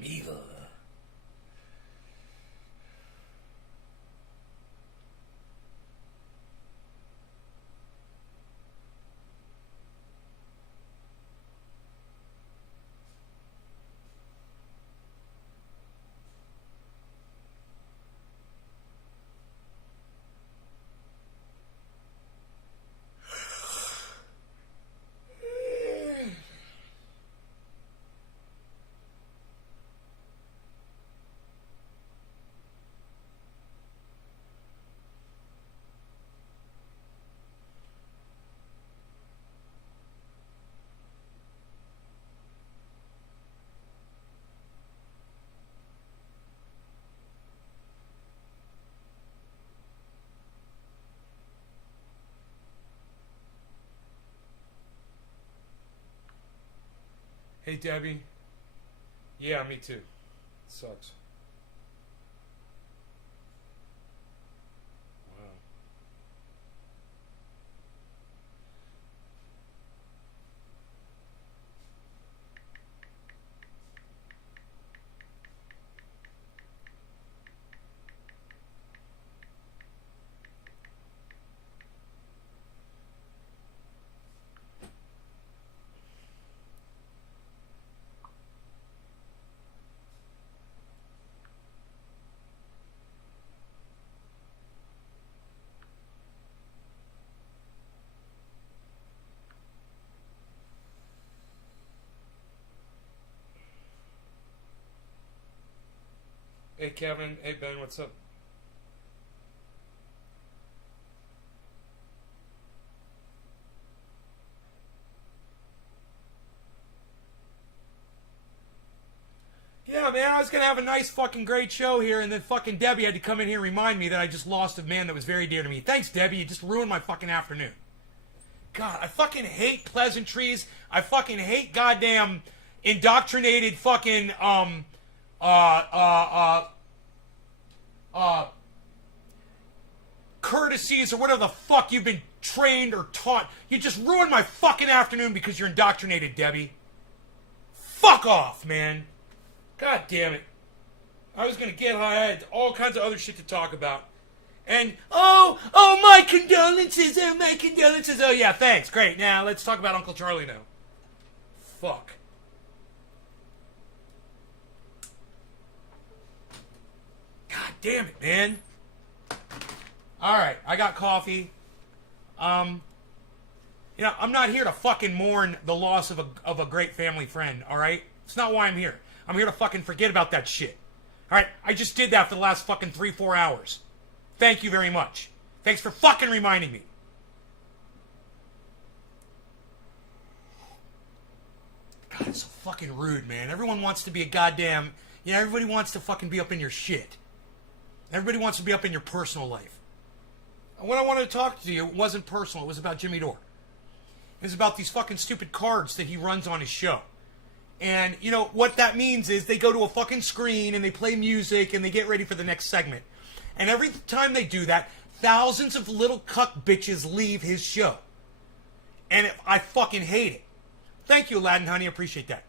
I'm evil. Hey, Debbie. Yeah, me too. Sucks. Wow. Hey, Kevin. Hey, Ben. What's up? Yeah, man, I was gonna have a nice fucking great show here, and then fucking Debbie had to come in here and remind me that I just lost a man that was very dear to me. Thanks, Debbie. You just ruined my fucking afternoon. God, I fucking hate pleasantries. I fucking hate goddamn indoctrinated fucking uh uh uh courtesies or whatever the fuck you've been trained or taught. You just ruined my fucking afternoon because you're indoctrinated, Debbie. Fuck off, man. God damn it. I was gonna get high. I had all kinds of other shit to talk about. And, my condolences, my condolences. Oh, yeah, thanks. Great. Now, let's talk about Uncle Charlie now. Fuck. God damn it, man. Alright, I got coffee. I'm not here to fucking mourn the loss of a great family friend, alright? It's not why I'm here. I'm here to fucking forget about that shit. Alright, I just did that for the last fucking 3-4 hours. Thank you very much. Thanks for fucking reminding me. God, it's so fucking rude, man. Everyone wants to be a goddamn... everybody wants to fucking be up in your shit. Everybody wants to be up in your personal life. When I wanted to talk to you, it wasn't personal. It was about Jimmy Dore. It was about these fucking stupid cards that he runs on his show. And, what that means is they go to a fucking screen and they play music and they get ready for the next segment. And every time they do that, thousands of little cuck bitches leave his show. And I fucking hate it. Thank you, Aladdin, honey. I appreciate that.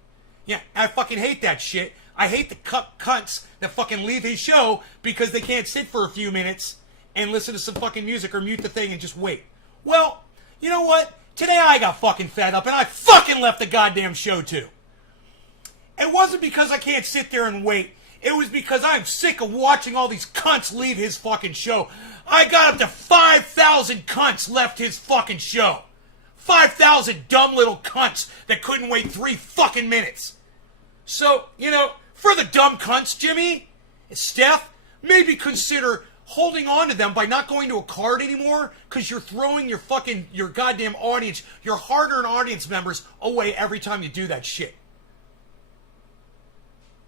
Yeah, I fucking hate that shit. I hate the cuck cunts that fucking leave his show because they can't sit for a few minutes and listen to some fucking music or mute the thing and just wait. Well, you know what? Today I got fucking fed up and I fucking left the goddamn show too. It wasn't because I can't sit there and wait. It was because I'm sick of watching all these cunts leave his fucking show. I got up to 5,000 cunts left his fucking show. 5,000 dumb little cunts that couldn't wait 3 fucking minutes. So, for the dumb cunts, Jimmy, Steph, maybe consider holding on to them by not going to a card anymore because you're throwing your goddamn audience, your hard-earned audience members away every time you do that shit.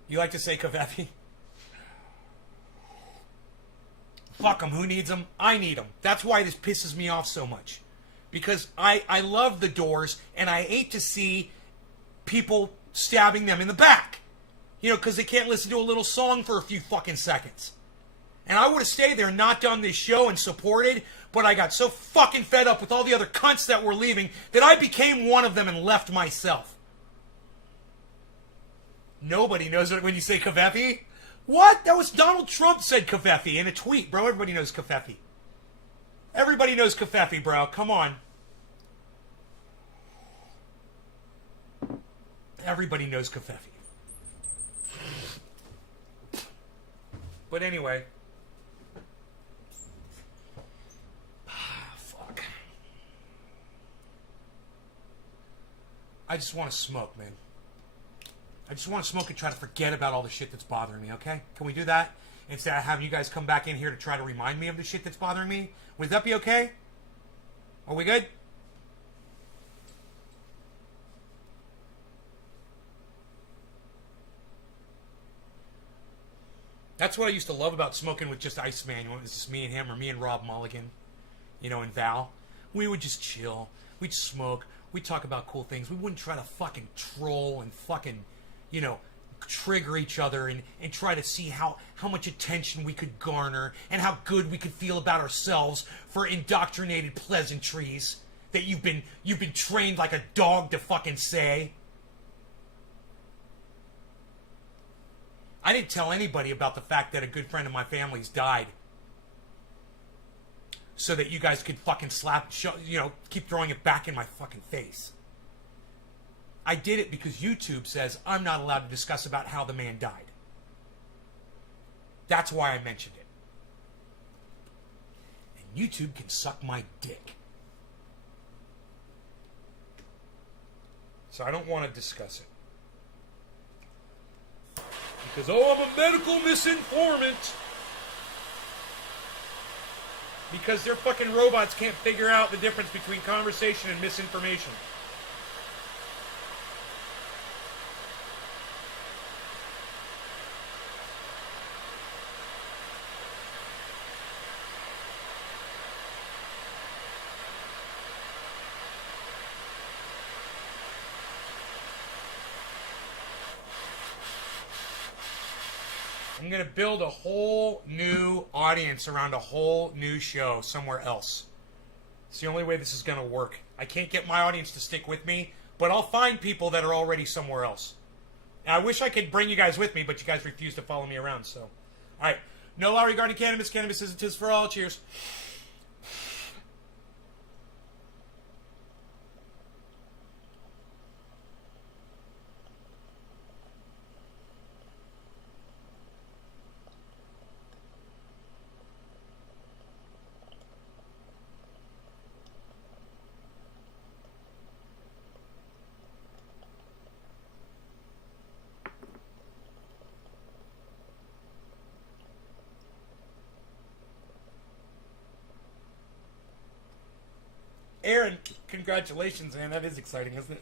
You like to say Kavepi? Fuck them. Who needs them? I need them. That's why this pisses me off so much. Because I love the Doors, and I hate to see people stabbing them in the back. Because they can't listen to a little song for a few fucking seconds. And I would have stayed there and not done this show and supported, but I got so fucking fed up with all the other cunts that were leaving that I became one of them and left myself. Nobody knows it when you say Covfefe. What? That was Donald Trump said Covfefe in a tweet, bro. Everybody knows Covfefe. Everybody knows Covfefe, bro. Come on. Everybody knows Covfefe. But anyway. Fuck. I just want to smoke, man. I just want to smoke and try to forget about all the shit that's bothering me, okay? Can we do that? Instead of having you guys come back in here to try to remind me of the shit that's bothering me? Would that be okay? Are we good? That's what I used to love about smoking with just Iceman. It was just me and him, or me and Rob Mulligan, you know, and Val. We would just chill. We'd smoke. We'd talk about cool things. We wouldn't try to fucking troll and fucking, you know, trigger each other and try to see how much attention we could garner and how good we could feel about ourselves for indoctrinated pleasantries that you've been trained like a dog to fucking say. I didn't tell anybody about the fact that a good friend of my family's died so that you guys could fucking keep throwing it back in my fucking face. I did it because YouTube says I'm not allowed to discuss about how the man died. That's why I mentioned it. And YouTube can suck my dick. So I don't want to discuss it. Because, I'm a medical misinformant. Because their fucking robots can't figure out the difference between conversation and misinformation. I'm going to build a whole new audience around a whole new show somewhere else. It's the only way this is going to work. I can't get my audience to stick with me, but I'll find people that are already somewhere else. And I wish I could bring you guys with me, but you guys refuse to follow me around, so. All right. No law regarding cannabis. Cannabis isn't tis for all. Cheers. Aaron, congratulations, man. That is exciting, isn't it?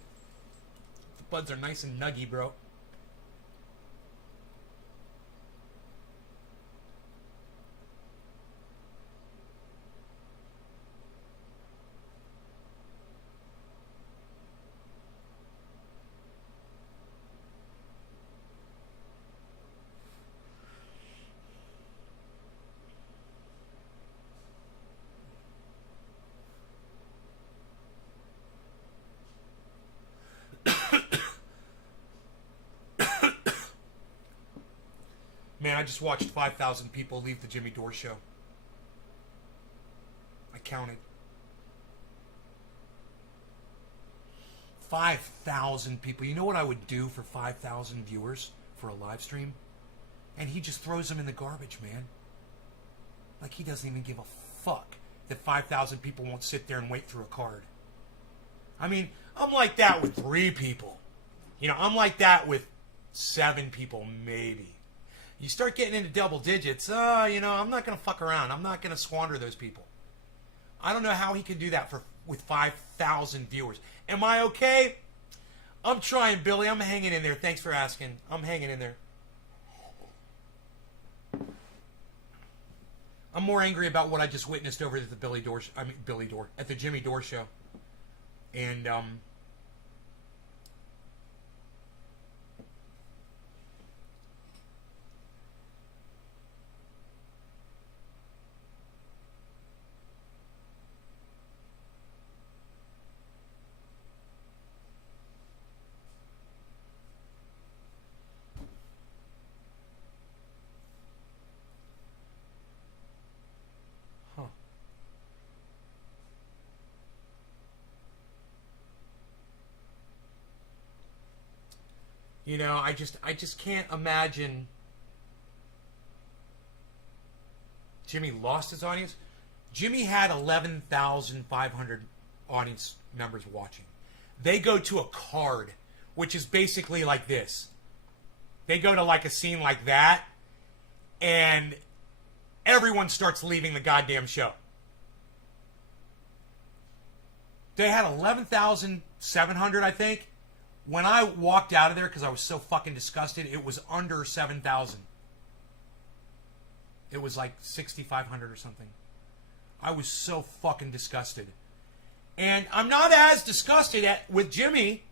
The buds are nice and nuggy, bro. Man, I just watched 5,000 people leave the Jimmy Dore show. I counted. 5,000 people. You know what I would do for 5,000 viewers for a live stream? And he just throws them in the garbage, man. Like he doesn't even give a fuck that 5,000 people won't sit there and wait through a card. I mean, I'm like that with 3 people. You know, I'm like that with 7 people, maybe. You start getting into double digits, I'm not going to fuck around. I'm not going to squander those people. I don't know how he can do that with 5,000 viewers. Am I okay? I'm trying, Billy. I'm hanging in there. Thanks for asking. I'm hanging in there. I'm more angry about what I just witnessed over at the at the Jimmy Dore show. And, You know, I just can't imagine. Jimmy lost his audience. Jimmy had 11,500 audience members watching. They go to a card, which is basically like this. They go to like a scene like that, and everyone starts leaving the goddamn show. They had 11,700, I think. When I walked out of there because I was so fucking disgusted, it was under 7,000. It was like 6,500 or something. I was so fucking disgusted. And I'm not as disgusted with Jimmy,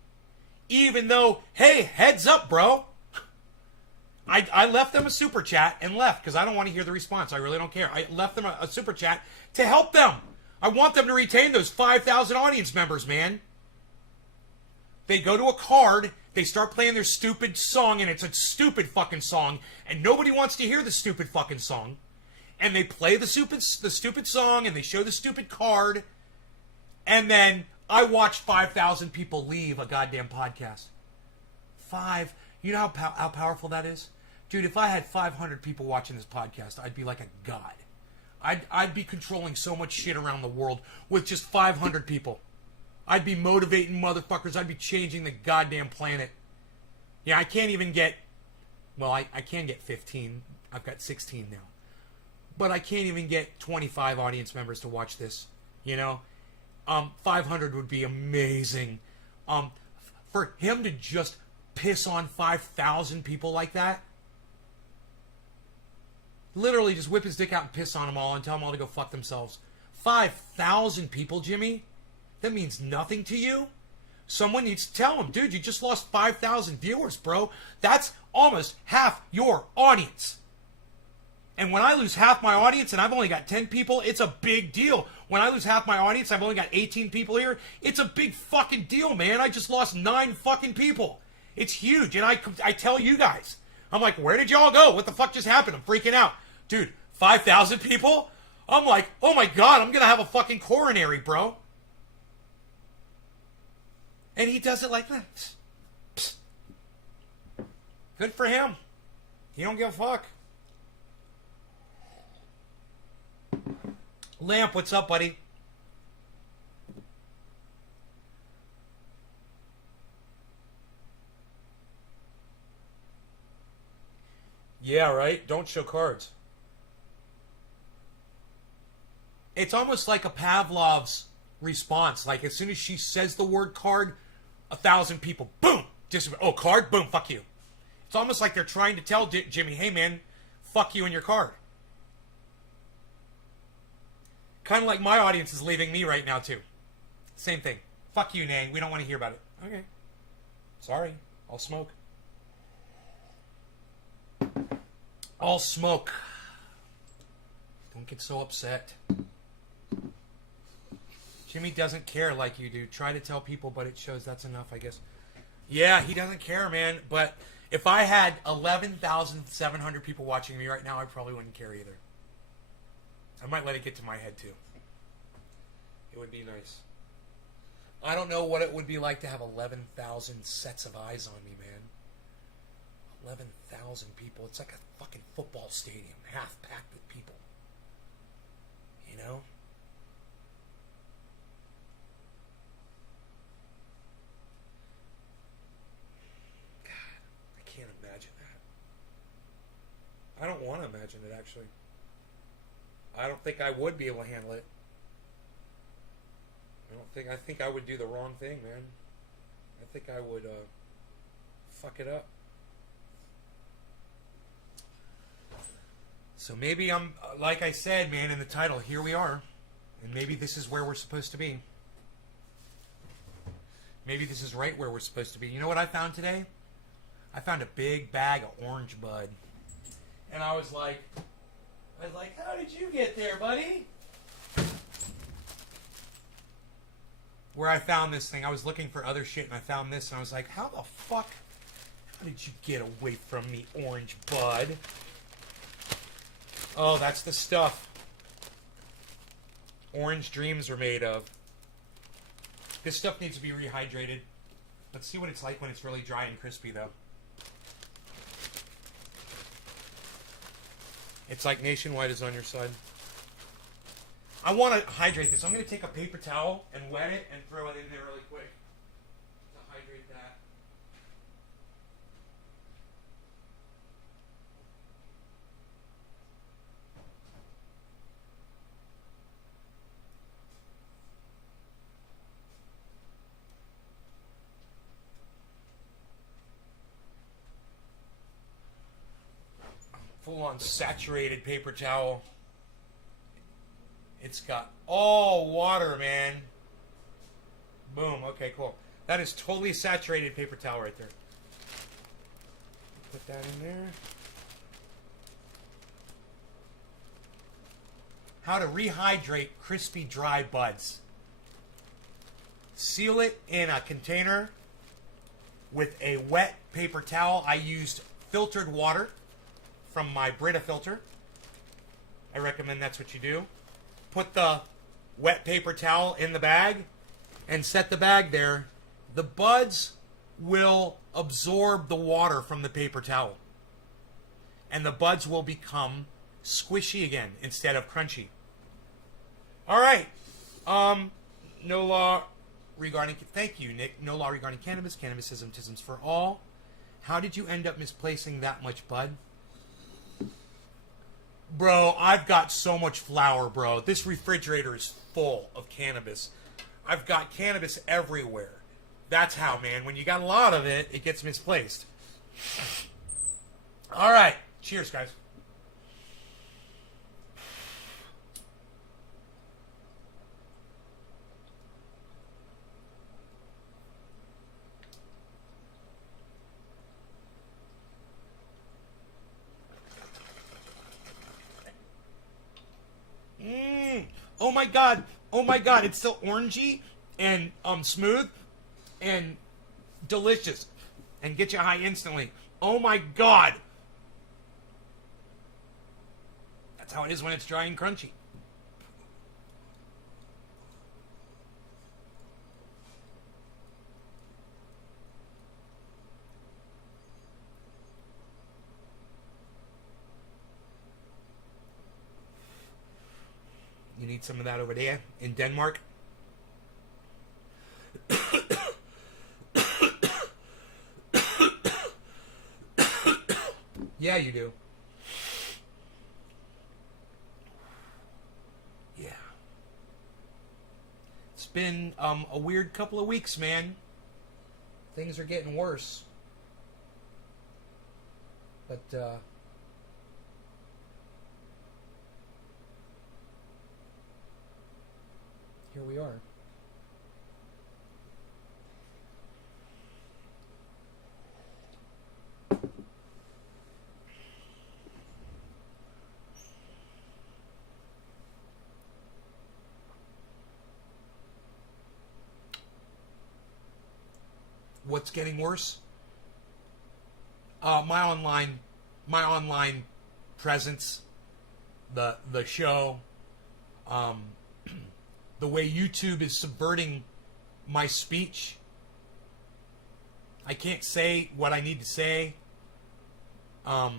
even though, hey, heads up, bro. I left them a super chat and left because I don't want to hear the response. I really don't care. I left them a super chat to help them. I want them to retain those 5,000 audience members, man. They go to a card, they start playing their stupid song, and it's a stupid fucking song, and nobody wants to hear the stupid fucking song. And they play the stupid song, and they show the stupid card, and then I watched 5,000 people leave a goddamn podcast. You know how powerful that is? Dude, if I had 500 people watching this podcast, I'd be like a god. I'd be controlling so much shit around the world with just 500 people. I'd be motivating motherfuckers. I'd be changing the goddamn planet. Yeah, I can't even get... Well, I can get 15. I've got 16 now. But I can't even get 25 audience members to watch this. You know? 500 would be amazing. For him to just piss on 5,000 people like that... Literally just whip his dick out and piss on them all and tell them all to go fuck themselves. 5,000 people, Jimmy? That means nothing to you? Someone needs to tell him, dude, you just lost 5,000 viewers, bro. That's almost half your audience. And when I lose half my audience and I've only got 10 people, it's a big deal. When I lose half my audience, I've only got 18 people here. It's a big fucking deal, man. I just lost 9 fucking people. It's huge. And I tell you guys, I'm like, where did y'all go? What the fuck just happened? I'm freaking out. Dude, 5,000 people? I'm like, oh my God, I'm going to have a fucking coronary, bro. And he does it like that. Psst. Psst. Good for him. He don't give a fuck. Lamp, what's up, buddy? Yeah, right? Don't show cards. It's almost like a Pavlov's response. Like, as soon as she says the word card, 1,000 people, boom! Just, oh, card? Boom, fuck you. It's almost like they're trying to tell Jimmy, hey, man, fuck you and your card. Kind of like my audience is leaving me right now, too. Same thing. Fuck you, Nang. We don't want to hear about it. Okay. Sorry. I'll smoke. I'll smoke. Don't get so upset. Jimmy doesn't care like you do. Try to tell people, but it shows that's enough, I guess. Yeah, he doesn't care, man. But if I had 11,700 people watching me right now, I probably wouldn't care either. I might let it get to my head, too. It would be nice. I don't know what it would be like to have 11,000 sets of eyes on me, man. 11,000 people. It's like a fucking football stadium, half packed with people. You know? God, I can't imagine that. I don't want to imagine it, actually. I don't think I would be able to handle it. I think I would do the wrong thing, man. I think I would fuck it up. So maybe I'm, like I said, man, in the title, here we are. And maybe this is where we're supposed to be. Maybe this is right where we're supposed to be. You know what I found today? I found a big bag of orange bud. And I was like, how did you get there, buddy? Where I found this thing, I was looking for other shit and I found this and I was like, how the fuck, how did you get away from me, orange bud? Oh, that's the stuff orange dreams are made of. This stuff needs to be rehydrated. Let's see what it's like when it's really dry and crispy, though. It's like Nationwide is on your side. I want to hydrate this. I'm going to take a paper towel and wet it and throw it in there really quick to hydrate that. Full on saturated paper towel. It's got all water, man. Boom. Okay, cool. That is totally saturated paper towel right there. Put that in there. How to rehydrate crispy dry buds. Seal it in a container with a wet paper towel. I used filtered water from my Brita filter. I recommend that's what you do. Put the wet paper towel in the bag and set the bag there. The buds will absorb the water from the paper towel. And the buds will become squishy again instead of crunchy. All right. No law regarding... Thank you, Nick. No law regarding cannabis. Cannabisism, tisms for all. How did you end up misplacing that much bud? Bro, I've got so much flour, bro. This refrigerator is full of cannabis. I've got cannabis everywhere. That's how, man. When you got a lot of it, it gets misplaced. All right. Cheers, guys. Oh my god. Oh my god. It's so orangey and smooth and delicious and get you high instantly. Oh my god. That's how it is when it's dry and crunchy. You need some of that over there in Denmark. Yeah, you do. Yeah. It's been a weird couple of weeks, man. Things are getting worse. But, here we are. What's getting worse? My online presence, the show, the way YouTube is subverting my speech. I can't say what I need to say. I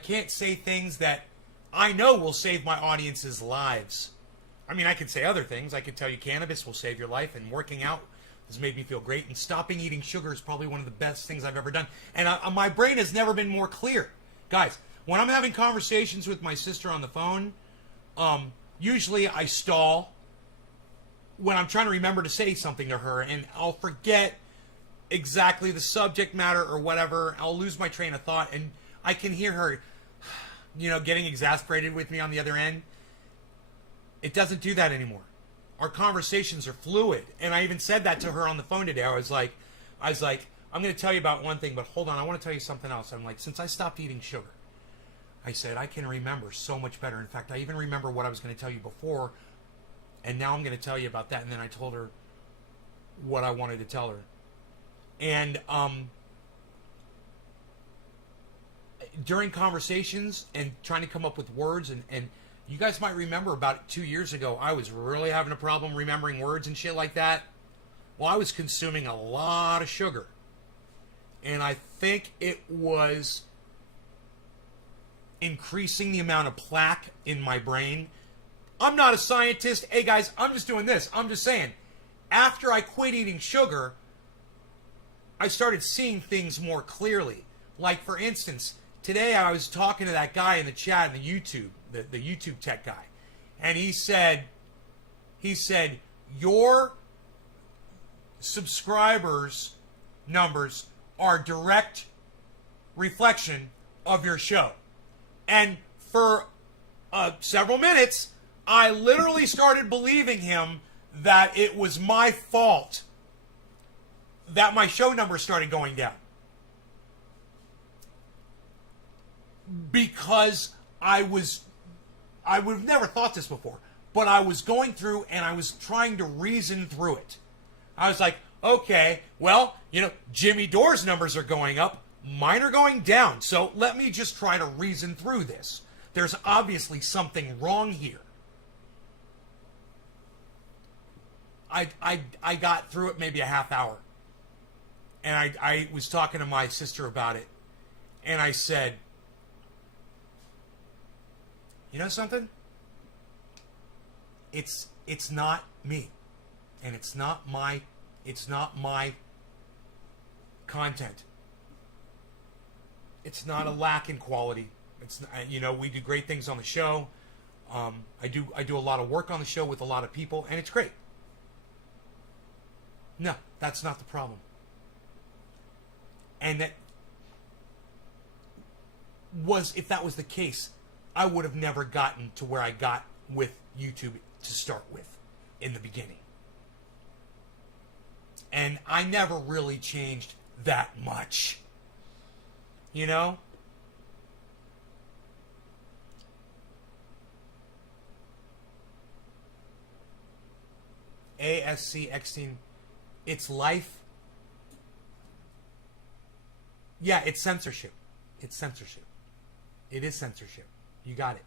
can't say things that I know will save my audience's lives. I mean, I could say other things. I could tell you cannabis will save your life, and working out has made me feel great, and stopping eating sugar is probably one of the best things I've ever done. And my brain has never been more clear. Guys, when I'm having conversations with my sister on the phone, usually I stall when I'm trying to remember to say something to her, and I'll forget exactly the subject matter or whatever. I'll lose my train of thought, and I can hear her, getting exasperated with me on the other end. It doesn't do that anymore. Our conversations are fluid, and I even said that to her on the phone today. I was like, I'm going to tell you about one thing, but hold on, I want to tell you something else. I'm like, since I stopped eating sugar, I said, I can remember so much better. In fact, I even remember what I was going to tell you before, and now I'm going to tell you about that. And then I told her what I wanted to tell her. And during conversations and trying to come up with words, and you guys might remember about 2 years ago, I was really having a problem remembering words and shit like that. Well, I was consuming a lot of sugar. And I think it was increasing the amount of plaque in my brain. I'm not a scientist. Hey guys, I'm just doing this. I'm just saying, after I quit eating sugar, I started seeing things more clearly. Like, for instance, today I was talking to that guy in the chat in the YouTube, the YouTube tech guy, and he said, your subscribers numbers are direct reflection of your show. And for several minutes, I literally started believing him that it was my fault that my show numbers started going down. Because I would have never thought this before, but I was going through and I was trying to reason through it. I was like, okay, well, Jimmy Dore's numbers are going up, mine are going down, so let me just try to reason through this. There's obviously something wrong here. I got through it maybe a half hour. And I was talking to my sister about it. And I said, you know something? It's not me. And it's not my content. It's not a lack in quality. It's we do great things on the show. I do a lot of work on the show with a lot of people, and it's great. No, that's not the problem. And if that was the case, I would have never gotten to where I got with YouTube to start with in the beginning. And I never really changed that much. ASC X-Teen, it's life. Yeah, it's censorship. It's censorship. It is censorship. You got it.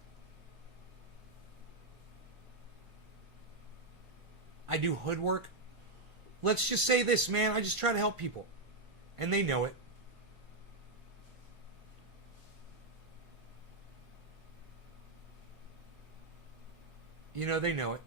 I do hood work. Let's just say this, man. I just try to help people. And they know it. They know it.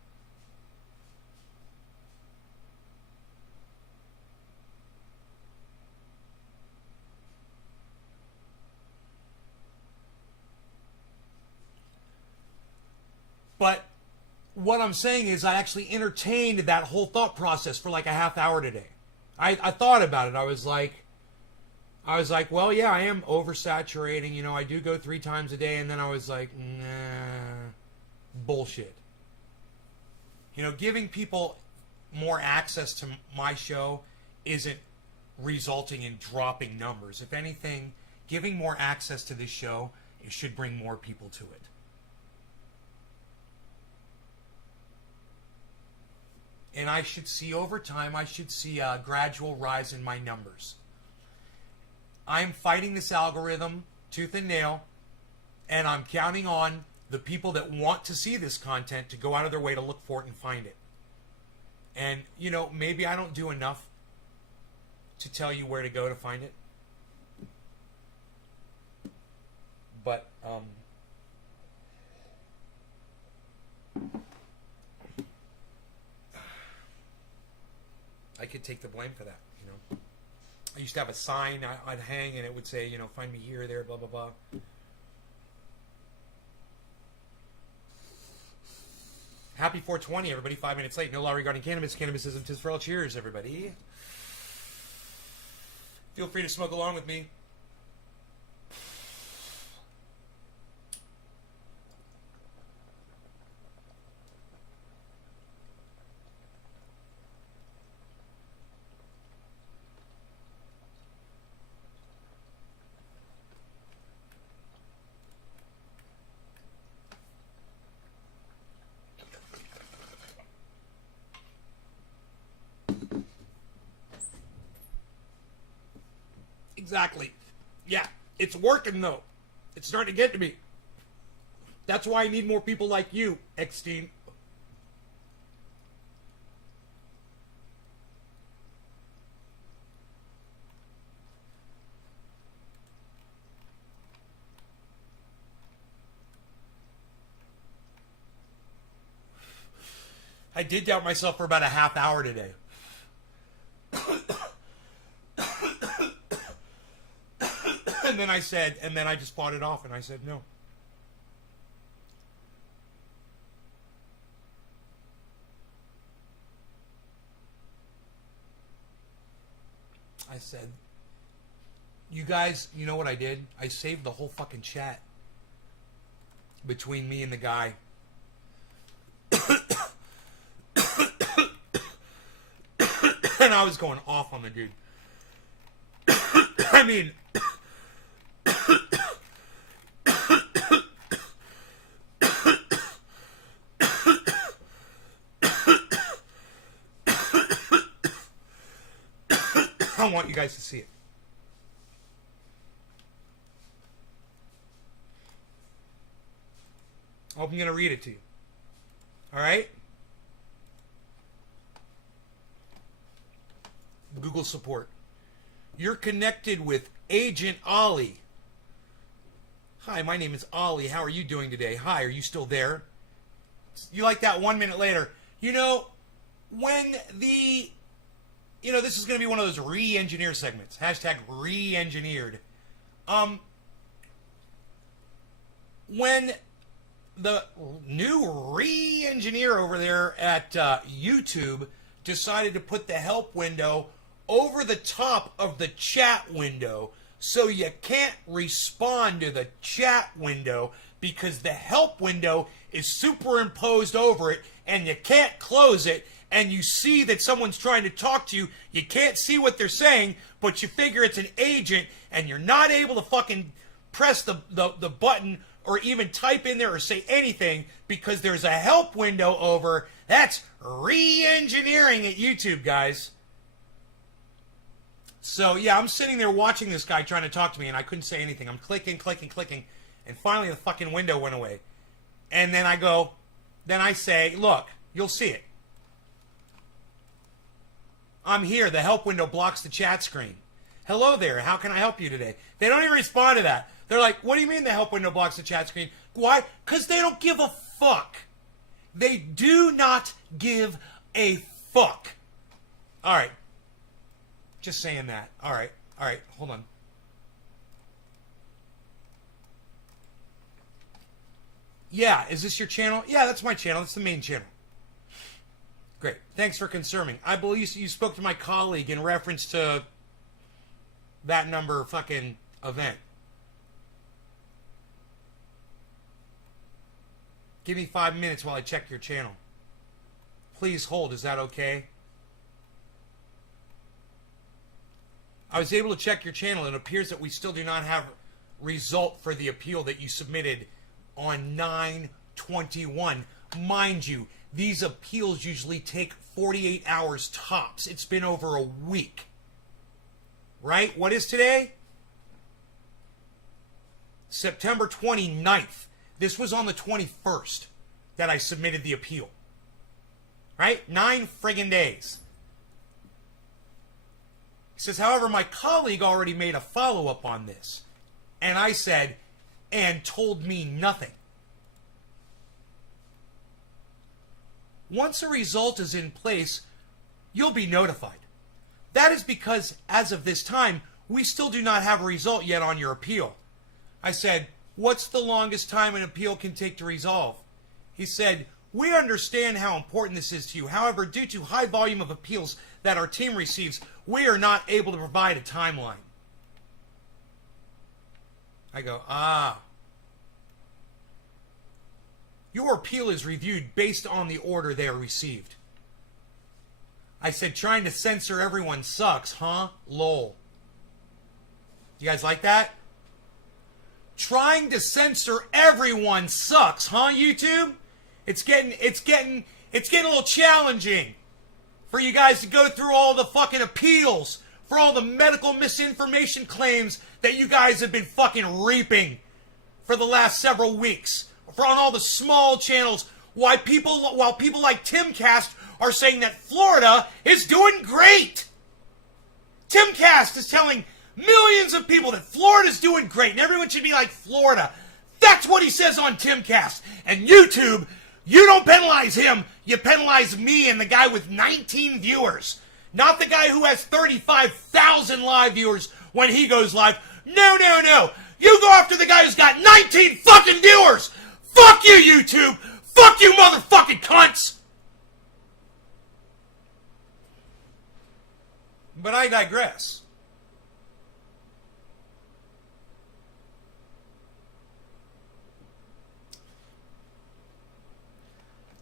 But what I'm saying is I actually entertained that whole thought process for like a half hour today. I thought about it. I was like, well, yeah, I am oversaturating. I do go 3 times a day. And then I was like, nah, bullshit. Giving people more access to my show isn't resulting in dropping numbers. If anything, giving more access to this show, it should bring more people to it. And I should see over time, a gradual rise in my numbers. I'm fighting this algorithm tooth and nail, and I'm counting on the people that want to see this content to go out of their way to look for it and find it. And, maybe I don't do enough to tell you where to go to find it. But, I could take the blame for that, I used to have a sign I'd hang and it would say, find me here, there, blah, blah, blah. Happy 420, everybody. 5 minutes late. No law regarding cannabis. Cannabis isn't tis for all. Cheers, everybody. Feel free to smoke along with me. Exactly. Yeah, it's working though. It's starting to get to me. That's why I need more people like you, X-Teen. I did doubt myself for about a half hour today. And then I just fought it off and I said no. I said, you guys, you know what I did? I saved the whole fucking chat between me and the guy. And I was going off on the dude. I mean, I want you guys to see it. I'm going to read it to you. All right? Google support. You're connected with Agent Ollie. Hi, my name is Ollie. How are you doing today? Hi, are you still there? You like that 1 minute later. You know, when the... You know, this is going to be one of those re-engineer segments. Hashtag re-engineered. When the new re-engineer over there at YouTube decided to put the help window over the top of the chat window so you can't respond to the chat window because the help window is superimposed over it and you can't close it, and you see that someone's trying to talk to you, you can't see what they're saying, but you figure it's an agent and you're not able to fucking press the button or even type in there or say anything because there's a help window over. That's re-engineering at YouTube, guys. So, yeah, I'm sitting there watching this guy trying to talk to me, and I couldn't say anything. I'm clicking, and finally the fucking window went away. And then I say, look, you'll see it. I'm here. The help window blocks the chat screen. Hello there. How can I help you today? They don't even respond to that. They're like, what do you mean the help window blocks the chat screen? Why? Because they don't give a fuck. They do not give a fuck. All right. Just saying that. All right. Hold on. Yeah, is this your channel? Yeah, that's my channel. That's the main channel. Great. Thanks for confirming. I believe you spoke to my colleague in reference to that number fucking event. Give me 5 minutes while I check your channel. Please hold. Is that okay? I was able to check your channel. It appears that we still do not have result for the appeal that you submitted on 9/21. Mind you, these appeals usually take 48 hours tops. It's been over a week. Right? What is today? September 29th. This was on the 21st that I submitted the appeal. Right? 9 friggin' days. He says, however, my colleague already made a follow-up on this. And I said, and told me nothing. Once a result is in place, you'll be notified. That is because, as of this time, we still do not have a result yet on your appeal. I said, what's the longest time an appeal can take to resolve? He said, we understand how important this is to you. However, due to high volume of appeals that our team receives, we are not able to provide a timeline. I go, your appeal is reviewed based on the order they are received. I said, trying to censor everyone sucks, huh? Lol. You guys like that? Trying to censor everyone sucks, huh, YouTube? It's getting a little challenging for you guys to go through all the fucking appeals for all the medical misinformation claims that you guys have been fucking reaping for the last several weeks. For on all the small channels, while people like Timcast are saying that Florida is doing great. Timcast is telling millions of people that Florida's doing great and everyone should be like Florida. That's what he says on Timcast. And YouTube You don't penalize him. You penalize me and the guy with 19 viewers. Not the guy who has 35,000 live viewers when he goes live. No, no, no. You go after the guy who's got 19 fucking viewers. Fuck you, YouTube. Fuck you, motherfucking cunts. But I digress.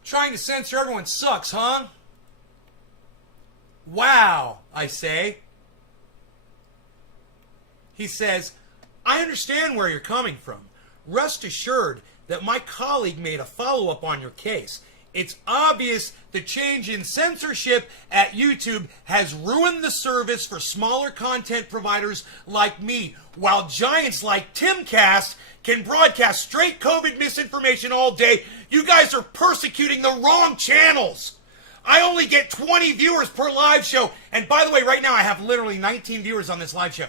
Trying to censor everyone sucks, huh? Wow, I say. He says, I understand where you're coming from. Rest assured that my colleague made a follow-up on your case. It's obvious the change in censorship at YouTube has ruined the service for smaller content providers like me, while giants like Timcast can broadcast straight COVID misinformation all day. You guys are persecuting the wrong channels. I only get 20 viewers per live show. And by the way, right now I have literally 19 viewers on this live show.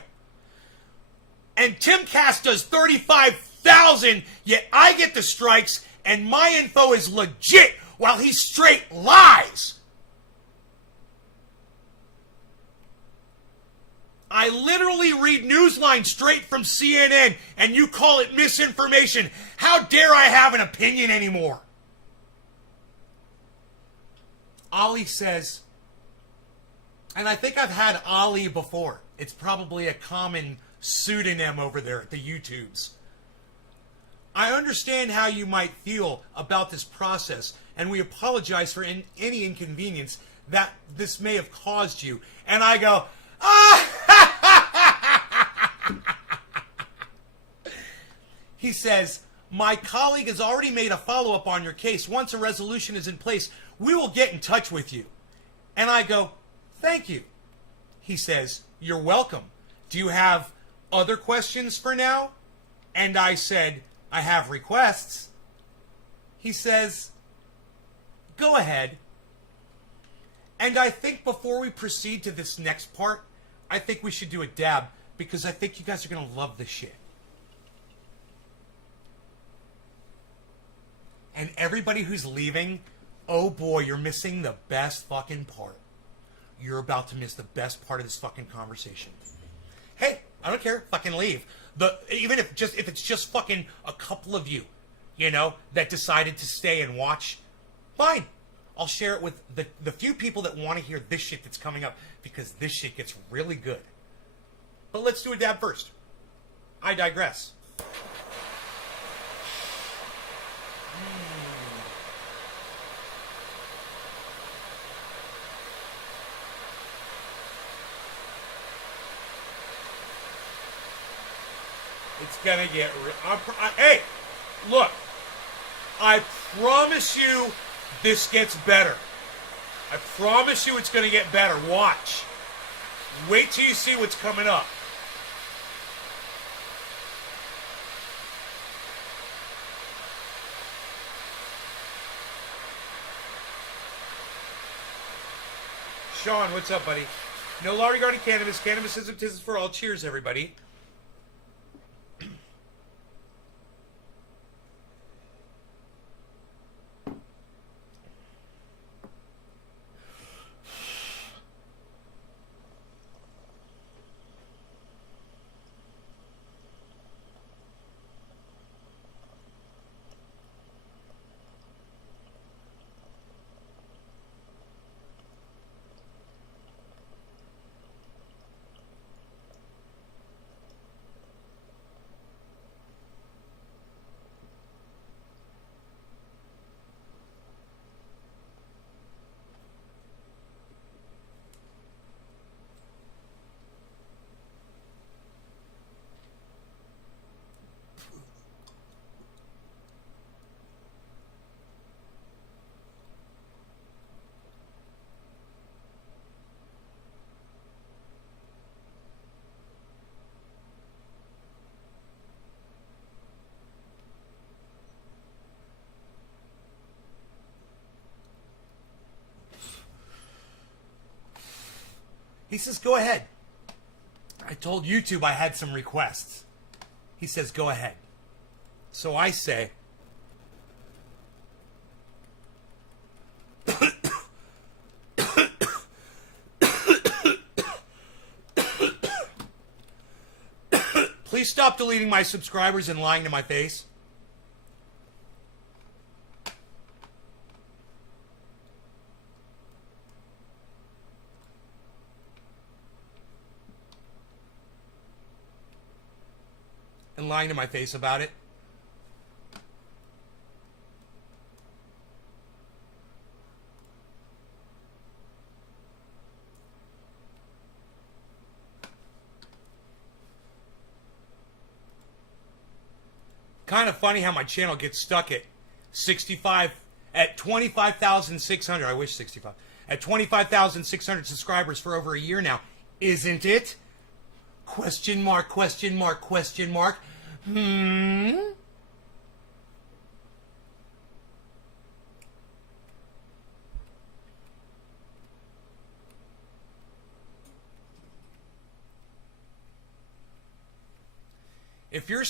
And Timcast does 35,000, yet I get the strikes and my info is legit while he straight lies. I literally read Newsline straight from CNN and you call it misinformation. How dare I have an opinion anymore? Ali says, and I think I've had Ali before. It's probably a common pseudonym over there at the YouTubes. I understand how you might feel about this process, and we apologize for any inconvenience that this may have caused you. And I go, He says, my colleague has already made a follow-up on your case. Once a resolution is in place, we will get in touch with you. And I go, thank you. He says, you're welcome. Do you have other questions for now? And I said, I have requests. He says, go ahead. And I think before we proceed to this next part, I think we should do a dab, because I think you guys are going to love this shit. And everybody who's leaving, oh boy, you're missing the best fucking part. You're about to miss the best part of this fucking conversation. Hey, I don't care. Fucking leave. Even if it's just fucking a couple of you, you know, that decided to stay and watch, fine. I'll share it with the few people that want to hear this shit that's coming up, because this shit gets really good. But let's do a dab first. I digress. It's gonna get hey, look, I promise you this gets better. I promise you it's gonna get better. Watch. Wait till you see what's coming up. Sean, what's up, buddy? No law regarding cannabis. Cannabis is for all. Cheers, everybody. He says, go ahead. I told YouTube I had some requests. He says, go ahead. So I say, Please stop deleting my subscribers and lying to my face. And lying to my face about it. Kind of funny how my channel gets stuck at 25,600. I wish 65. At 25,600 subscribers for over a year now. Isn't it? Question mark, question mark, question mark. If your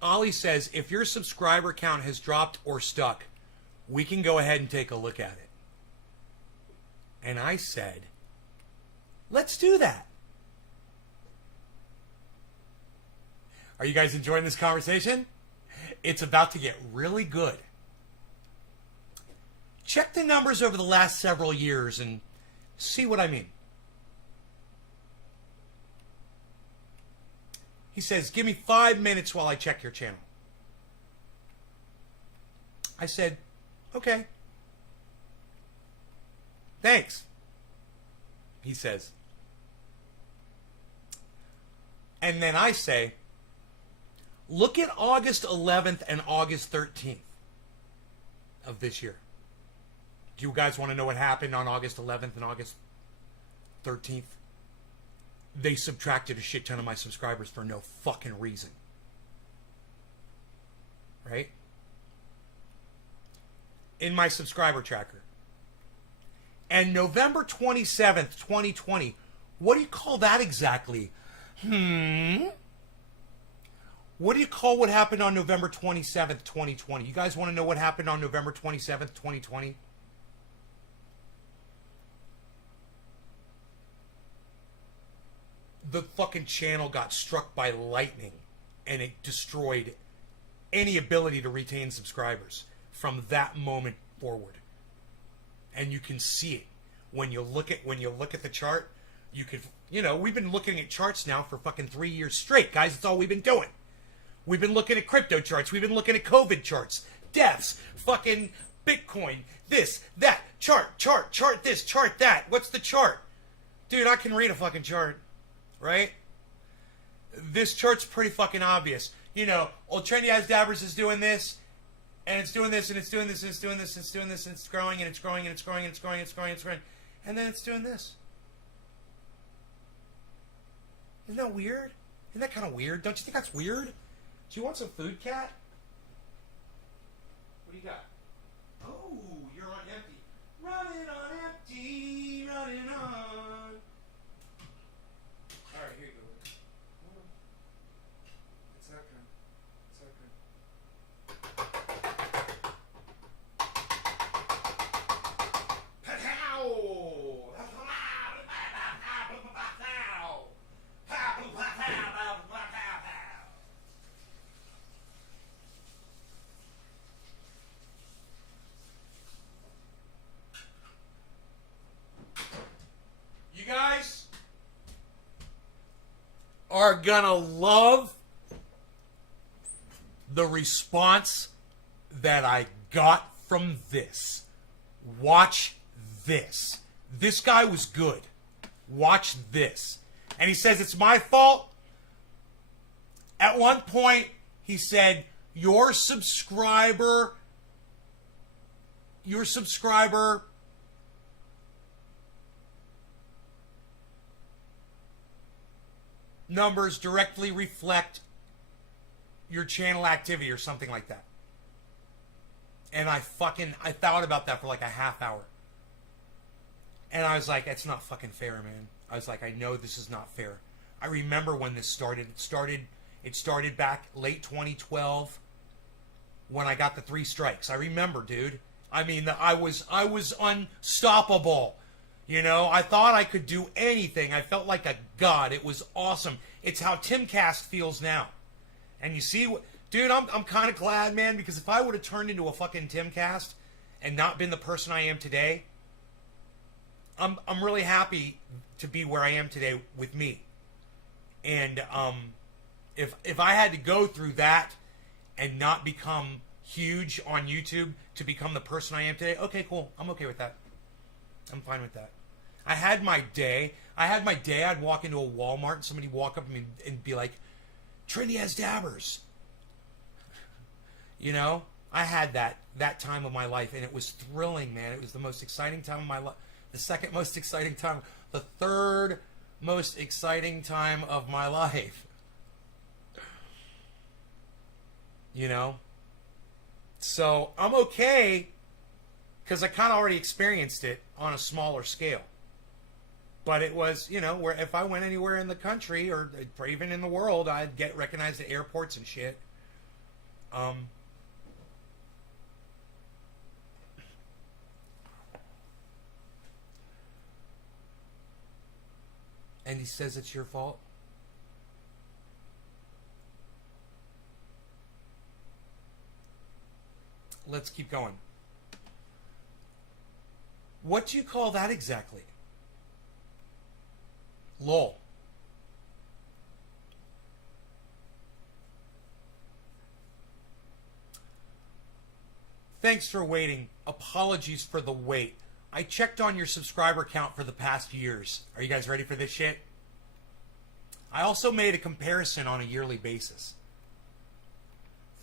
Ollie says, if your subscriber count has dropped or stuck, we can go ahead and take a look at it. And I said, let's do that. Are you guys enjoying this conversation? It's about to get really good. Check the numbers over the last several years and see what I mean. He says, give me 5 minutes while I check your channel. I said, okay. Thanks. He says. And then I say, look at August 11th and August 13th of this year. Do you guys want to know what happened on August 11th and August 13th? They subtracted a shit ton of my subscribers for no fucking reason. Right? In my subscriber tracker. And November 27th, 2020, what do you call that exactly? What do you call what happened on November 27th, 2020? You guys want to know what happened on November 27th, 2020? The fucking channel got struck by lightning and it destroyed any ability to retain subscribers from that moment forward. And you can see it when you look at the chart. You could, we've been looking at charts now for fucking 3 years straight, guys. That's all we've been doing. We've been looking at crypto charts. We've been looking at COVID charts, deaths, fucking Bitcoin, this, that, chart this, chart that. What's the chart? Dude, I can read a fucking chart, right? This chart's pretty fucking obvious. Old Trendy Eyes Dabbers is doing this, and it's doing this, and it's doing this, and it's doing this, and it's doing this, and it's growing, and it's growing, and it's growing, and it's growing, and it's growing, and it's growing. And then it's doing this. Isn't that weird? Isn't that kind of weird? Don't you think that's weird? Do you want some food, cat? What do you got? Oh, you're on empty. Running on empty, running on. All right, here you go. It's not good. It's not good. You guys are gonna love the response that I got from this. Watch this. This guy was good. Watch this. And he says, it's my fault. At one point, he said, your subscriber numbers directly reflect your channel activity or something like that. And I thought about that for like a half hour. And I was like, that's not fucking fair, man. I was like, I know this is not fair. I remember when this started. It started back late 2012 when I got the 3 strikes. I remember, dude. I mean, I was unstoppable. You know, I thought I could do anything. I felt like a god. It was awesome. It's how Timcast feels now. And you see, dude, I'm kind of glad, man, because if I would have turned into a fucking Timcast and not been the person I am today, I'm really happy to be where I am today with me. And if I had to go through that and not become huge on YouTube to become the person I am today, okay, cool. I'm okay with that. I'm fine with that. I had my day. I'd walk into a Walmart and somebody walk up to me and be like, Trinity has dabbers. You know? I had that time of my life, and it was thrilling, man. It was the most exciting time of my life. The second most exciting time. The third most exciting time of my life. You know? So, I'm okay, because I kind of already experienced it on a smaller scale. But it was, you know, where if I went anywhere in the country or even in the world, I'd get recognized at airports and shit. And he says it's your fault. Let's keep going. What do you call that exactly? Lol. Thanks for waiting. Apologies for the wait. I checked on your subscriber count for the past years. Are you guys ready for this shit? I also made a comparison on a yearly basis.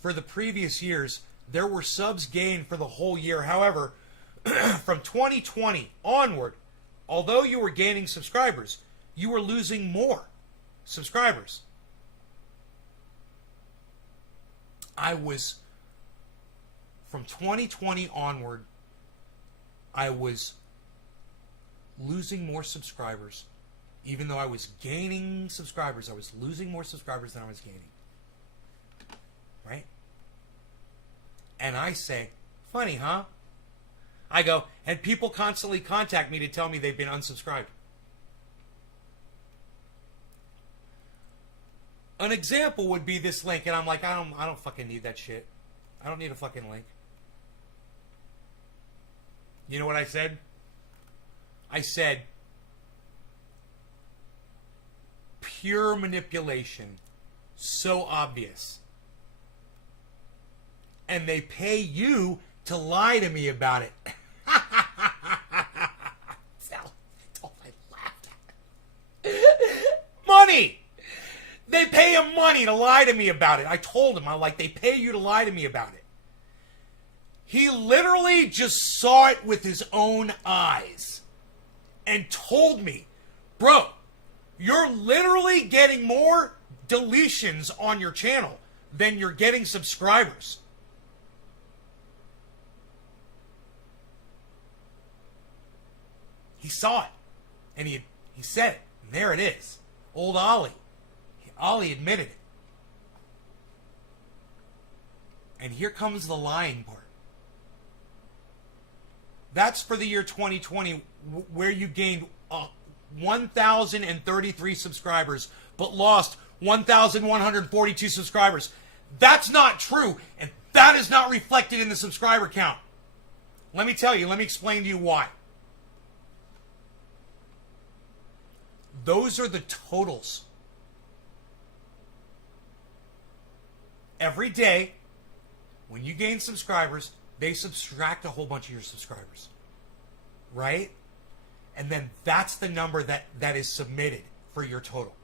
For the previous years, there were subs gained for the whole year. However, from 2020 onward, although you were gaining subscribers, you were losing more subscribers. From 2020 onward, I was losing more subscribers. Even though I was gaining subscribers, I was losing more subscribers than I was gaining. Right? And I say, funny, huh? I go, and people constantly contact me to tell me they've been unsubscribed. An example would be this link, and I'm like, I don't fucking need that shit. I don't need a fucking link. You know what I said? I said, pure manipulation. So obvious. And they pay you to lie to me about it. Money! They pay him money to lie to me about it. I told him, I'm like, they pay you to lie to me about it. He literally just saw it with his own eyes and told me, bro, you're literally getting more deletions on your channel than you're getting subscribers. He saw it, and he said it, and there it is. Old Ollie. Ollie admitted it. And here comes the lying part. That's for the year 2020, where you gained 1,033 subscribers, but lost 1,142 subscribers. That's not true, and that is not reflected in the subscriber count. Let me tell you, let me explain to you why. Those are the totals. Every day, when you gain subscribers, they subtract a whole bunch of your subscribers. Right? And then that's the number that is submitted for your total.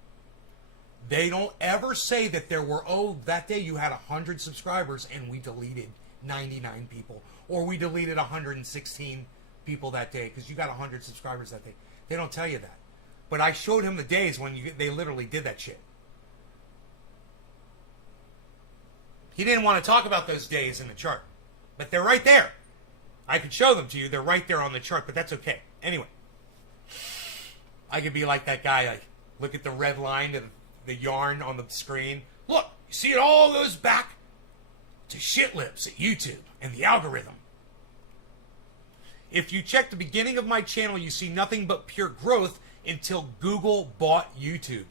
They don't ever say that there were, that day you had 100 subscribers and we deleted 99 people. Or we deleted 116 people that day because you got 100 subscribers that day. They don't tell you that. But I showed him the days when they literally did that shit. He didn't want to talk about those days in the chart. But they're right there. I could show them to you. They're right there on the chart, but that's okay. Anyway. I could be like that guy. Like, look at the red line of the yarn on the screen. Look, you see it all goes back to shit lips at YouTube and the algorithm. If you check the beginning of my channel, you see nothing but pure growth until Google bought YouTube.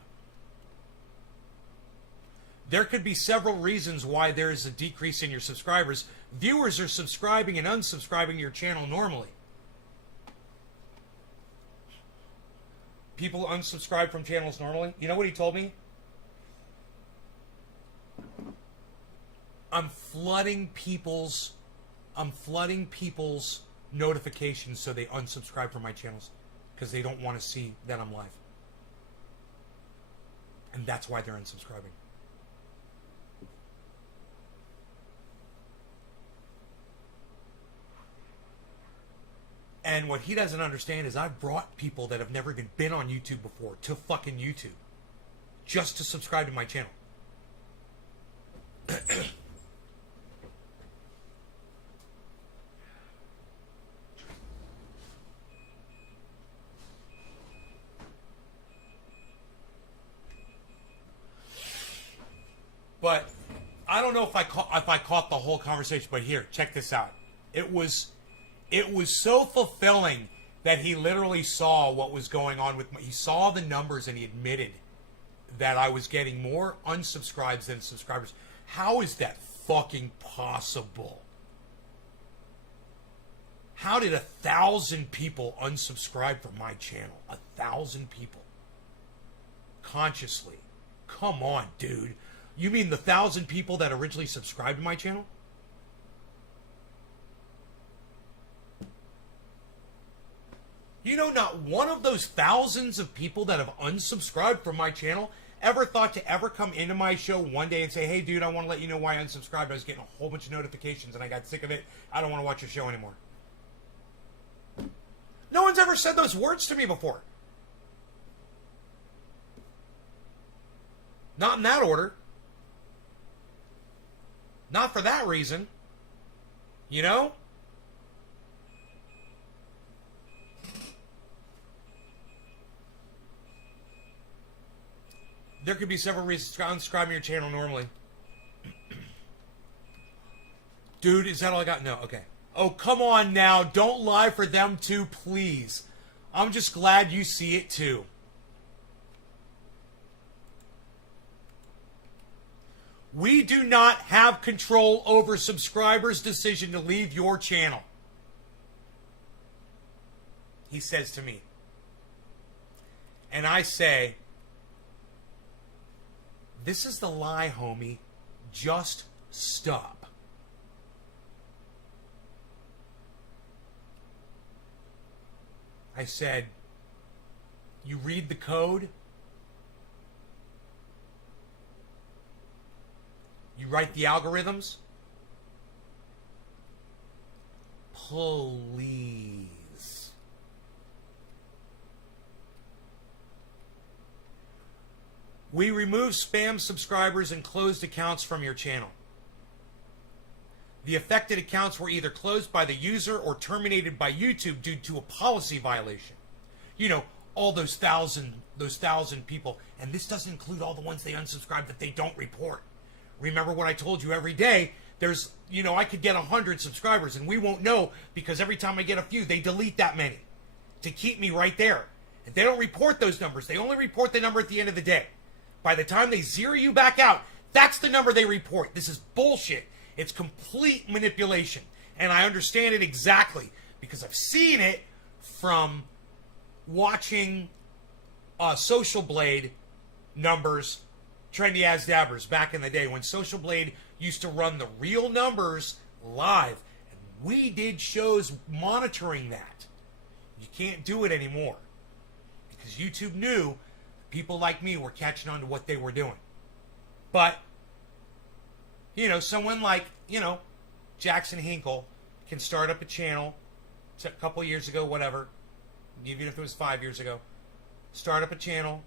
There could be several reasons why there is a decrease in your subscribers. Viewers are subscribing and unsubscribing to your channel normally. People unsubscribe from channels normally. You know what he told me? I'm flooding people's notifications so they unsubscribe from my channels because they don't want to see that I'm live. And that's why they're unsubscribing. And what he doesn't understand is I've brought people that have never even been on YouTube before to fucking YouTube just to subscribe to my channel. But I don't know if I caught the whole conversation, but here, check this out. It was so fulfilling that he literally saw what was going on with he saw the numbers and he admitted that I was getting more unsubscribes than subscribers. How is that fucking possible? How did 1,000 people unsubscribe from my channel? 1,000 people. Consciously. Come on, dude. You mean the 1,000 people that originally subscribed to my channel? You know, not one of those thousands of people that have unsubscribed from my channel ever thought to ever come into my show one day and say, hey, dude, I want to let you know why I unsubscribed. I was getting a whole bunch of notifications and I got sick of it. I don't want to watch your show anymore. No one's ever said those words to me before. Not in that order. Not for that reason. You know? There could be several reasons to unsubscribe your channel normally. Dude, is that all I got? No, okay. Oh, come on now. Don't lie for them too, please. I'm just glad you see it too. We do not have control over subscribers' decision to leave your channel. He says to me. And I say, this is the lie, homie. Just stop. I said, you read the code? You write the algorithms? Please. We remove spam subscribers and closed accounts from your channel. The affected accounts were either closed by the user or terminated by YouTube due to a policy violation. You know, all those thousand people, and this doesn't include all the ones they unsubscribe that they don't report. Remember what I told you every day, there's, you know, I could get 100 subscribers and we won't know because every time I get a few, they delete that many to keep me right there. And they don't report those numbers. They only report the number at the end of the day. By the time they zero you back out, that's the number they report. This is bullshit. It's complete manipulation. And I understand it exactly because I've seen it from watching Social Blade numbers, Trendy As Dabbers back in the day when Social Blade used to run the real numbers live. And we did shows monitoring that. You can't do it anymore because YouTube knew people like me were catching on to what they were doing. But, you know, someone like, you know, Jackson Hinkle can start up a channel a couple years ago, whatever, even if it was 5 years ago, start up a channel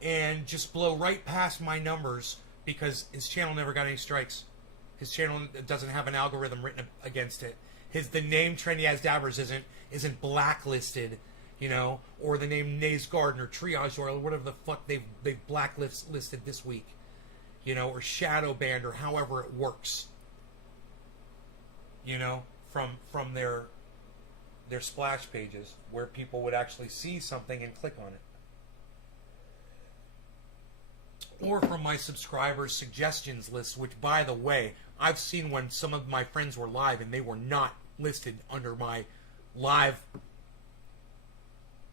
and just blow right past my numbers because his channel never got any strikes. His channel doesn't have an algorithm written against it. The name Trendy As Dabbers isn't blacklisted, you know, or the name Naze Garden or Triage Oil or whatever the fuck they've blacklisted this week, you know, or Shadow Banned or however it works, you know, from their their splash pages where people would actually see something and click on it. Or from my subscribers suggestions list, which, by the way, I've seen when some of my friends were live and they were not listed under my live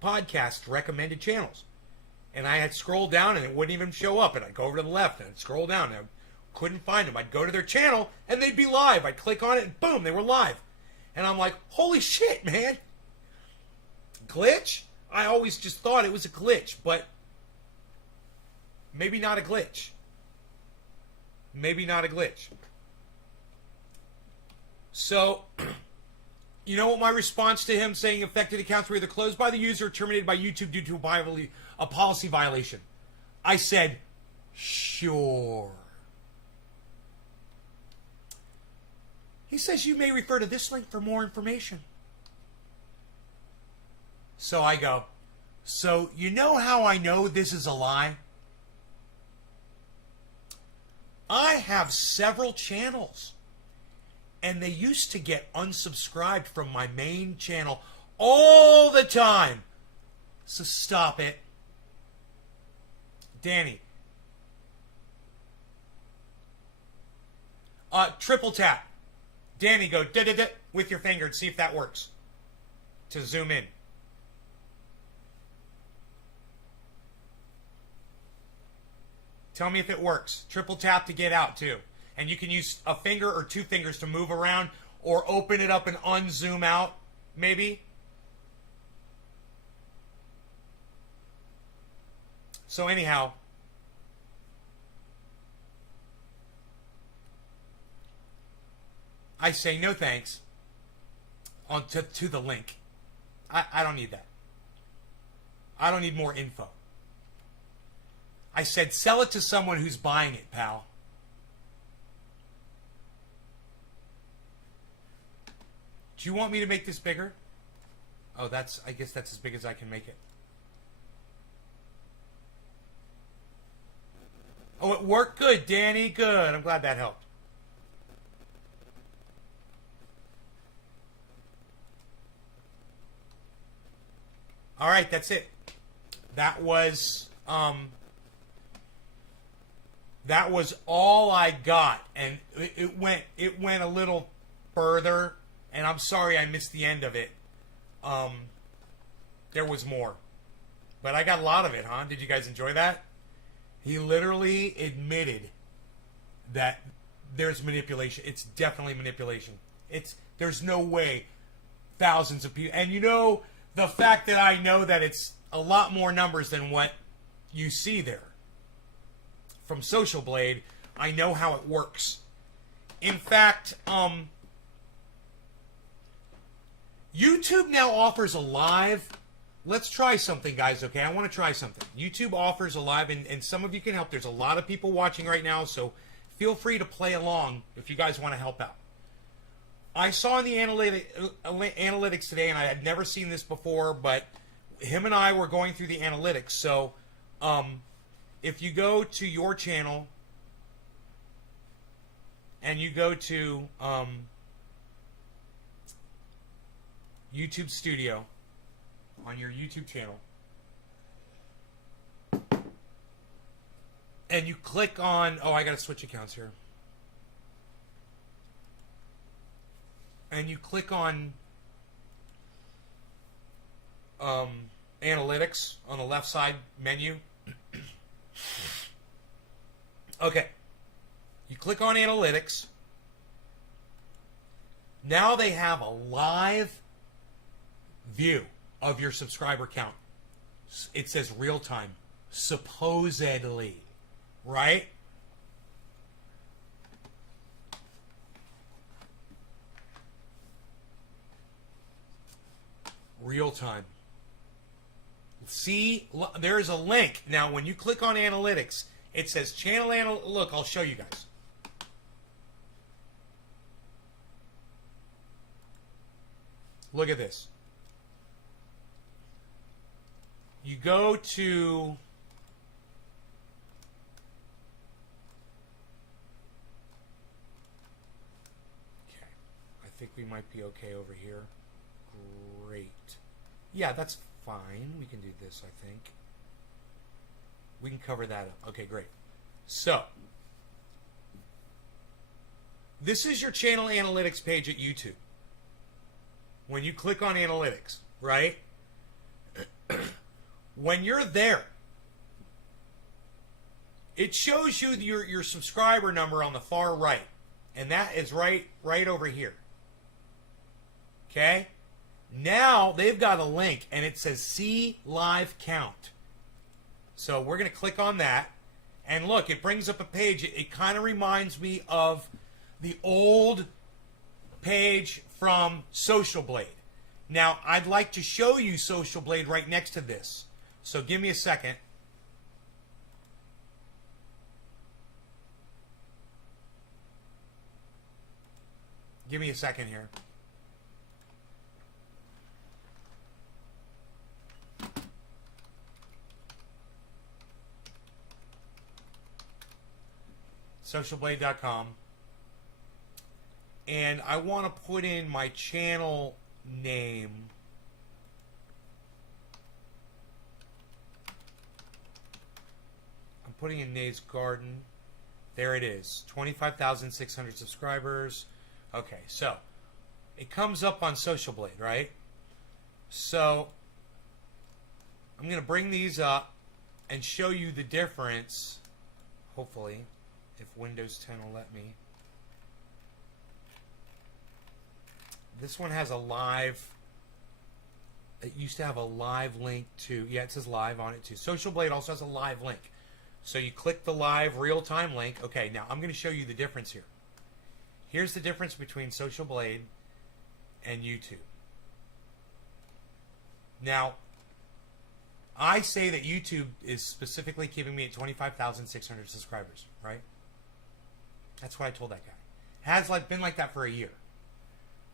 podcast recommended channels. And I had scrolled down and it wouldn't even show up. And I'd go over to the left and I'd scroll down and I couldn't find them. I'd go to their channel and they'd be live. I'd click on it and boom, they were live. And I'm like, holy shit, man. Glitch? I always just thought it was a glitch, but maybe not a glitch. Maybe not a glitch. So, you know what my response to him saying affected accounts were either closed by the user or terminated by YouTube due to a policy violation? I said, sure. He says you may refer to this link for more information. So I go, so you know how I know this is a lie? I have several channels, and they used to get unsubscribed from my main channel all the time. So stop it. Danny. Triple tap. Danny, go da-da-da with your finger and see if that works. To zoom in. Tell me if it works. Triple tap to get out, too. And you can use a finger or two fingers to move around or open it up and unzoom out, maybe. So anyhow, I say no thanks on to the link. I don't need that. I don't need more info. I said, sell it to someone who's buying it, pal. Do you want me to make this bigger? Oh, I guess that's as big as I can make it. Oh, it worked good, Danny. Good. I'm glad that helped. All right, that's it. That was all I got, and it went a little further, and I'm sorry I missed the end of it. There was more, but I got a lot of it, huh? Did you guys enjoy that? He literally admitted that there's manipulation. It's definitely manipulation. There's no way thousands of people, and you know, the fact that I know that it's a lot more numbers than what you see there from Social Blade, I know how it works. In fact, YouTube now offers a live. Let's try something, guys, okay? I want to try something. YouTube offers a live, and some of you can help. There's a lot of people watching right now, so feel free to play along if you guys want to help out. I saw in the analytics today, and I had never seen this before, but him and I were going through the analytics. So if you go to your channel and you go to YouTube Studio on your YouTube channel, and you click on, oh, I got to switch accounts here. And you click on analytics on the left side menu. Okay. You click on analytics. Now they have a live view of your subscriber count. It says real time, supposedly, right? Real time. See, there is a link. Now, when you click on analytics, it says channel Look, I'll show you guys. Look at this. You go to I think we might be okay over here. Great. Yeah, that's fine. We can do this, I think. We can cover that up. Okay, great. So, this is your channel analytics page at YouTube. When you click on analytics, right? When you're there, it shows you your subscriber number on the far right. And that is right over here. Okay? Now they've got a link and it says see live count. So we're going to click on that. And look, it brings up a page. It kind of reminds me of the old page from Social Blade. Now, I'd like to show you Social Blade right next to this. So give me a second. Give me a second here. Socialblade.com. And I want to put in my channel name. I'm putting in Nays Garden. There it is. 25,600 subscribers. Okay, so it comes up on Social Blade, right? So I'm going to bring these up and show you the difference, hopefully, if Windows 10 will let me. This one has a live, it used to have a live link to, yeah, it says live on it too. Social Blade also has a live link. So you click the live real-time link. Okay, now I'm going to show you the difference here. Here's the difference between Social Blade and YouTube. Now, I say that YouTube is specifically keeping me at 25,600 subscribers, right? That's what I told that guy. Has been like that for a year.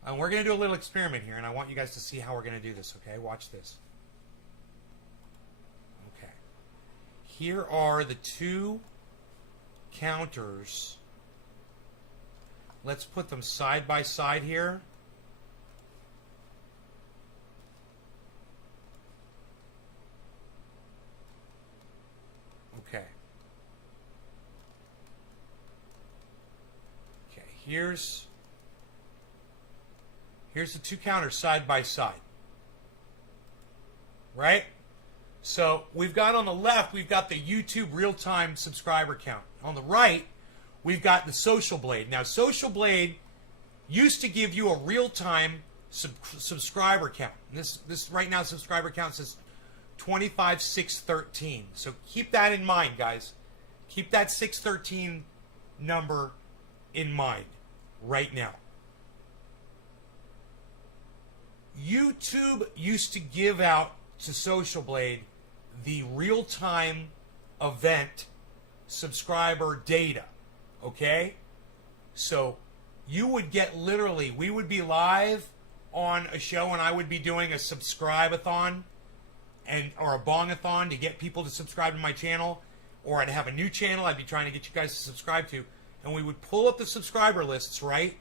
And we're going to do a little experiment here, and I want you guys to see how we're going to do this, okay? Watch this. Okay. Here are the two counters. Let's put them side by side here. Okay. Okay, here's the two counters side by side. Right? So we've got on the left, we've got the YouTube real-time subscriber count. On the right, we've got the Social Blade. Now, Social Blade used to give you a real-time subscriber count. This right now subscriber count says 25,613. So keep that in mind, guys. Keep that 613 number in mind right now. YouTube used to give out to Social Blade the real-time event subscriber data. Okay? So you would get literally, we would be live on a show and I would be doing a subscribe-a-thon or a bong-a-thon to get people to subscribe to my channel, or I'd have a new channel I'd be trying to get you guys to subscribe to, and we would pull up the subscriber lists, right?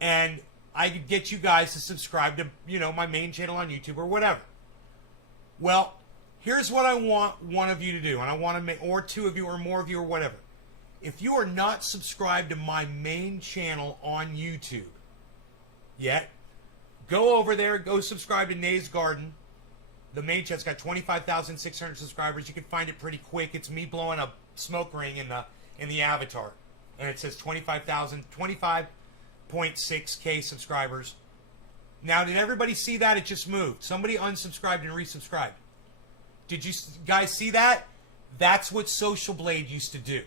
And I could get you guys to subscribe to, my main channel on YouTube or whatever. Well, here's what I want one of you to do, and I want to make, or two of you or more of you or whatever. If you are not subscribed to my main channel on YouTube yet, go over there, go subscribe to Nays Garden. The main channel's got 25,600 subscribers. You can find it pretty quick. It's me blowing a smoke ring in the avatar, and it says 25.6K subscribers. Now, did everybody see that? It just moved. Somebody unsubscribed and resubscribed. Did you guys see that? That's what Social Blade used to do.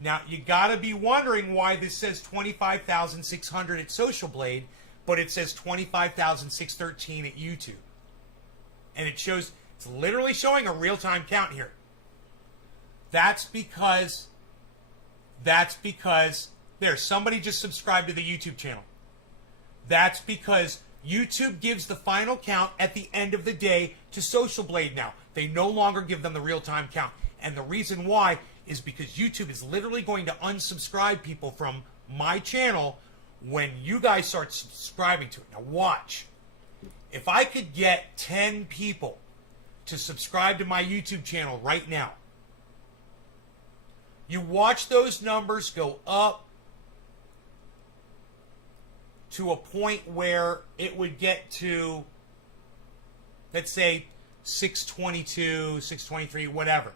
Now, you got to be wondering why this says 25,600 at Social Blade, but it says 25,613 at YouTube. And it shows, it's literally showing a real-time count here. That's because there, somebody just subscribed to the YouTube channel. That's because YouTube gives the final count at the end of the day to Social Blade now. They no longer give them the real-time count. And the reason why is because YouTube is literally going to unsubscribe people from my channel when you guys start subscribing to it. Now watch. If I could get 10 people to subscribe to my YouTube channel right now, you watch those numbers go up to a point where it would get to, let's say, 622, 623, whatever.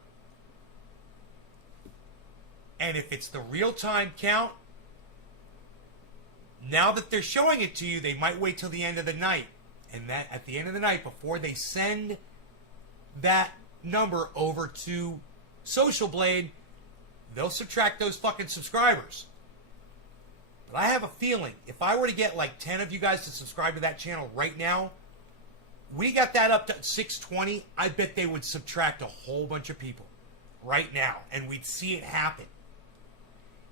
And if it's the real-time count, now that they're showing it to you, they might wait till the end of the night. And that at the end of the night, before they send that number over to Social Blade, they'll subtract those fucking subscribers. But I have a feeling, if I were to get like 10 of you guys to subscribe to that channel right now, we got that up to 620, I bet they would subtract a whole bunch of people right now, and we'd see it happen.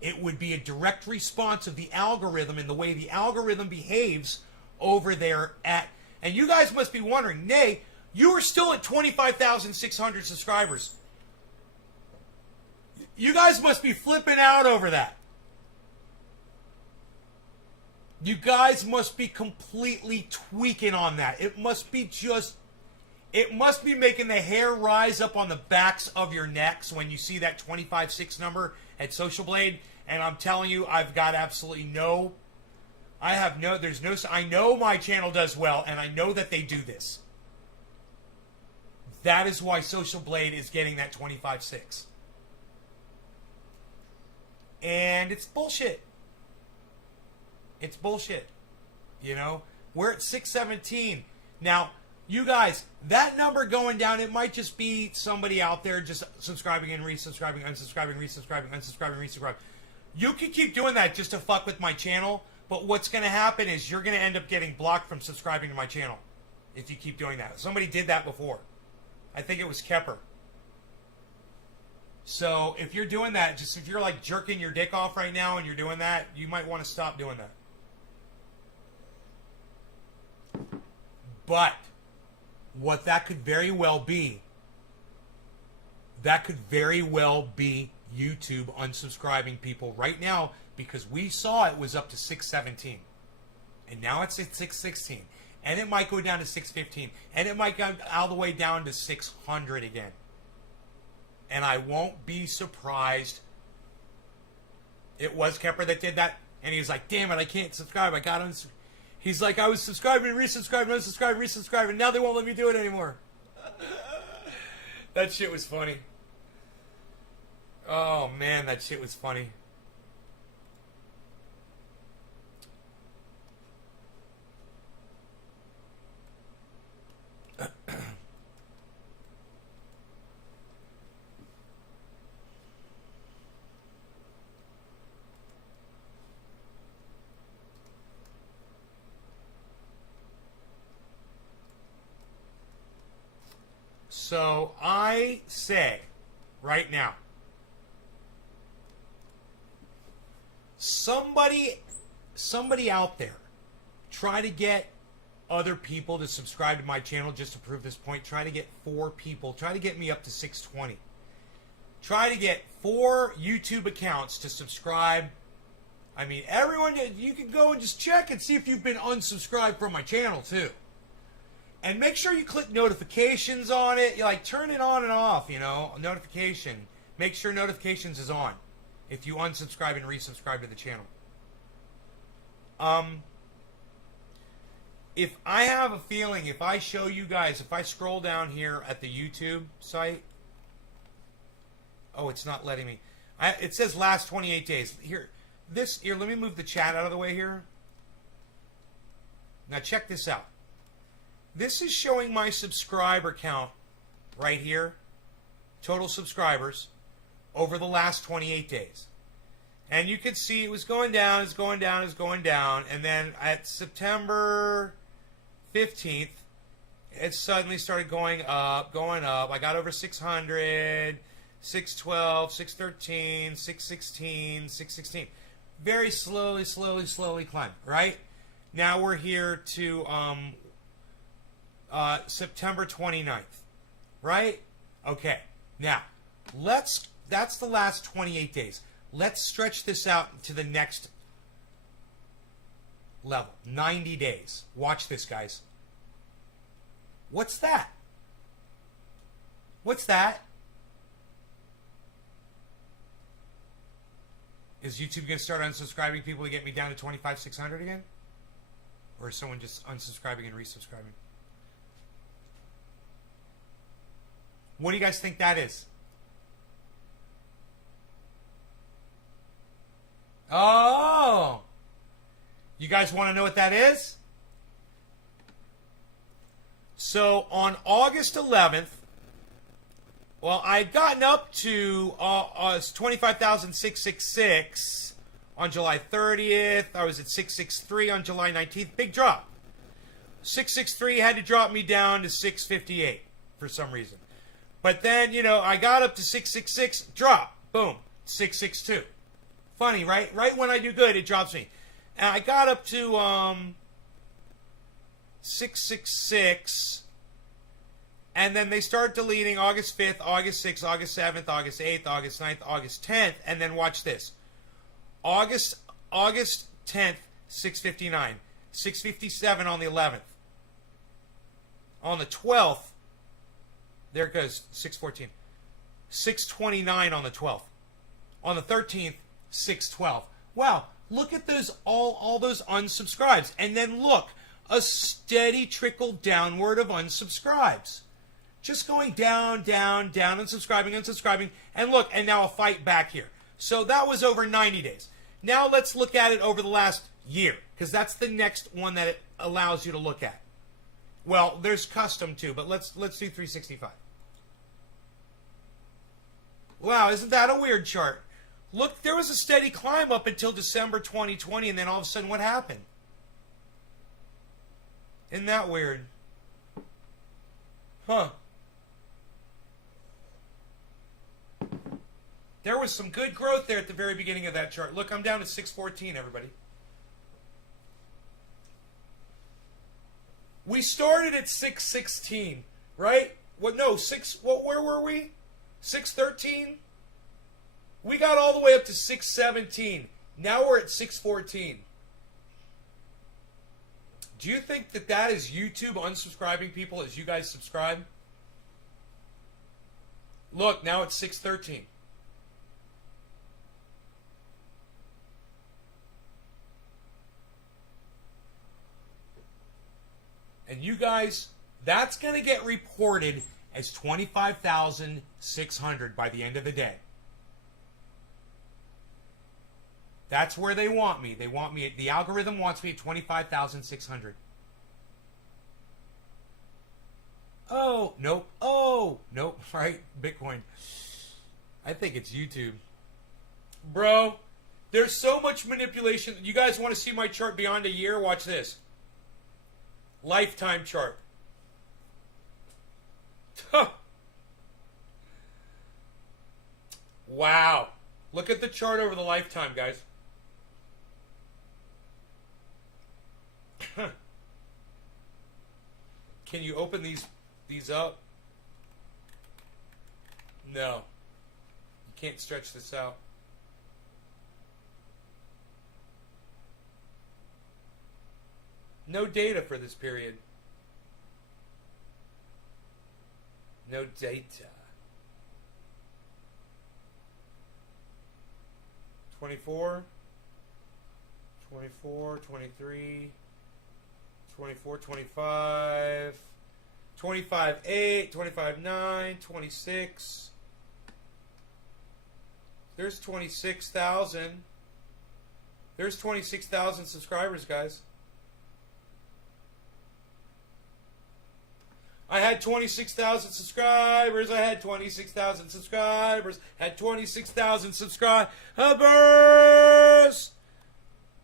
It would be a direct response of the algorithm and the way the algorithm behaves over there at... And you guys must be wondering, Nay, you are still at 25,600 subscribers. You guys must be flipping out over that. You guys must be completely tweaking on that. It must be making the hair rise up on the backs of your necks when you see that 25.6 number at Social Blade. And I'm telling you, I've got absolutely no... I know my channel does well, and I know that they do this. That is why Social Blade is getting that 25.6. And it's bullshit. It's bullshit. You know? We're at 617. Now, you guys, that number going down, it might just be somebody out there just subscribing and resubscribing, unsubscribing, resubscribing, unsubscribing, resubscribing. You can keep doing that just to fuck with my channel, but what's going to happen is you're going to end up getting blocked from subscribing to my channel if you keep doing that. Somebody did that before. I think it was Kepper. So if you're doing that, just if you're like jerking your dick off right now and you're doing that, you might want to stop doing that. But what that could very well be YouTube unsubscribing people right now, because we saw it was up to 617. And now it's at 616. And it might go down to 615. And it might go all the way down to 600 again. And I won't be surprised. It was Kepper that did that. And he was like, damn it, I can't subscribe. I got unsubscribed. He's like, I was subscribing, resubscribing, unsubscribing, resubscribing. Now they won't let me do it anymore. That shit was funny. Oh, man, that shit was funny. So I say right now, somebody out there, try to get other people to subscribe to my channel just to prove this point. Try to get 4 people. Try to get me up to 620. Try to get 4 YouTube accounts to subscribe. I mean, everyone, you can go and just check and see if you've been unsubscribed from my channel too. And make sure you click notifications on it. You like turn it on and off, you know, notification. Make sure notifications is on if you unsubscribe and resubscribe to the channel. If I have a feeling, if I show you guys, if I scroll down here at the YouTube site, oh, it's not letting me. It says last 28 days. Here, let me move the chat out of the way here. Now check this out. This is showing my subscriber count right here. Total subscribers over the last 28 days. And you can see it was going down, it's going down, it's going down. And then at September 15th, it suddenly started going up, going up. I got over 600, 612, 613, 616, 616. Very slowly, slowly, slowly climb, right? Now we're here to September 29th, right? Okay. Now, that's the last 28 days. Let's stretch this out to the next level. 90 days. Watch this, guys. What's that? What's that? Is YouTube going to start unsubscribing people to get me down to 25,600 again? Or is someone just unsubscribing and resubscribing? What do you guys think that is? Oh! You guys want to know what that is? So on August 11th, well, I had gotten up to 25,666 on July 30th. I was at 663 on July 19th. Big drop. 663 had to drop me down to 658 for some reason. But then, you know, I got up to 666, drop, boom, 662. Funny, right? Right when I do good, it drops me. And I got up to 666, and then they start deleting August 5th, August 6th, August 7th, August 8th, August 9th, August 10th, and then watch this. August 10th, 659, 657 on the 11th. On the 12th, there it goes, 614. 629 on the 12th. On the 13th, 612. Wow, look at those all those unsubscribes. And then look, a steady trickle downward of unsubscribes. Just going down, down, down, unsubscribing. And look, and now a fight back here. So that was over 90 days. Now let's look at it over the last year, because that's the next one that it allows you to look at. Well, there's custom too, but let's do 365. Wow, isn't that a weird chart? Look, there was a steady climb up until December 2020, and then all of a sudden, what happened? Isn't that weird? Huh. There was some good growth there at the very beginning of that chart. Look, I'm down to 614, everybody. We started at 616, right? What? No, where were we? 613? We got all the way up to 617. Now we're at 614. Do you think that that is YouTube unsubscribing people as you guys subscribe? Look, now it's 613. And you guys, that's going to get reported as 25,600 by the end of the day. That's where they want me. They want me, the algorithm wants me at 25,600. Oh, nope. Oh, nope. Right? Bitcoin. I think it's YouTube. Bro, there's so much manipulation. You guys want to see my chart beyond a year? Watch this. Lifetime chart. Huh. Wow. Look at the chart over the lifetime, guys. Can you open these up? No. You can't stretch this out. No data for this period. No data. 24, 24, 23, 24, 25, 25, 8, 25, 9, 26. There's 26,000. There's 26,000 subscribers, guys. I had 26,000 subscribers. I had 26,000 subscribers. Had 26,000 subscribers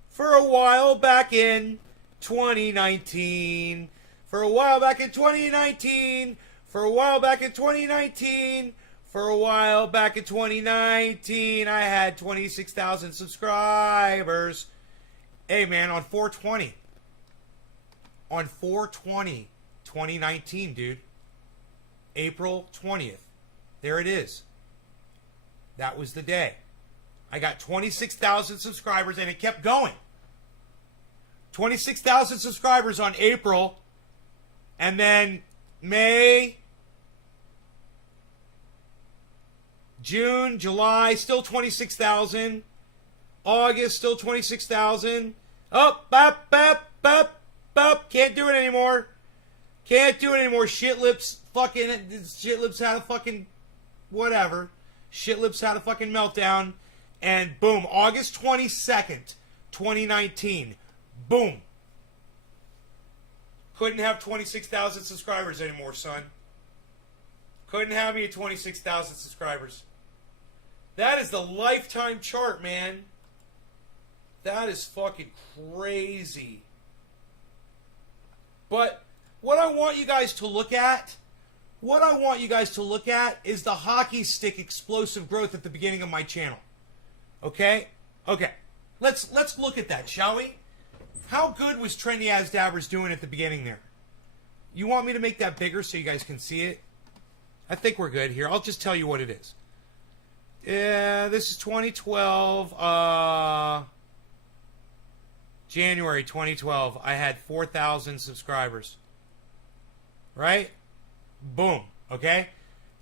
for a while back in 2019. For a while back in 2019. For a while back in 2019. For a while back in 2019, I had 26,000 subscribers. Hey, man, on 420. On 420. 2019, dude. April 20th. There it is. That was the day. I got 26,000 subscribers, and it kept going. 26,000 subscribers on April, and then May, June, July, still 26,000. August, still 26,000. Up, up. Can't do it anymore. Can't do it anymore. Shitlips had a fucking whatever. Shitlips had a fucking meltdown. And boom, August 22nd, 2019. Boom. Couldn't have 26,000 subscribers anymore, son. Couldn't have me at 26,000 subscribers. That is the lifetime chart, man. That is fucking crazy. But what I want you guys to look at, is the hockey stick explosive growth at the beginning of my channel. Okay? Okay. Let's look at that, shall we? How good was Trendy As Dabbers doing at the beginning there? You want me to make that bigger so you guys can see it? I think we're good here. I'll just tell you what it is. Yeah, this is 2012. January 2012. I had 4,000 subscribers. Right? Boom. Okay?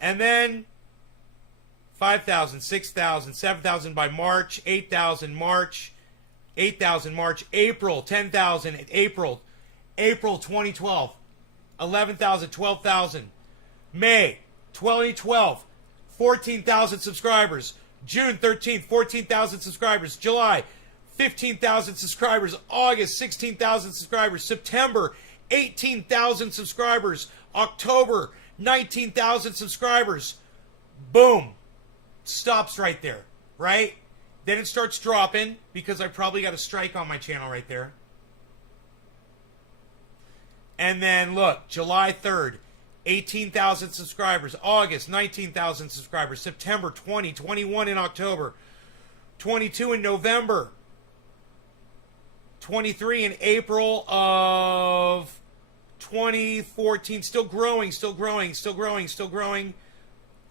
And then 5,000, 6,000, 7,000 by March, 8,000 March, 8,000 March, April, 10,000 April 2012, 11,000, 12,000. May 2012, 14,000 subscribers. June 13th, 14,000 subscribers. July, 15,000 subscribers. August, 16,000 subscribers. September, 18,000 subscribers. October, 19,000 subscribers. Boom. Stops right there, right? Then it starts dropping because I probably got a strike on my channel right there. And then look, July 3rd, 18,000 subscribers. August, 19,000 subscribers. September, 20, 21 in October. 22 in November. 23 in April of 2014. Still growing.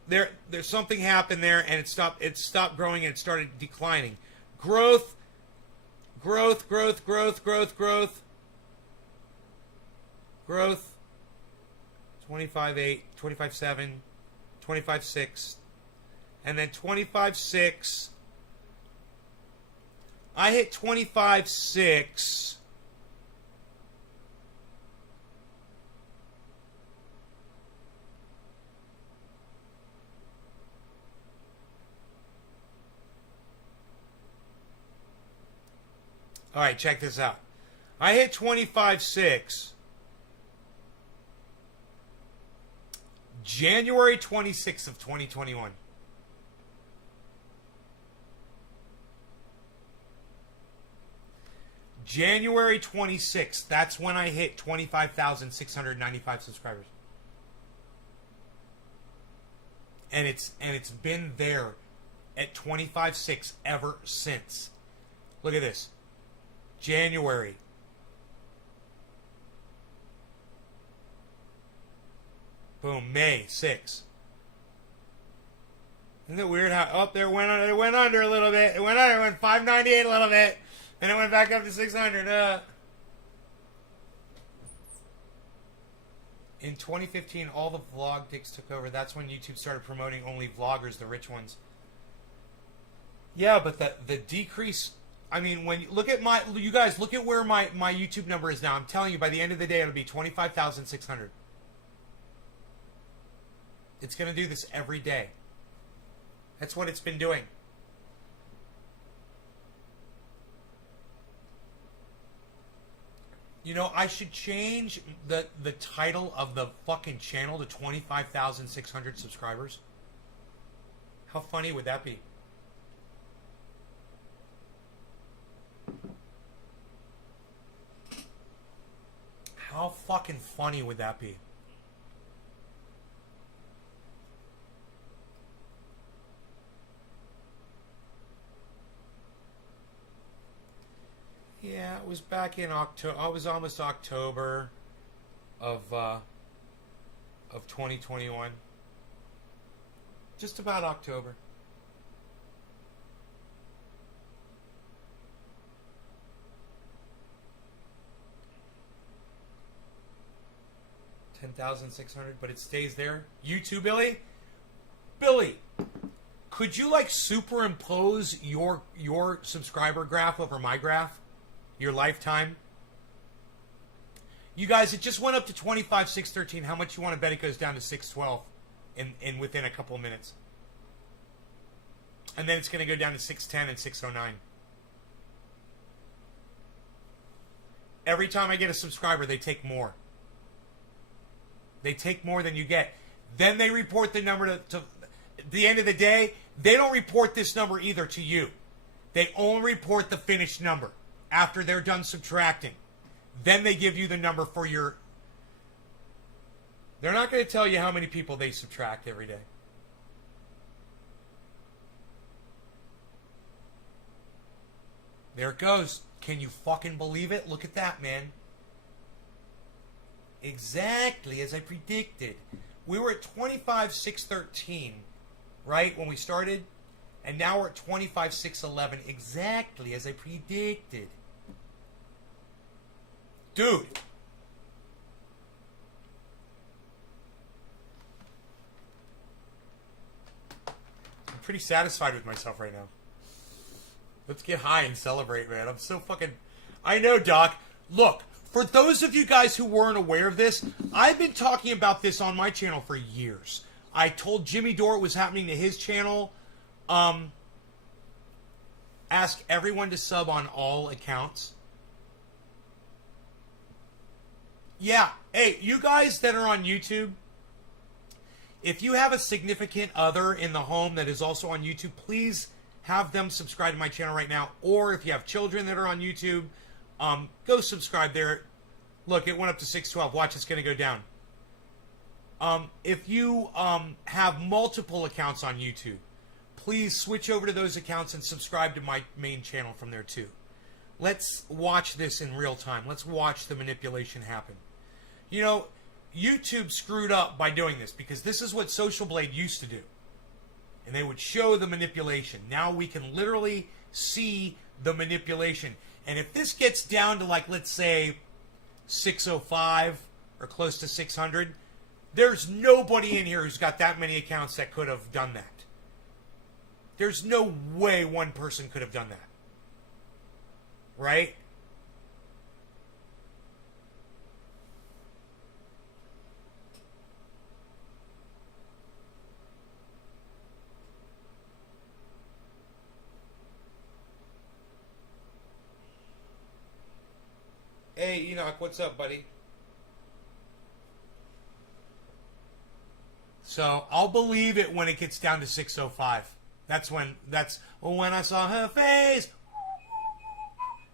There's something happened there, and it stopped growing and it started declining. Growth. 25.8, 25.7, 25.6, and then 25.6. I hit 25.6. All right, check this out. I hit 25.6 January 26th of 2021. January 26th, that's when I hit 25,695 subscribers. And it's been there at 25.6 ever since. Look at this. January. Boom, May 6. Isn't it weird how up there it went under a little bit. It went 598 a little bit. And it went back up to 600. In 2015, all the vlog dicks took over. That's when YouTube started promoting only vloggers, the rich ones. Yeah, but the decrease. I mean, when you look at you guys look at where my YouTube number is now. I'm telling you, by the end of the day, it'll be 25,600. It's gonna do this every day. That's what it's been doing. You know, I should change the title of the fucking channel to 25,600 subscribers. How funny would that be? How fucking funny would that be? Yeah, it was back in October. I was almost October of 2021. Just about October. 10,600, but it stays there. You too, Billy? Billy, could you like superimpose your subscriber graph over my graph? Your lifetime? You guys, it just went up to 25,613. How much you want to bet it goes down to 612 in within a couple of minutes? And then it's going to go down to 610 and 609. Every time I get a subscriber, they take more. They take more than you get. Then they report the number to at the end of the day, they don't report this number either to you. They only report the finished number after they're done subtracting. Then they give you the number for your... They're not going to tell you how many people they subtract every day. There it goes. Can you fucking believe it? Look at that, man. Exactly as I predicted. We were at 25,613, right, when we started? And now we're at 25,611, exactly as I predicted. Dude. I'm pretty satisfied with myself right now. Let's get high and celebrate, man. I'm so fucking... I know, Doc. Look, for those of you guys who weren't aware of this, I've been talking about this on my channel for years. I told Jimmy Dore it was happening to his channel. Ask everyone to sub on all accounts. Yeah. Hey, you guys that are on YouTube, if you have a significant other in the home that is also on YouTube, please have them subscribe to my channel right now. Or if you have children that are on YouTube, go subscribe there. Look, it went up to 612. Watch, it's going to go down. If you have multiple accounts on YouTube, please switch over to those accounts and subscribe to my main channel from there too. Let's watch this in real time. Let's watch the manipulation happen. You know, YouTube screwed up by doing this because this is what Social Blade used to do. And they would show the manipulation. Now we can literally see the manipulation. And if this gets down to, like, let's say 605 or close to 600, there's nobody in here who's got that many accounts that could have done that. There's no way one person could have done that. Right? Hey, Enoch, what's up, buddy? So, I'll believe it when it gets down to 605. That's when I saw her face.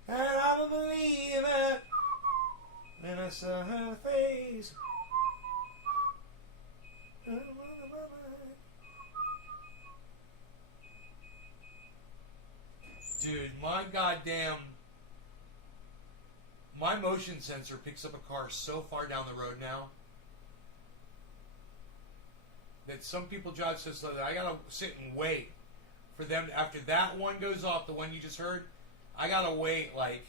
And I'll believe it when I saw her face. Dude, my goddamn... My motion sensor picks up a car so far down the road now that some people drive so slow that I gotta sit and wait for them. After that one goes off, the one you just heard, I gotta wait like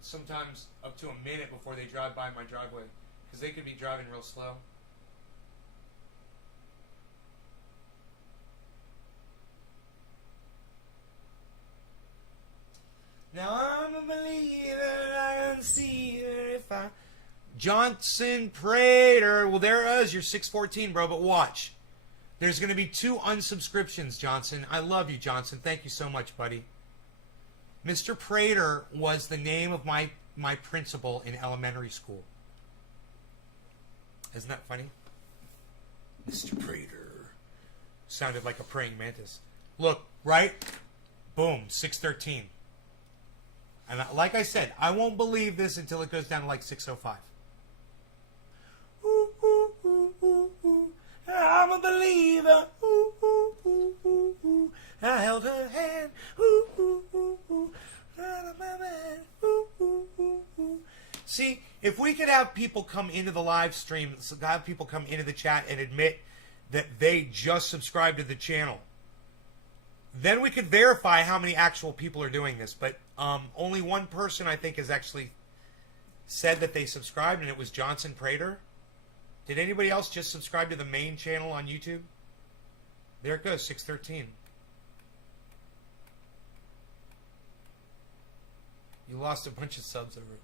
sometimes up to a minute before they drive by my driveway because they could be driving real slow. Now I'm a believer, I can see her if I... Johnson Prater. Well, there it is. You're 614, bro, but watch. There's going to be 2 unsubscriptions, Johnson. I love you, Johnson. Thank you so much, buddy. Mr. Prater was the name of my principal in elementary school. Isn't that funny? Mr. Prater. Sounded like a praying mantis. Look, right? Boom, 613. And like I said, I won't believe this until it goes down to like 605. Ooh, ooh, ooh, ooh, ooh. I'm a believer. Ooh, ooh, ooh, ooh, ooh. I held her hand. Ooh, ooh, ooh, ooh. Ooh, ooh, ooh, ooh. See, if we could have people come into the live stream, have people come into the chat and admit that they just subscribed to the channel, then we could verify how many actual people are doing this. But only one person, I think, has actually said that they subscribed, and it was Johnson Prater. Did anybody else just subscribe to the main channel on YouTube? There it goes, 613. You lost a bunch of subs over it.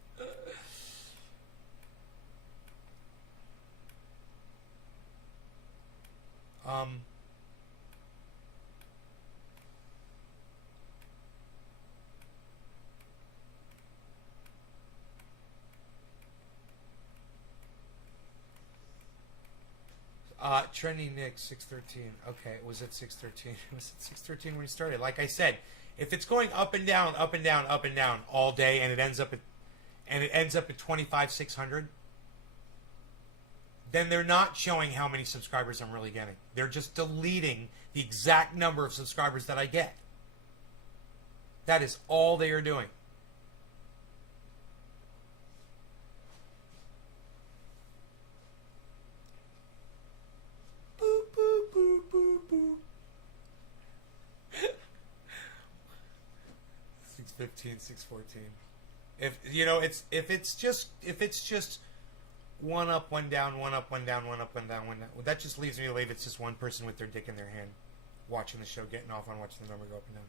Trending Nick 613. Okay, it was at 613. It was at 613 when we started. Like I said, if it's going up and down, up and down, up and down all day, and it ends up at 25,600, then they're not showing how many subscribers I'm really getting. They're just deleting the exact number of subscribers that I get. That is all they are doing. Boop, boop, boop, boop, boop. 615, 614. If it's just one up, one down, one up, one down, one up, one down, one down. Well, that just leaves me to believe it's just one person with their dick in their hand watching the show, getting off on watching the number go up and down.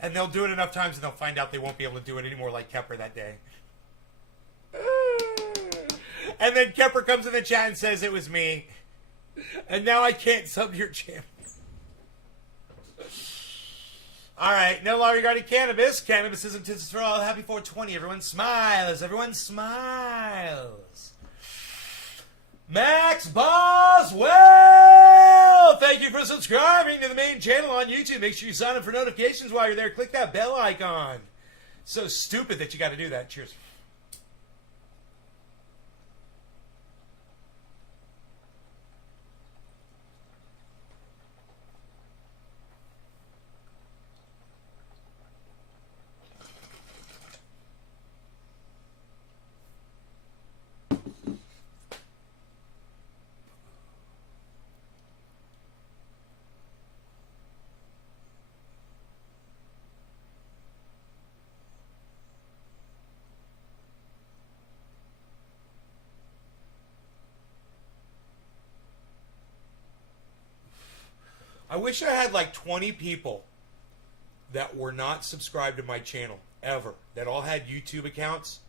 And they'll do it enough times and they'll find out they won't be able to do it anymore like Kepper that day. And then Kepper comes in the chat and says it was me. And now I can't sub your channel. Alright, no law regarding cannabis. Cannabis isn't just for all. Happy 420. Everyone smiles. Everyone smiles. Max Boswell! Thank you for subscribing to the main channel on YouTube. Make sure you sign up for notifications while you're there. Click that bell icon. So stupid that you got to do that. Cheers. I wish I had like 20 people that were not subscribed to my channel ever, that all had YouTube accounts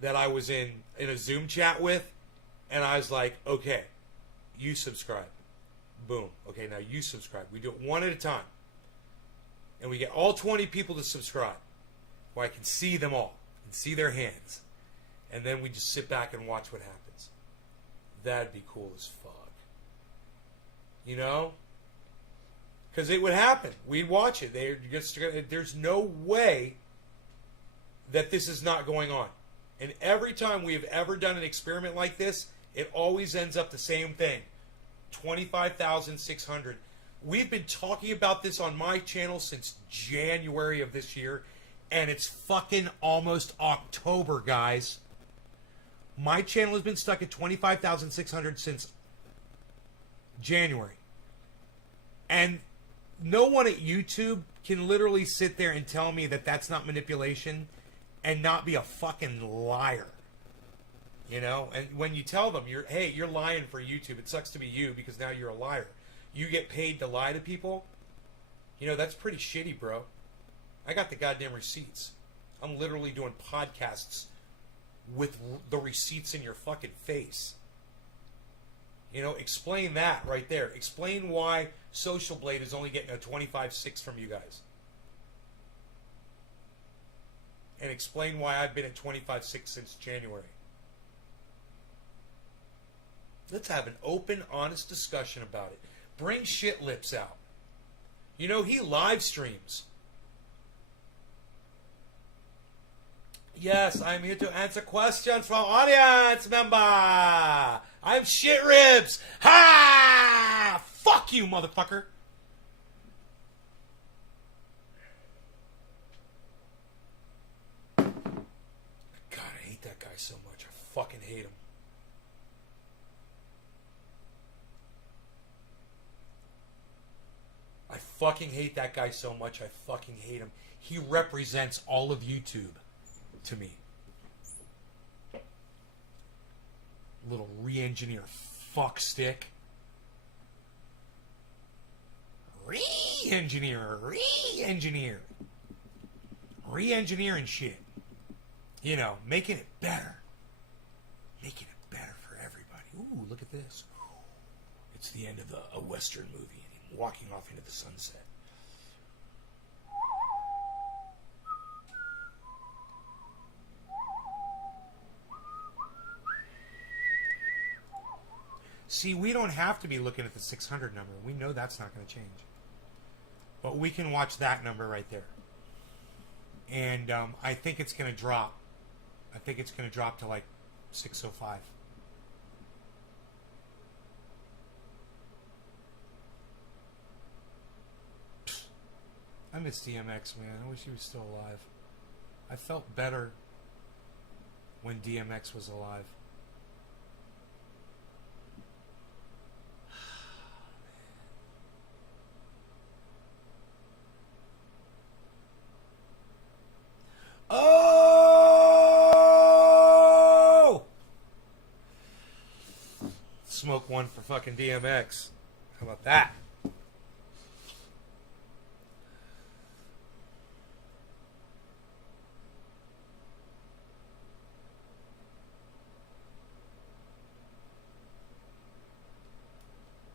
that I was in a Zoom chat with, and I was like, okay, you subscribe. Boom. Okay, now you subscribe. We do it one at a time. And we get all 20 people to subscribe where I can see them all and see their hands. And then we just sit back and watch what happens. That'd be cool as fuck. You know? Because it would happen. We'd watch it. There's no way that this is not going on. And every time we have ever done an experiment like this, it always ends up the same thing. 25,600. We've been talking about this on my channel since January of this year, and it's fucking almost October, guys. My channel has been stuck at 25,600 since January. And no one at YouTube can literally sit there and tell me that that's not manipulation and not be a fucking liar. You know? And when you tell them, you're lying for YouTube. It sucks to be you because now you're a liar. You get paid to lie to people. You know, that's pretty shitty, bro. I got the goddamn receipts. I'm literally doing podcasts with the receipts in your fucking face. You know, explain that right there. Explain why Social Blade is only getting a 25.6 from you guys. And explain why I've been at 25.6 since January. Let's have an open, honest discussion about it. Bring Shit Lips out. You know, he live streams. Yes, I'm here to answer questions from audience member. I'm Shit Ribs. Ha! Fuck you, motherfucker. God, I hate that guy so much. I fucking hate him. I fucking hate that guy so much. I fucking hate him. He represents all of YouTube to me. Little re-engineer fuck stick. Re-engineer. Re-engineering shit. You know, making it better. Making it better for everybody. Ooh, look at this. It's the end of a Western movie, and him walking off into the sunset. See, we don't have to be looking at the 600 number. We know that's not going to change. But we can watch that number right there. And I think it's going to drop. I think it's going to drop to like 605. I miss DMX, man. I wish he was still alive. I felt better when DMX was alive. Oh! Smoke one for fucking DMX. How about that?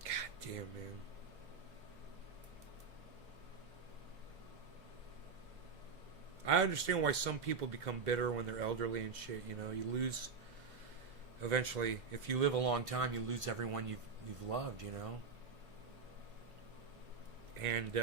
God damn, man. I understand why some people become bitter when they're elderly and shit. You know, you lose. Eventually, if you live a long time, you lose everyone you've loved. You know, and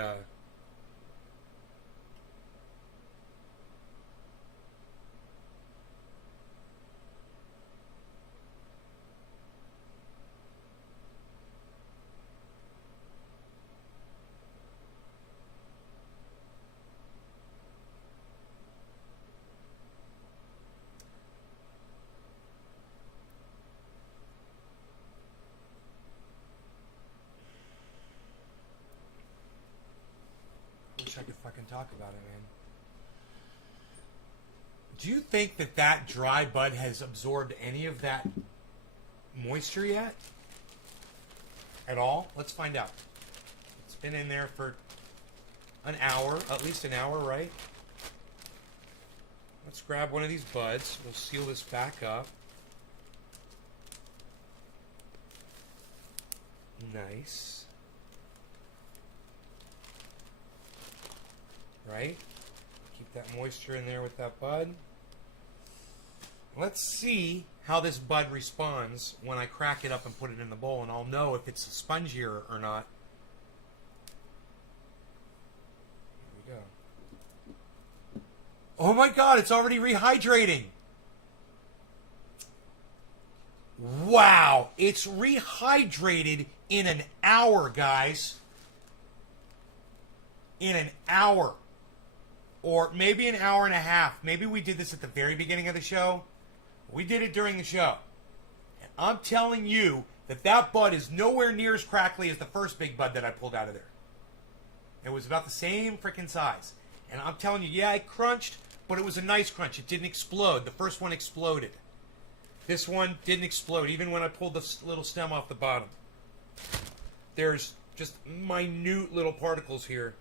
I wish I could fucking talk about it, man. Do you think that dry bud has absorbed any of that moisture yet? At all? Let's find out. It's been in there for an hour, at least an hour, right? Let's grab one of these buds. We'll seal this back up. Nice. Right? Keep that moisture in there with that bud. Let's see how this bud responds when I crack it up and put it in the bowl, and I'll know if it's spongier or not. Here we go. Oh my god, it's already rehydrating. Wow, it's rehydrated in an hour, guys. In an hour. Or maybe an hour and a half. Maybe we did this at the very beginning of the show. We did it during the show. And I'm telling you that bud is nowhere near as crackly as the first big bud that I pulled out of there. It was about the same freaking size. And I'm telling you, yeah, it crunched, but it was a nice crunch. It didn't explode. The first one exploded. This one didn't explode, even when I pulled the little stem off the bottom. There's just minute little particles here.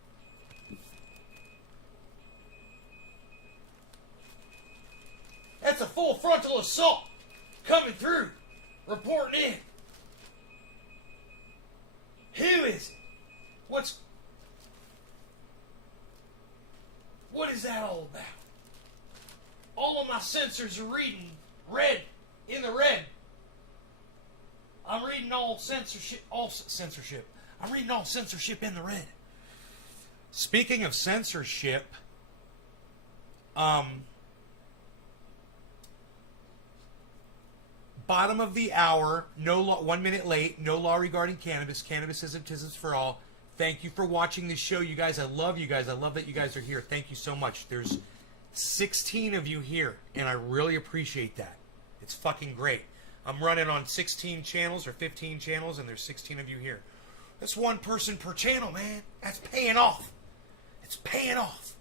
That's a full frontal assault coming through, reporting in. Who is it? What is that all about? All of my sensors are reading red, in the red. I'm reading all censorship. I'm reading all censorship in the red. Speaking of censorship, bottom of the hour, no law, 1 minute late, no law regarding cannabis. Cannabis isn't for all. Thank you for watching this show, you guys. I love you guys. I love that you guys are here. Thank you so much. There's 16 of you here, and I really appreciate that. It's fucking great. I'm running on 16 channels or 15 channels, and there's 16 of you here. That's one person per channel, man. That's paying off. It's paying off.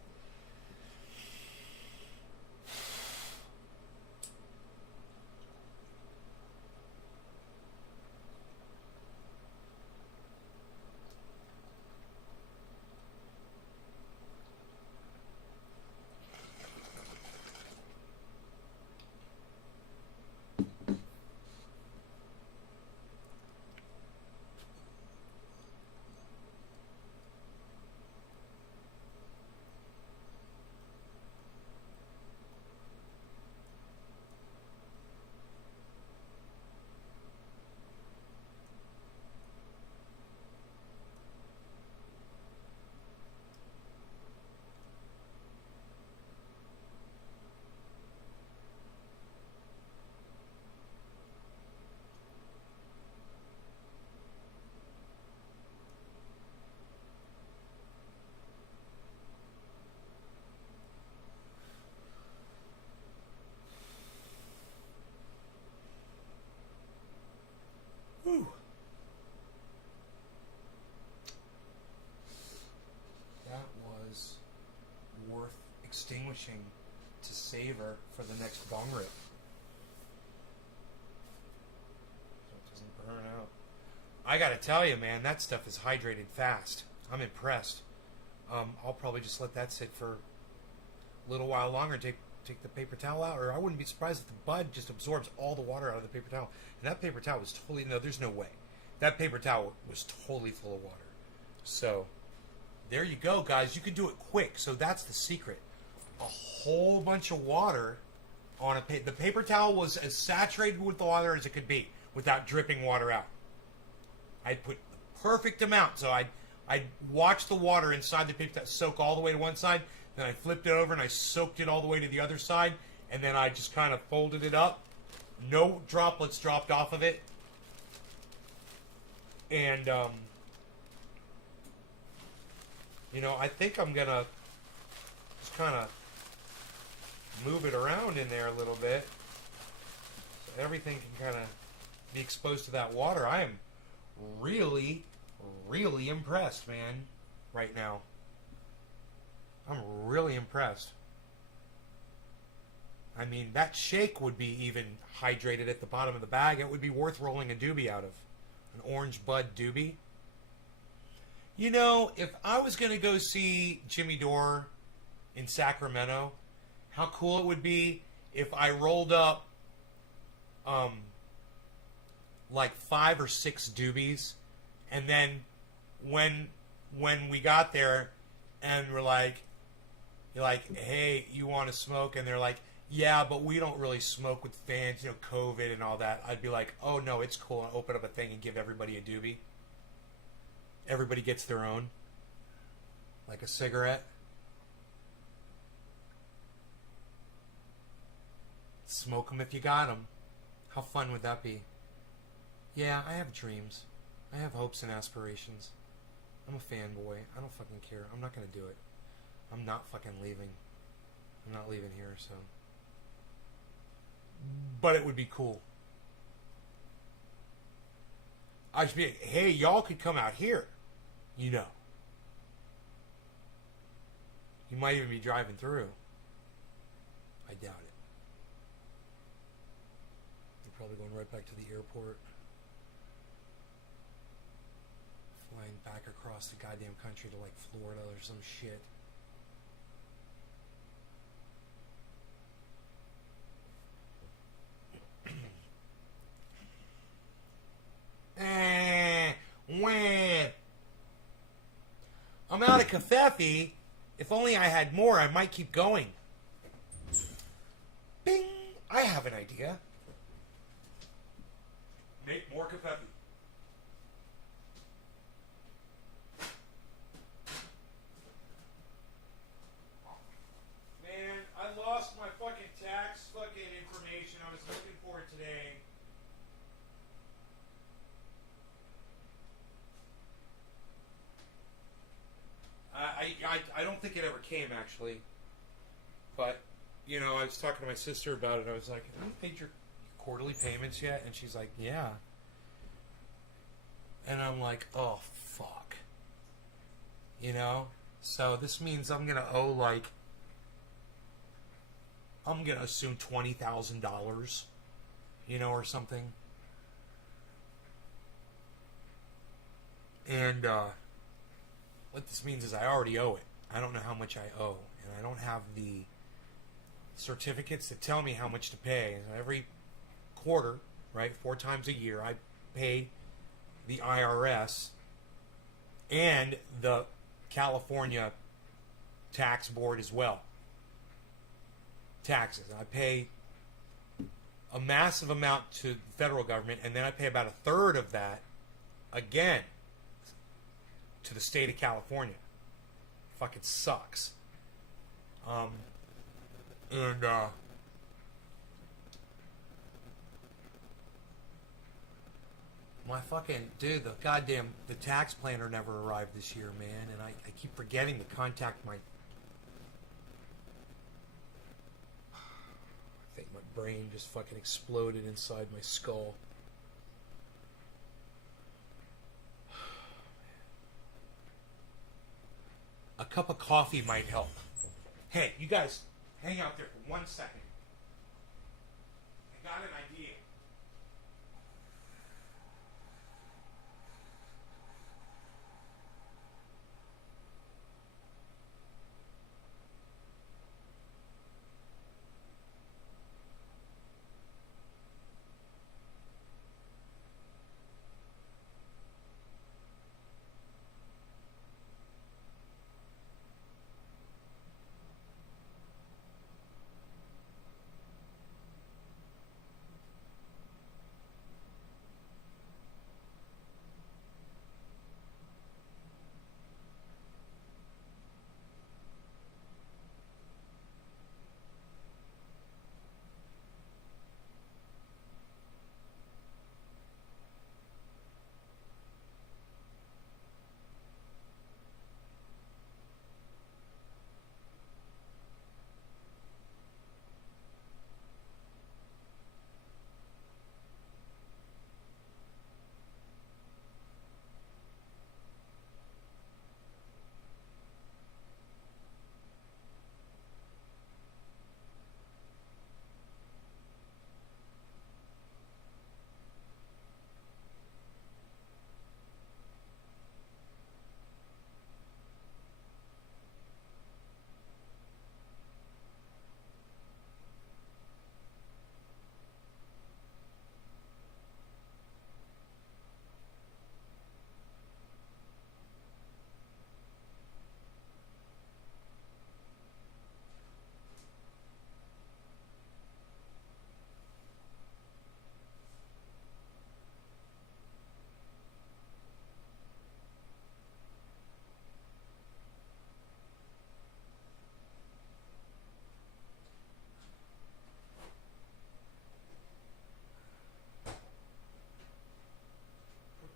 extinguishing to save her for the next bong rip. So it doesn't burn out. I gotta tell you, man, that stuff is hydrated fast. I'm impressed. I'll probably just let that sit for a little while longer and take the paper towel out, or I wouldn't be surprised if the bud just absorbs all the water out of the paper towel. And that paper towel was totally, no, there's no way. That paper towel was totally full of water. So, there you go, guys. You can do it quick. So that's the secret. A whole bunch of water on the paper towel was as saturated with the water as it could be without dripping water out. I'd put the perfect amount. So I'd watch the water inside the paper towel soak all the way to one side. Then I flipped it over and I soaked it all the way to the other side. And then I just kind of folded it up. No droplets dropped off of it. And, you know, I think I'm going to just kind of move it around in there a little bit. So everything can kind of be exposed to that water. I am really, really impressed, man, right now. I'm really impressed. I mean, that shake would be even hydrated at the bottom of the bag. It would be worth rolling a doobie out of. An orange bud doobie. You know, if I was going to go see Jimmy Dore in Sacramento, how cool it would be if I rolled up like 5 or 6 doobies, and then when we got there and we're like, you're like, hey, you want to smoke? And they're like, yeah, but we don't really smoke with fans, you know, COVID and all that. I'd be like, oh no, it's cool. And open up a thing and give everybody a doobie. Everybody gets their own. Like a cigarette. Smoke them if you got them. How fun would that be? Yeah, I have dreams. I have hopes and aspirations. I'm a fanboy. I don't fucking care. I'm not going to do it. I'm not fucking leaving. I'm not leaving here, so. But it would be cool. I should be like, hey, y'all could come out here. You know. You might even be driving through. I doubt it. You're probably going right back to the airport. Flying back across the goddamn country to like Florida or some shit. I'm out of Covfefe. If only I had more, I might keep going. Bing! I have an idea. Make more Covfefe. Man, I lost my fucking tax fucking information. I was looking for it today. I don't think it ever came, actually. But, you know, I was talking to my sister about it. I was like, have you paid your quarterly payments yet? And she's like, yeah. And I'm like, oh, fuck. You know? So this means I'm going to owe, like, I'm going to assume $20,000, you know, or something. And, what this means is I already owe it. I don't know how much I owe. And I don't have the certificates that tell me how much to pay. And every quarter, right, 4 times a year, I pay the IRS and the California tax board as well. Taxes. I pay a massive amount to the federal government, and then I pay about 1/3 of that again to the state of California. Fucking sucks. My fucking dude, the tax planner never arrived this year, man, and I keep forgetting to contact my. I think my brain just fucking exploded inside my skull. A cup of coffee might help. Hey, you guys, hang out there for 1 second. I got an idea.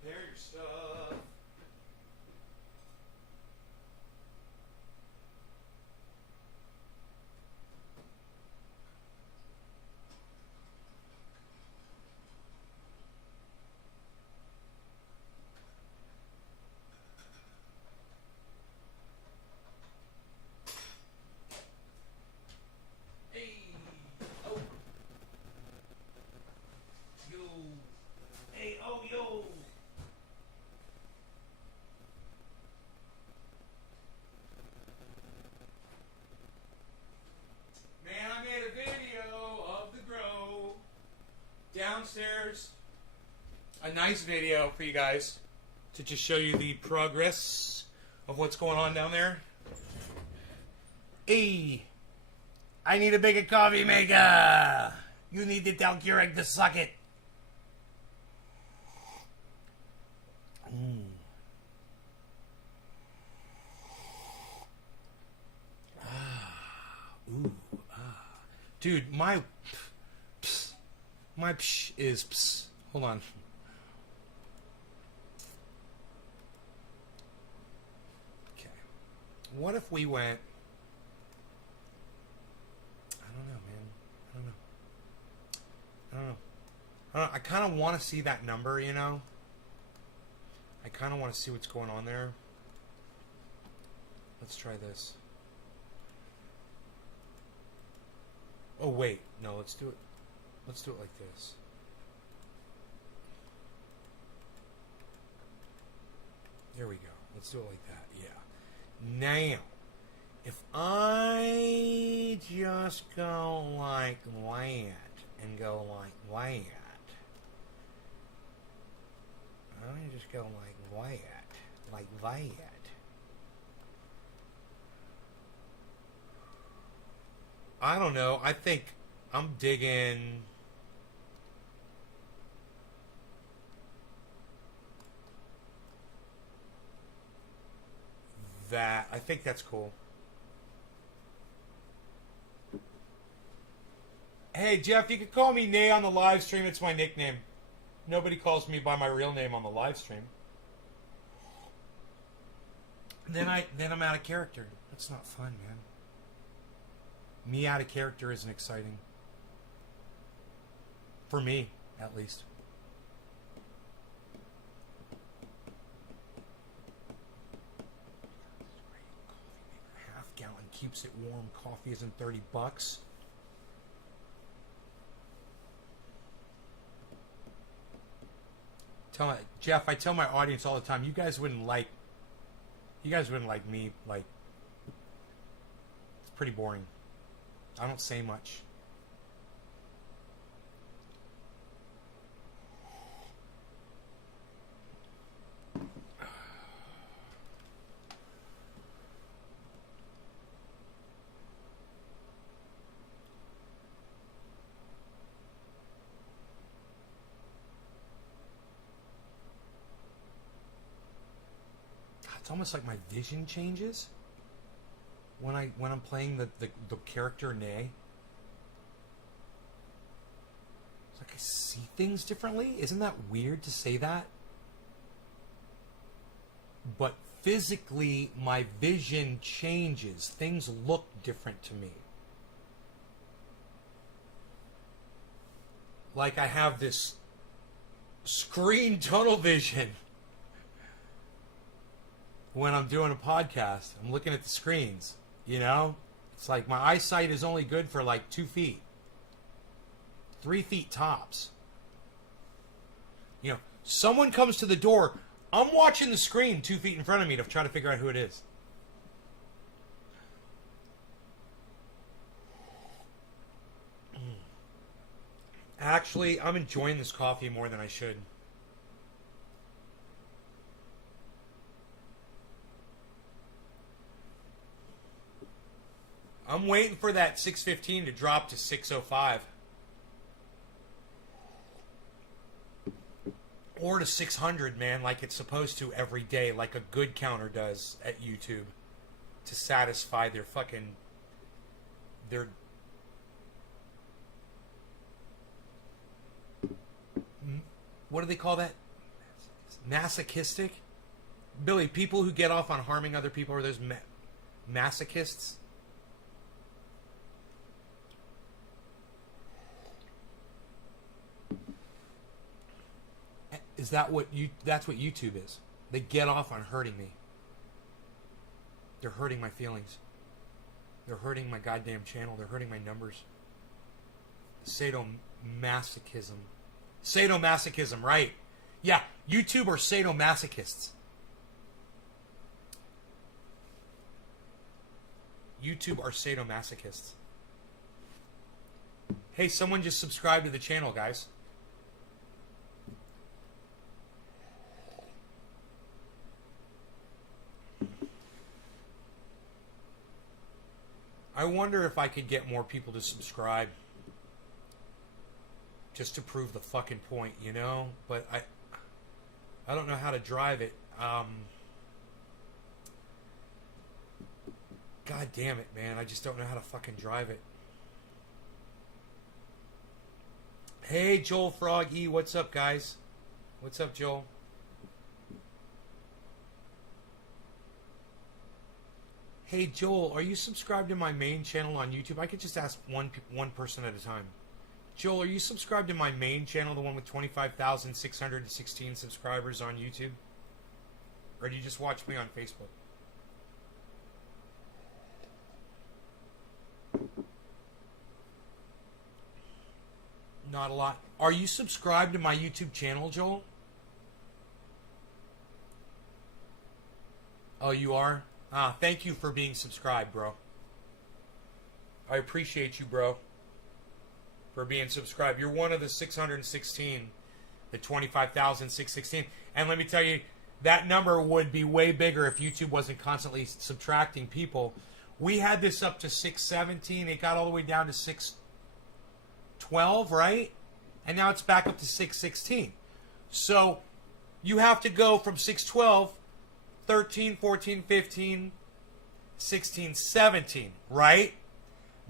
Prepare your stuff. Hey, oh, yo, hey, oh, yo. Man, I made a video of the grow downstairs. A nice video for you guys to just show you the progress of what's going on down there. Hey, I need a bigger coffee maker. You need to tell Keurig to suck it. Dude, my psh is pss. Hold on. Okay. What if we went? I don't know, man. I don't know. I kind of want to see that number, you know? I kind of want to see what's going on there. Let's try this. Oh, wait. No, let's do it. Let's do it like this. There we go. Let's do it like that. Yeah. Now, if I just go like that and go like that, I just go like that. I don't know. I think I'm digging. That. I think that's cool. Hey, Jeff, you can call me Nay on the live stream. It's my nickname. Nobody calls me by my real name on the live stream. Then I'm out of character. That's not fun, man. Me out of character isn't exciting. For me, at least. Half-gallon keeps it warm. Coffee isn't $30. Jeff, I tell my audience all the time, you guys wouldn't like me. Like, it's pretty boring. I don't say much. It's almost like my vision changes when I'm playing the character Nay. It's like I see things differently. Isn't that weird to say that? But physically, my vision changes. Things look different to me. Like I have this screen tunnel vision. When I'm doing a podcast, I'm looking at the screens, you know? It's like my eyesight is only good for like 2 feet. 3 feet tops. You know, someone comes to the door, I'm watching the screen 2 feet in front of me to try to figure out who it is. Actually, I'm enjoying this coffee more than I should. I'm waiting for that 615 to drop to 605. Or to 600, man, like it's supposed to every day, like a good counter does at YouTube. To satisfy their fucking... their... What do they call that? Masochistic? Billy, people who get off on harming other people, are those masochists? Is that what that's what YouTube is? They get off on hurting me. They're hurting my feelings. They're hurting my goddamn channel. They're hurting my numbers. Sadomasochism. Sadomasochism, right. Yeah, YouTube are sadomasochists. YouTube are sadomasochists. Hey, someone just subscribed to the channel, guys. I wonder if I could get more people to subscribe. Just to prove the fucking point, you know? But I don't know how to drive it. God damn it, man. I just don't know how to fucking drive it. Hey, Joel Froggy. What's up, guys? What's up, Joel? Hey, Joel, are you subscribed to my main channel on YouTube? I could just ask one person at a time. Joel, are you subscribed to my main channel, the one with 25,616 subscribers on YouTube? Or do you just watch me on Facebook? Not a lot. Are you subscribed to my YouTube channel, Joel? Oh, you are? Thank you for being subscribed, bro. I appreciate you, bro, for being subscribed. You're one of the 616, the 25,616. And let me tell you, that number would be way bigger if YouTube wasn't constantly subtracting people. We had this up to 617. It got all the way down to 612, right? And now it's back up to 616. So you have to go from 612, 13, 14, 15, 16, 17, right?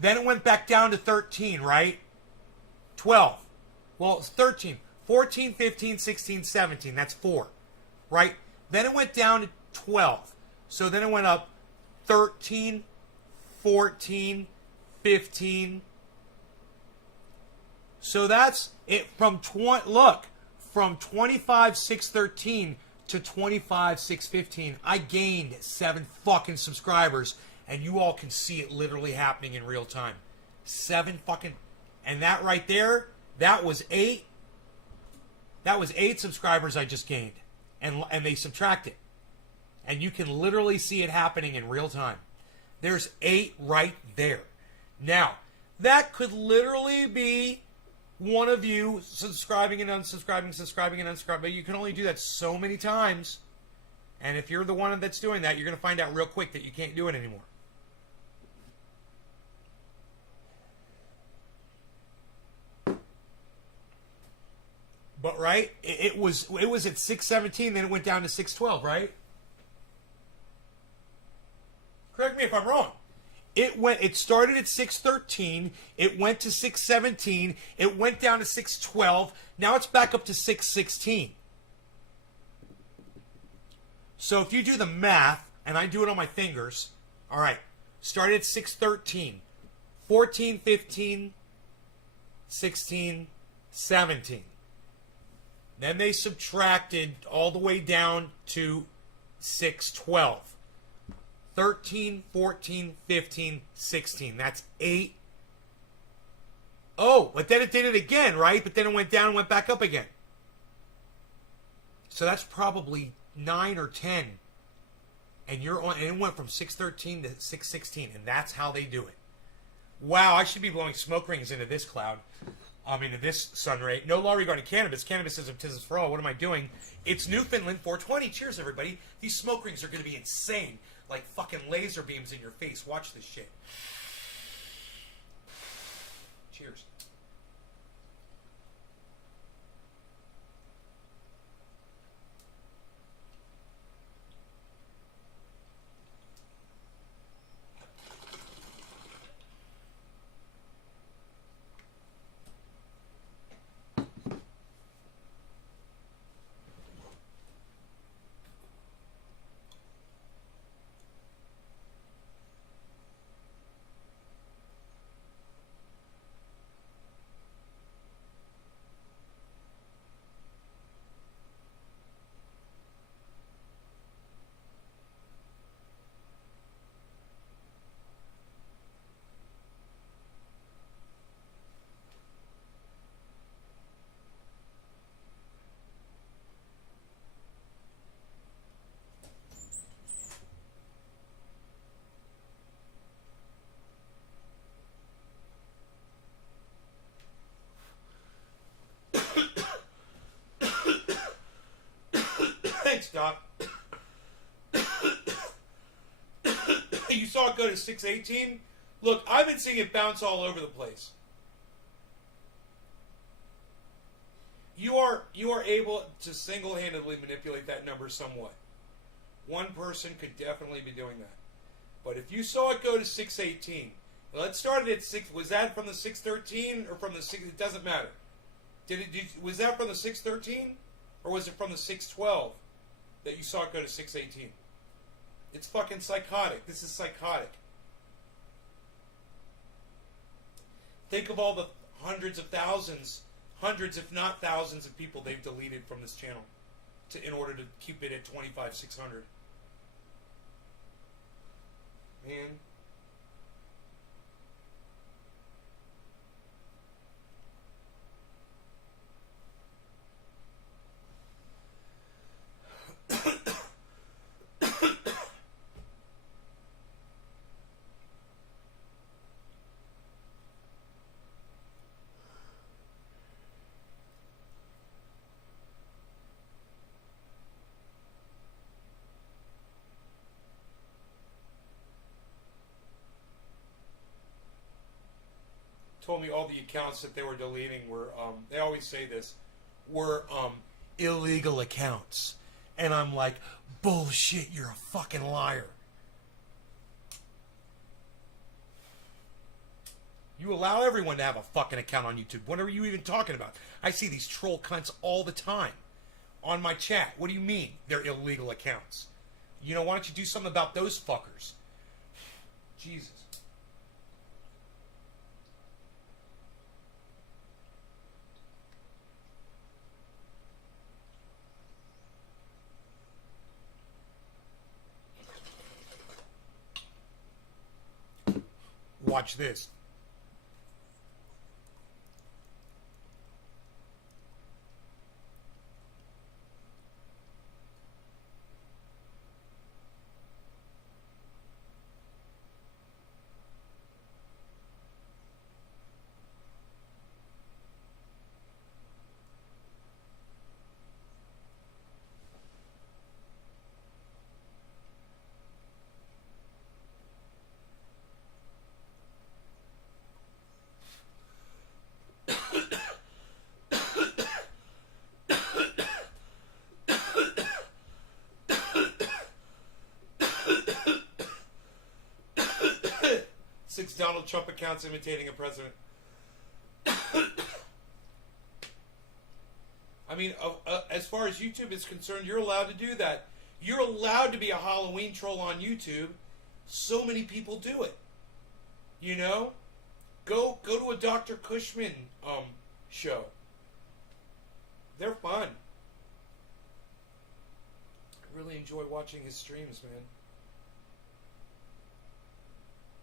Then it went back down to 13, right? 12. Well, it's 13. 14, 15, 16, 17. That's 4, right? Then it went down to 12. So then it went up 13, 14, 15. So that's it from from 25,613 to 25,615. I gained 7 fucking subscribers. and you all can see it literally happening in real time. 7 fucking, and that right there, that was 8. That was 8 subscribers I just gained, and they subtract it, and you can literally see it happening in real time. There's 8 right there. Now, that could literally be one of you subscribing and unsubscribing, subscribing and unsubscribing. But you can only do that so many times. And if you're the one that's doing that, you're going to find out real quick that you can't do it anymore. But right, it was at 617, then it went down to 612, right? Correct me if I'm wrong. It started at 613, it went to 617, it went down to 612, now it's back up to 616. So if you do the math, and I do it on my fingers, all right, started at 613, 14, 15, 16, 17. Then they subtracted all the way down to 612. 13, 14, 15, 16. That's 8. Oh, but then it did it again, right? But then it went down and went back up again. So that's probably 9 or 10. And you're on, and it went from 613 to 616, and that's how they do it. Wow, I should be blowing smoke rings into this cloud. Into this sun ray. No law regarding cannabis. Cannabis is a business for all. What am I doing? It's Newfoundland 420. Cheers, everybody. These smoke rings are going to be insane. Like fucking laser beams in your face. Watch this shit. Cheers. Thanks, Doc. You saw it go to 618? Look, I've been seeing it bounce all over the place. You are able to single-handedly manipulate that number somewhat. One person could definitely be doing that. But if you saw it go to 618, well, it started at 6. Was that from the 613 or from the 6? It doesn't matter. Was that from the 613 or was it from the 612 that you saw it go to 618? It's fucking psychotic. This is psychotic. Think of all the hundreds if not thousands of people they've deleted from this channel in order to keep it at 25,600. Man. Told me all the accounts that they were deleting were, they always say this, were illegal accounts. And I'm like, bullshit, you're a fucking liar. You allow everyone to have a fucking account on YouTube. What are you even talking about? I see these troll cunts all the time on my chat. What do you mean they're illegal accounts? You know, why don't you do something about those fuckers? Jesus. Watch this. Six Donald Trump accounts imitating a president. I mean, as far as YouTube is concerned, you're allowed to do that. You're allowed to be a Halloween troll on YouTube. So many people do it. You know? Go to a Dr. Cushman show. They're fun. I really enjoy watching his streams, man.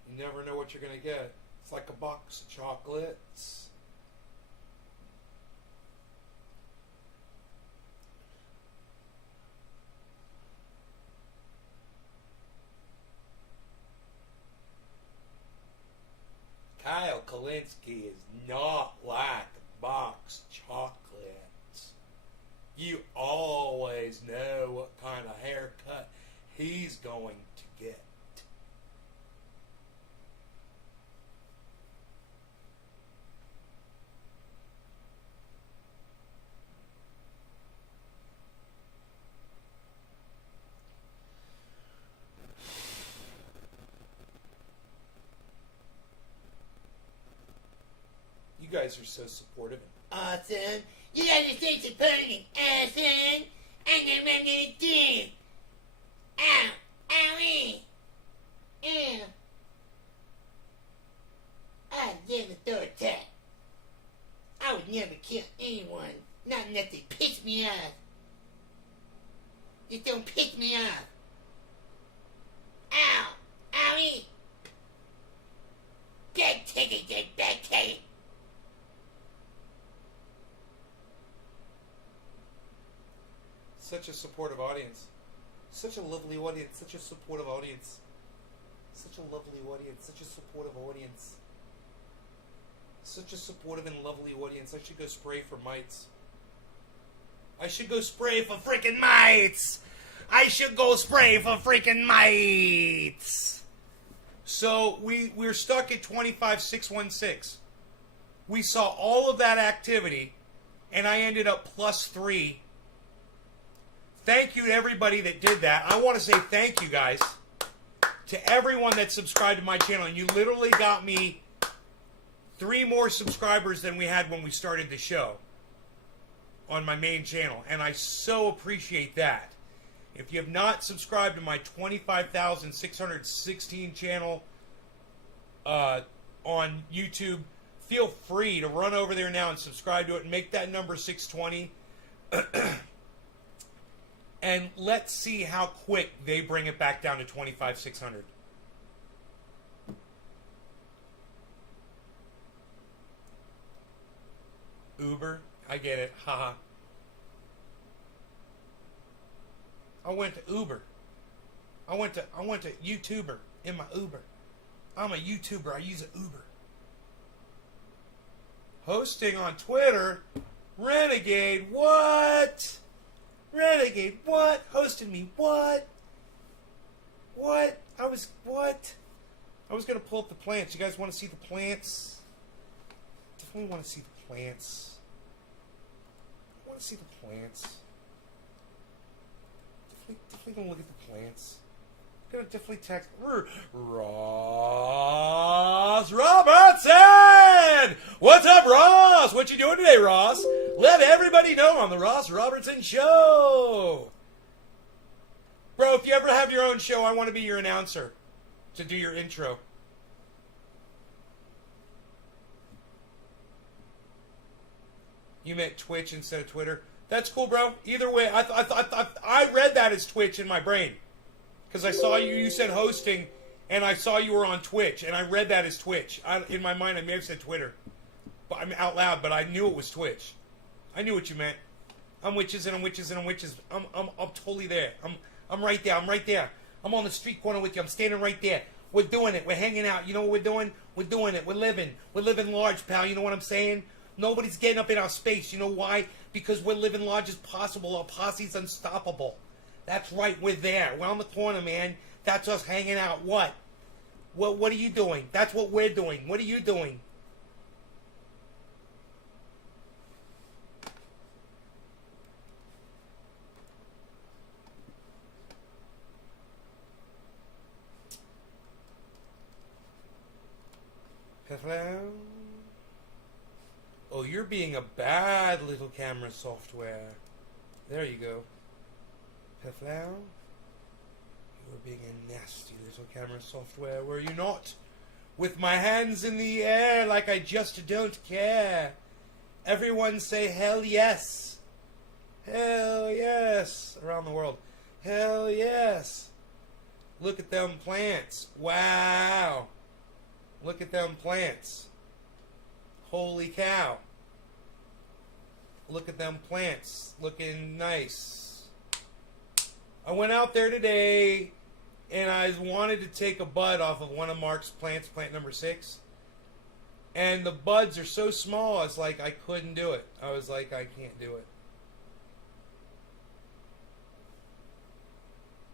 You never know what you're going to get. It's like a box of chocolates. Kyle Kulinski is not like a box of chocolates. You always know what kind of haircut he's going to get. You guys are so supportive. Awesome. You guys are so supportive and awesome. And then I'm gonna do. Ow. Owie. Ew. I'd never throw a tat. I would never kill anyone. Not unless they piss me off. Just don't piss me off. Ow. Owie. Back take it, back take it. Such a supportive audience. Such a lovely audience. Such a supportive audience. Such a lovely audience. Such a supportive audience. Such a supportive and lovely audience. I should go spray for mites. I should go spray for freaking mites. I should go spray for freaking mites. So we're stuck at 25,616. We saw all of that activity, and I ended up +3. Thank you to everybody that did that. I want to say thank you guys to everyone that subscribed to my channel. And you literally got me 3 more subscribers than we had when we started the show on my main channel. And I so appreciate that. If you have not subscribed to my 25,616 channel on YouTube, feel free to run over there now and subscribe to it and make that number 620. And let's see how quick they bring it back down to 25,600. Uber, I get it. Haha. I went to Uber. I went to YouTuber in my Uber. I'm a YouTuber. I use an Uber. Hosting on Twitter. Renegade, what? Renegade, what? Hosting me, what? What? What? I was going to pull up the plants. You guys want to see the plants? Definitely want to see the plants. I want to see the plants. Definitely going to look at the plants. I'm going to definitely text Ross Robertson! What's up, Ross? What you doing today, Ross? Let everybody know on the Ross Robertson Show. Bro, if you ever have your own show, I want to be your announcer to do your intro. You meant Twitch instead of Twitter. That's cool, bro. Either way, I read that as Twitch in my brain. Because I saw you said hosting, And I saw you were on Twitch, and I read that as Twitch. In my mind, I may have said Twitter, but I'm out loud. But I knew it was Twitch. I knew what you meant. I'm witches and I'm witches and I'm witches. I'm totally there. I'm right there. I'm right there. I'm on the street corner with you. I'm standing right there. We're doing it. We're hanging out. You know what we're doing? We're doing it. We're living. We're living large, pal. You know what I'm saying? Nobody's getting up in our space. You know why? Because we're living large as possible. Our posse's unstoppable. That's right. We're there. We're on the corner, man. That's us hanging out. What? What are you doing? That's what we're doing. What are you doing? Hello? Oh, you're being a bad little camera software. There you go. Hello? You were being a nasty little camera software, were you not? With my hands in the air like I just don't care. Everyone say hell yes. Hell yes. Around the world. Hell yes. Look at them plants. Wow. Look at them plants. Holy cow. Look at them plants. Looking nice. I went out there today and I wanted to take a bud off of one of Mark's plants, plant number 6. And the buds are so small, it's like I couldn't do it. I was like, I can't do it.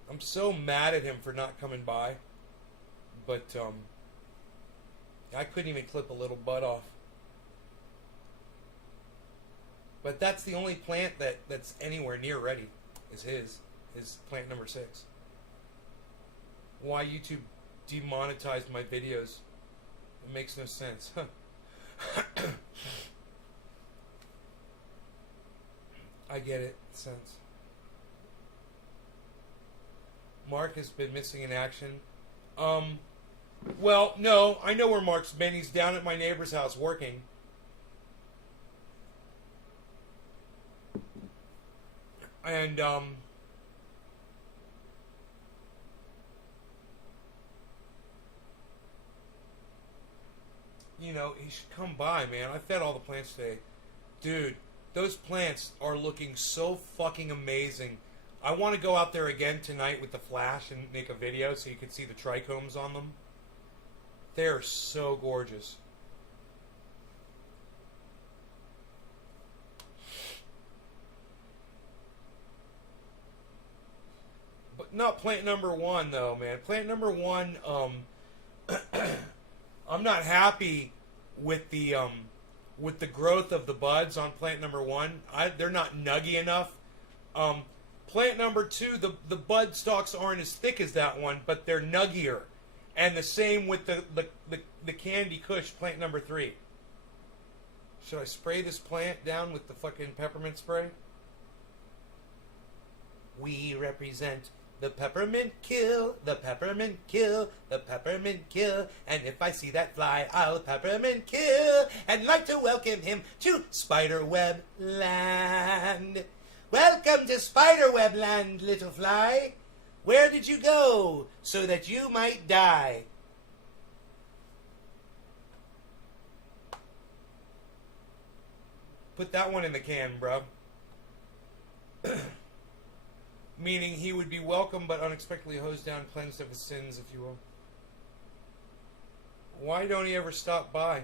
I'm so mad at him for not coming by. But, I couldn't even clip a little bud off. But that's the only plant that's anywhere near ready, is his plant number 6. Why YouTube demonetized my videos, it makes no sense. I get it, sense. Mark has been missing in action. Well, no, I know where Mark's been. He's down at my neighbor's house working. And, you know, he should come by, man. I fed all the plants today. Dude, those plants are looking so fucking amazing. I want to go out there again tonight with the flash and make a video so you can see the trichomes on them. They're so gorgeous. But not plant number 1 though, man. Plant number 1, I'm not happy with the growth of the buds on plant number 1. They're not nuggy enough. Plant number 2, the bud stalks aren't as thick as that one, but they're nuggier. And the same with the Candy Kush, plant number 3. Should I spray this plant down with the fucking peppermint spray? We represent the peppermint kill, the peppermint kill, the peppermint kill. And if I see that fly, I'll peppermint kill. And like to welcome him to Spiderweb Land. Welcome to Spiderweb Land, little fly. Where did you go so that you might die? Put that one in the can, bro. Meaning he would be welcome but unexpectedly hosed down, cleansed of his sins, if you will. Why don't he ever stop by?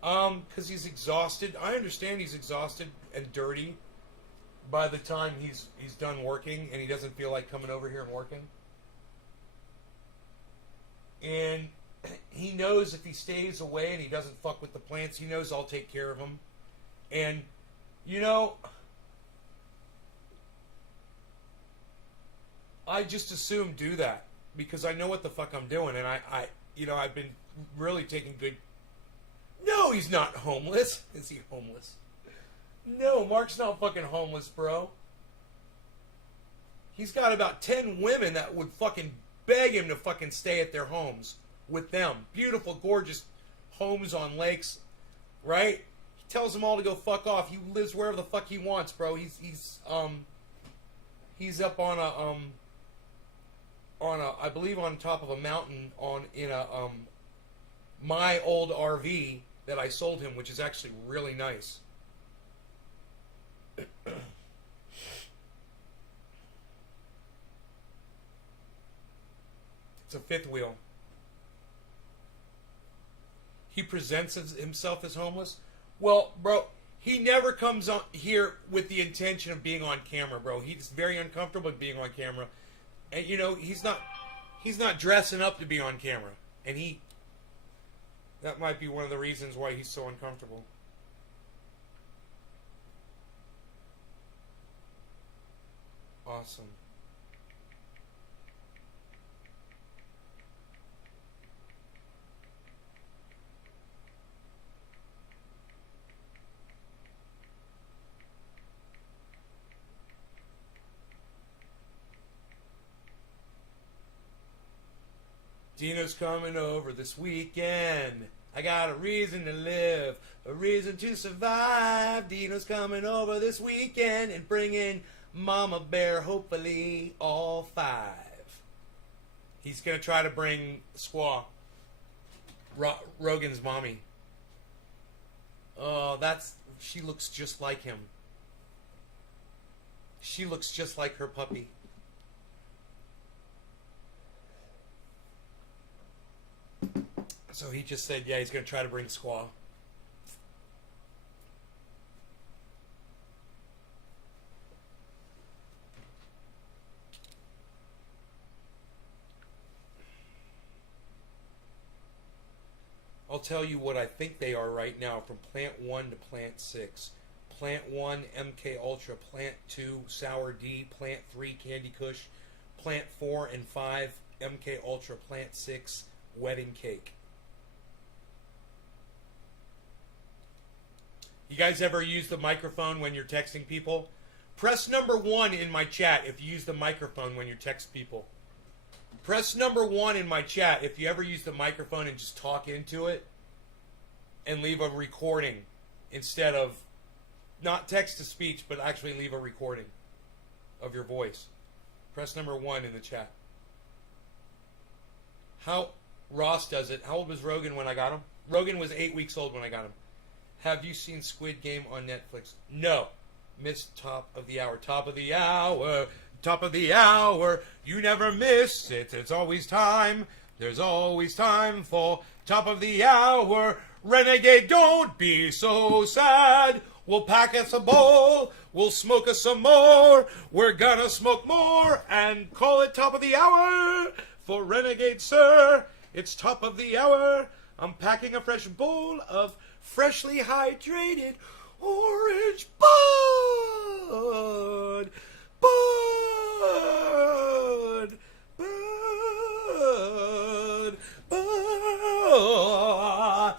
Because he's exhausted. I understand he's exhausted and dirty by the time he's done working and he doesn't feel like coming over here and working. And he knows if he stays away and he doesn't fuck with the plants, he knows I'll take care of him. And, you know, I just assume do that because I know what the fuck I'm doing, and I've been really taking good. No, he's not homeless. Is he homeless? No, Mark's not fucking homeless, bro. He's got about 10 women that would fucking beg him to fucking stay at their homes with them. Beautiful, gorgeous homes on lakes, right? He tells them all to go fuck off. He lives wherever the fuck he wants, bro. He's up on a on a, I believe on top of a mountain on in a my old RV that I sold him, which is actually really nice. It's a fifth wheel. He presents himself as homeless. Well, bro, he never comes on here with the intention of being on camera, bro. He's very uncomfortable being on camera. And you know, he's not dressing up to be on camera. And that might be one of the reasons why he's so uncomfortable. Awesome. Dino's coming over this weekend. I got a reason to live, a reason to survive. Dino's coming over this weekend and bringing Mama Bear, hopefully, all 5. He's going to try to bring Squaw, Rogan's mommy. Oh, she looks just like him. She looks just like her puppy. So he just said, yeah, he's going to try to bring Squaw. I'll tell you what I think they are right now from Plant 1 to Plant 6. Plant 1, MK Ultra. Plant 2, Sour D. Plant 3, Candy Kush. Plant 4 and 5, MK Ultra. Plant 6, Wedding Cake. You guys ever use the microphone when you're texting people? Press number 1 in my chat if you use the microphone when you text people. Press number 1 in my chat if you ever use the microphone and just talk into it and leave a recording instead of not text to speech, but actually leave a recording of your voice. Press number 1 in the chat. How Ross does it. How old was Rogan when I got him? Rogan was 8 weeks old when I got him. Have you seen Squid Game on Netflix? No. Missed top of the hour. Top of the hour. Top of the hour. You never miss it. It's always time. There's always time for top of the hour. Renegade, don't be so sad. We'll pack us a bowl. We'll smoke us some more. We're gonna smoke more and call it top of the hour. For Renegade, sir, it's top of the hour. I'm packing a fresh bowl of freshly hydrated orange bud. Bud. Bud. Bud.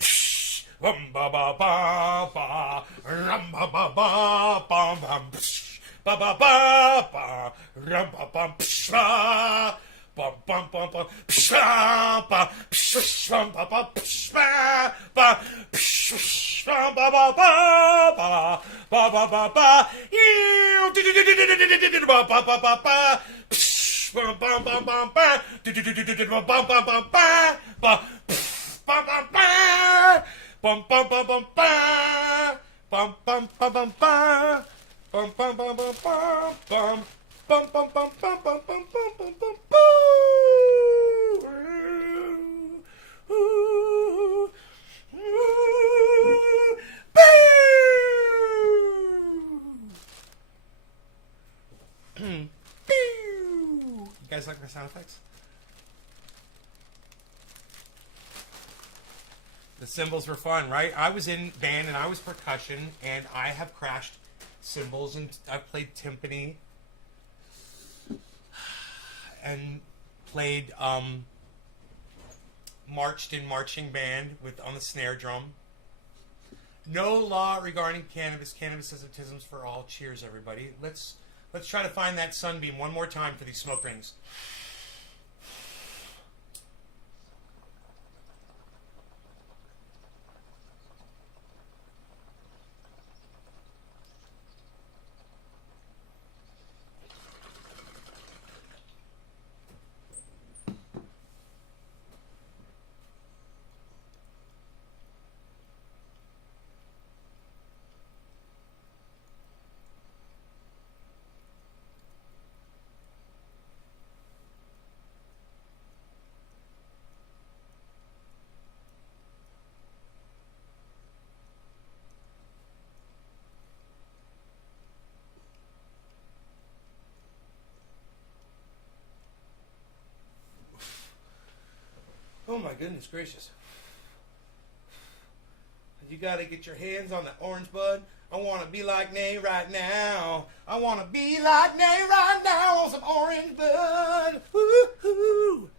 Psh. Rum ba ba ba ba. Rum ba ba ba ba ba. Psh. Ba ba ba ba. Rum ba ba. Psh. Bum bum bum bum, psha ba, psha ba ba, psha ba, psha ba ba ba ba ba ba ba ba, you ba ba ba ba ba, bum bum bum bum ba, bum bum bum bum ba, ba bum bum ba, bum bum bum bum ba, bum bum bum bum ba, bum bum bum bum bum. Bum bum bum bum bum bum bum bum bum You guys like my sound effects? The cymbals were fun, right? I was in band and I was percussion, and I have crashed cymbals and I've played timpani. And played, marched in marching band on the snare drum. No law regarding cannabis. Cannabis has autisms for all. Cheers, everybody. Let's try to find that sunbeam one more time for these smoke rings. my goodness gracious. You gotta get your hands on that orange bud. I wanna be like Nay right now. I wanna be like Nay right now on some orange bud. Woo-hoo.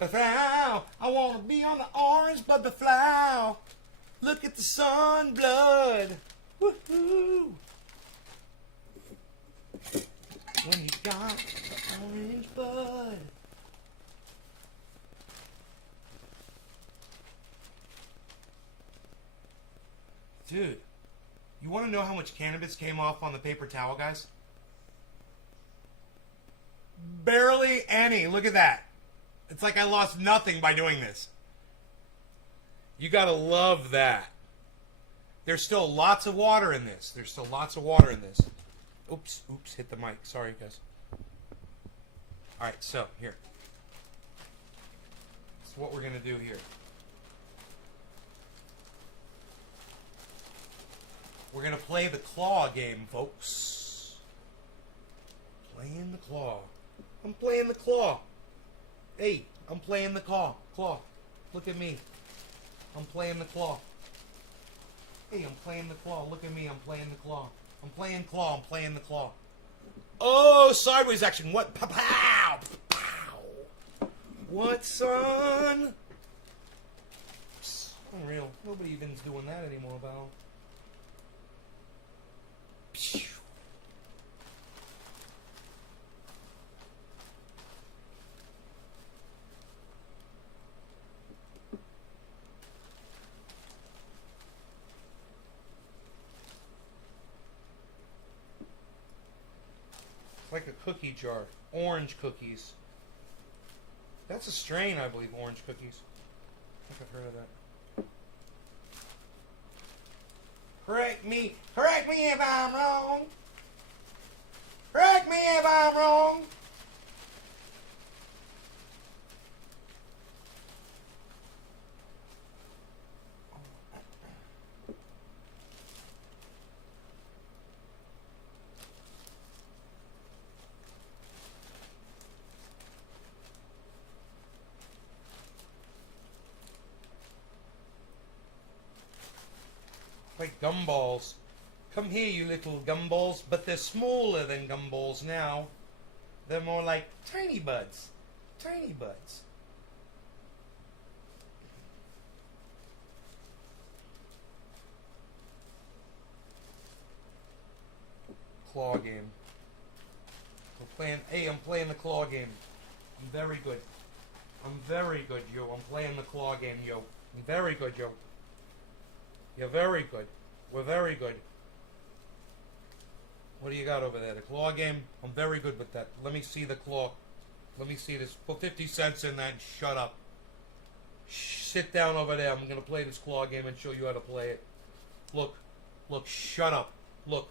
Beflow. I wanna be on the orange bud, beflow. Look at the sun blood. Woo-hoo. When you got the orange bud. Dude, you want to know how much cannabis came off on the paper towel, guys? Barely any. Look at that. It's like I lost nothing by doing this. You gotta love that. There's still lots of water in this. Oops, hit the mic. Sorry, guys. Alright, so, here. This is what we're gonna do here. We're going to play the claw game, folks. Playing the claw. I'm playing the claw. Hey, I'm playing the claw. Look at me. I'm playing the claw. Hey, I'm playing the claw. Look at me. I'm playing the claw. I'm playing the claw. Oh, sideways action. What? Pow! Pow! What, son? Psst, unreal. Nobody even's doing that anymore, Val. It's like a cookie jar. Orange cookies. That's a strain, I believe, orange cookies. I think I've heard of that. Correct me if I'm wrong. Correct me if I'm wrong. Like gumballs. Come here, you little gumballs. But they're smaller than gumballs now. They're more like tiny buds. Tiny buds. Claw game. I'm playing the claw game. I'm very good. I'm very good, yo. I'm playing the claw game, yo. I'm very good, yo. You're very good. We're very good. What do you got over there? The claw game? I'm very good with that. Let me see the claw. Let me see this. Put 50 cents in that and shut up. Sit down over there. I'm going to play this claw game and show you how to play it. Look. Look. Shut up. Look.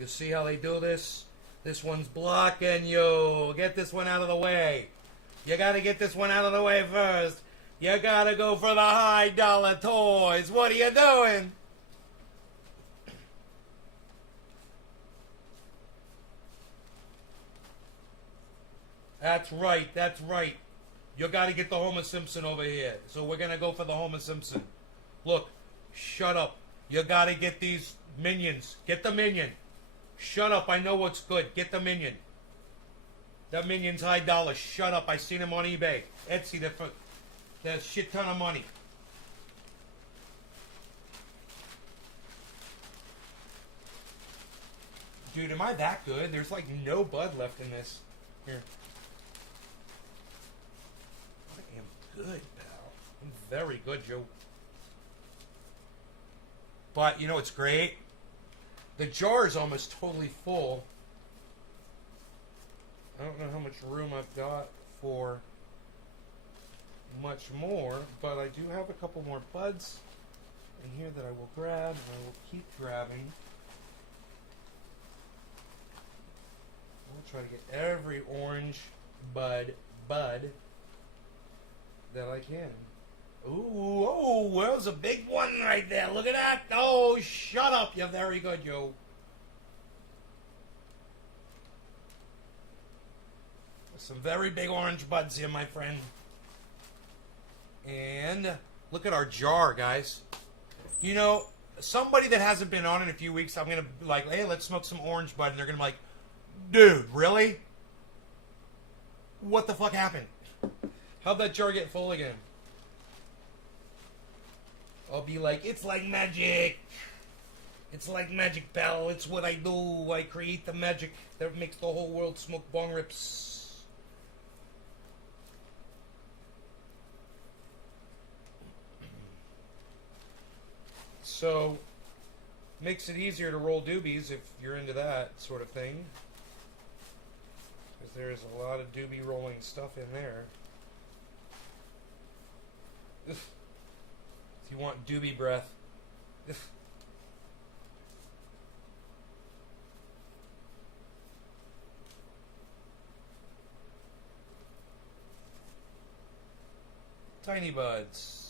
You see how they do this? This one's blocking you. Get this one out of the way. You got to get this one out of the way first. You gotta go for the high dollar toys. What are you doing? That's right, that's right. You gotta get the Homer Simpson over here. So we're gonna go for the Homer Simpson. Look, shut up. You gotta get these minions. Get the minion. Shut up, I know what's good. Get the minion. That minion's high dollar. Shut up, I seen him on eBay. Etsy, There's a shit ton of money. Dude, am I that good? There's like no bud left in this. Here. I am good, pal. I'm very good, Joe. But, you know what's great? The jar is almost totally full. I don't know how much room I've got for much more, but I do have a couple more buds in here that I will grab, and I will keep grabbing. I'll try to get every orange bud that I can. Ooh, oh, there's a big one right there. Look at that. Oh, shut up. You're very good, yo. Some very big orange buds here, my friend. And look at our jar, guys. You know, somebody that hasn't been on in a few weeks, I'm going to be like, hey, let's smoke some orange bud. And they're going to be like, dude, really? What the fuck happened? How'd that jar get full again? I'll be like, it's like magic. It's like magic, pal. It's what I do. I create the magic that makes the whole world smoke bong rips. So, makes it easier to roll doobies if you're into that sort of thing. Because there's a lot of doobie rolling stuff in there. If you want doobie breath. Tiny buds.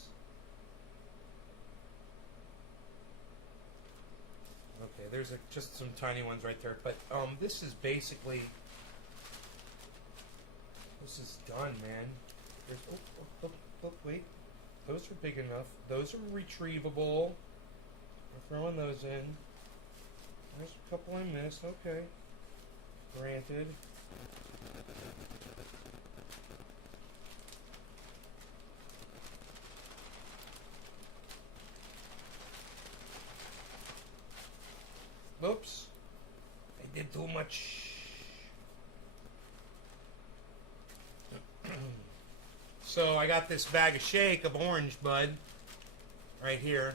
Okay, there's just some tiny ones right there, but this is basically, this is done, man. There's, wait, those are big enough. Those are retrievable. We're throwing those in. There's a couple I missed. Okay, granted. Oops, I did too much. So I got this bag of shake of orange bud right here.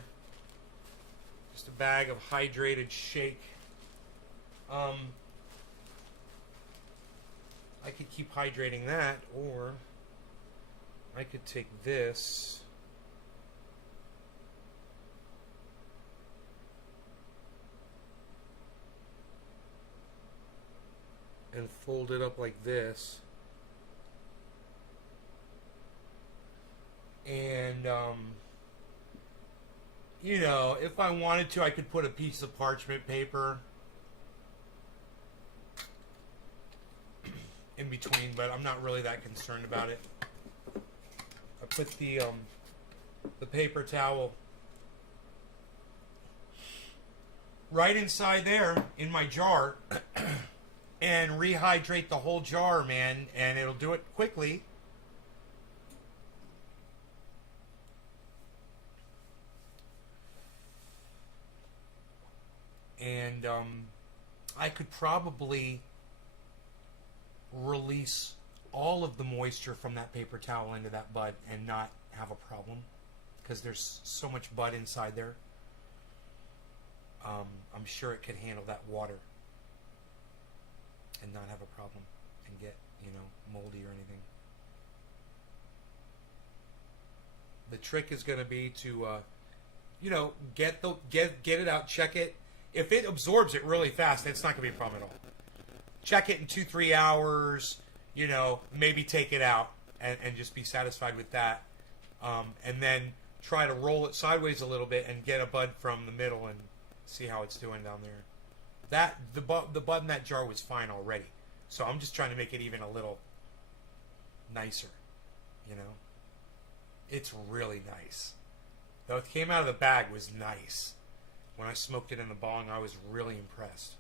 Just a bag of hydrated shake. I could keep hydrating that, or I could take this. And fold it up like this. And, you know, if I wanted to, I could put a piece of parchment paper in between, but I'm not really that concerned about it. I put the paper towel right inside there in my jar and rehydrate the whole jar, man, and it'll do it quickly. And I could probably release all of the moisture from that paper towel into that bud and not have a problem, because there's so much bud inside there. I'm sure it could handle that water and not have a problem and get, you know, moldy or anything. The trick is going to be to, you know, get it out, check it. If it absorbs it really fast, it's not going to be a problem at all. Check it in 2-3 hours, you know, maybe take it out and just be satisfied with that. And then try to roll it sideways a little bit and get a bud from the middle and see how it's doing down there. The bud in that jar was fine already. So I'm just trying to make it even a little nicer, you know. It's really nice. Though it came out of the bag was nice. When I smoked it in the bong, I was really impressed.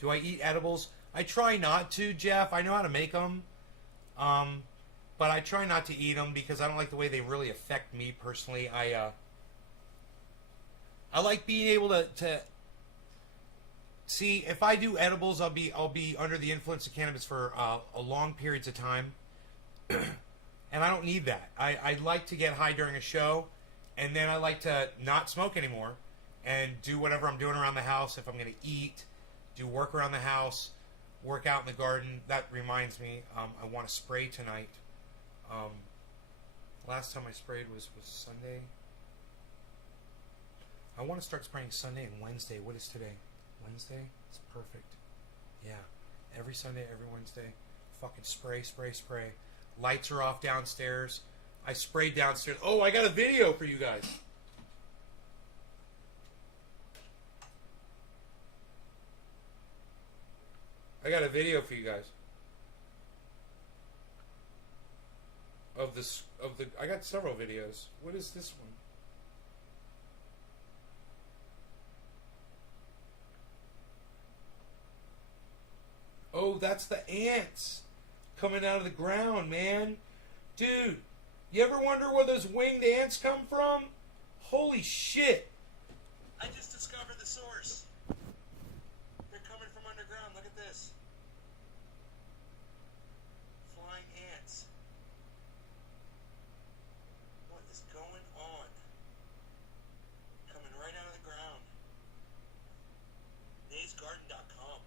Do I eat edibles? I try not to, Jeff. I know how to make them. But I try not to eat them because I don't like the way they really affect me personally. I like being able to see, if I do edibles, I'll be under the influence of cannabis for a long periods of time. And I don't need that. I like to get high during a show, and then I like to not smoke anymore and do whatever I'm doing around the house. If I'm going to eat, do work around the house, work out in the garden. That reminds me, I want to spray tonight. Last time I sprayed was Sunday. I want to start spraying Sunday and Wednesday. What is today? Wednesday? It's perfect. Yeah. Every Sunday, every Wednesday. Fucking spray, spray, spray. Lights are off downstairs. I sprayed downstairs. Oh, I got a video for you guys. I got a video for you guys. of this of the. I got several videos. What is this one? Oh, that's the ants coming out of the ground, man. Dude, you ever wonder where those winged ants come from? Holy shit. I just discovered the source. They're coming from underground. Look at this. Flying ants. What is going on? Coming right out of the ground. NaysGarden.com.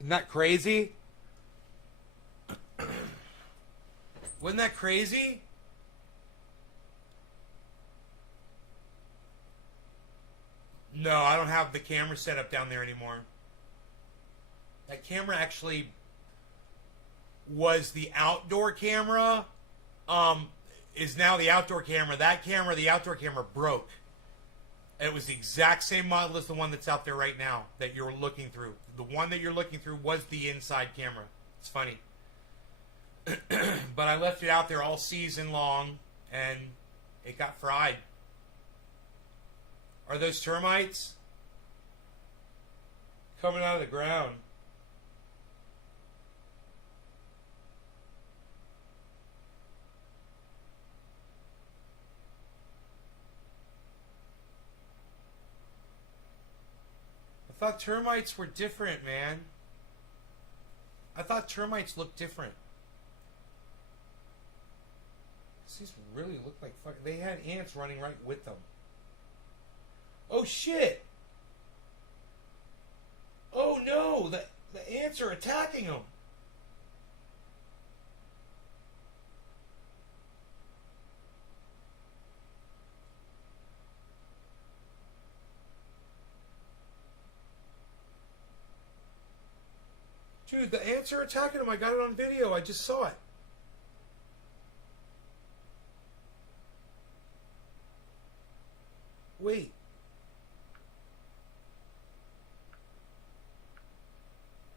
Isn't that crazy? Wasn't that crazy? No, I don't have the camera set up down there anymore. That camera actually was the outdoor camera. Is now the outdoor camera. That camera, the outdoor camera, broke. And it was the exact same model as the one that's out there right now that you're looking through. The one that you're looking through was the inside camera. It's funny. But I left it out there all season long, and it got fried. Are those termites coming out of the ground? I thought termites were different, man. I thought termites looked different. These really look like fuck. They had ants running right with them. Oh shit! Oh no! The ants are attacking them. Dude, the ants are attacking them. I got it on video. I just saw it. Wait.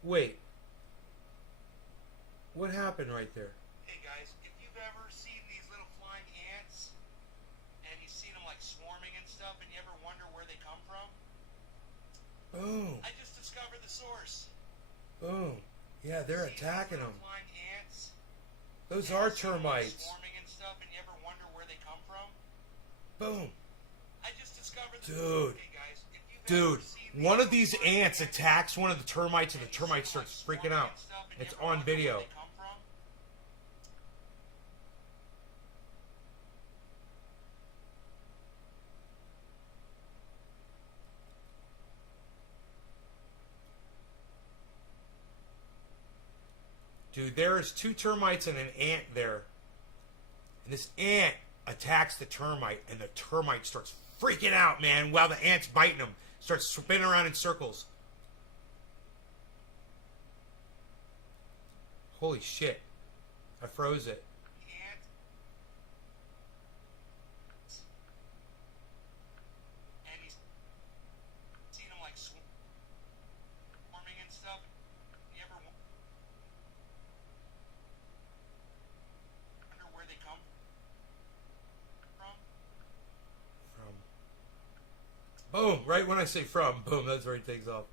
Wait. What happened right there? Hey guys, if you've ever seen these little flying ants, and you've seen them like swarming and stuff, and you ever wonder where they come from? Boom. I just discovered the source. Boom. Yeah, they're attacking them. Flying ants. Those are termites. Swarming and stuff, and you ever wonder where they come from? Boom. Dude, one of these ants attacks one of the termites and the termite starts freaking out. It's on video. Dude, there's two termites and an ant there. And this ant attacks the termite, and the termite starts freaking out, man, while the ant's biting him. Starts spinning around in circles. Holy shit. I froze it. And he's seen him like swarming and stuff. You ever wonder where they come from? Boom! Right when I say from, boom, that's where he takes off.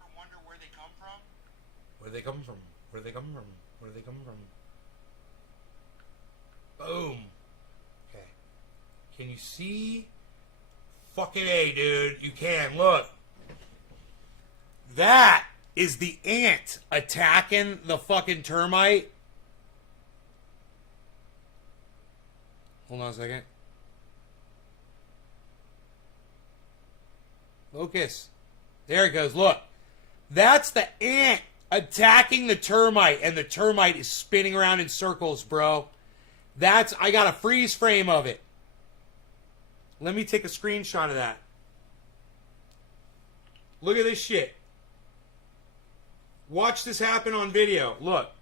I wonder where they come from? Where they come from? Where they come from? Where they come from? Boom! Okay. Can you see? Fucking A, dude. You can. Look. That is the ant attacking the fucking termite. Hold on a second. Focus. There it goes. Look. That's the ant attacking the termite, and the termite is spinning around in circles, bro. I got a freeze frame of it. Let me take a screenshot of that. Look at this shit. Watch this happen on video. Look.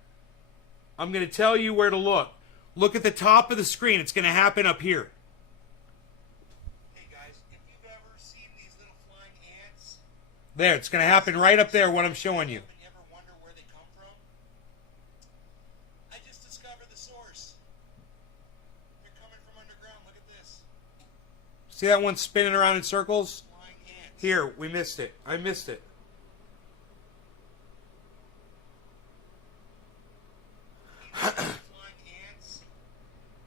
I'm going to tell you where to look. Look at the top of the screen. It's going to happen up here. There, it's going to happen right up there, what I'm showing you. the source. They're coming from underground. Look at this. See that one spinning around in circles? Flying ants. Here, we missed it. I missed it. Flying ants,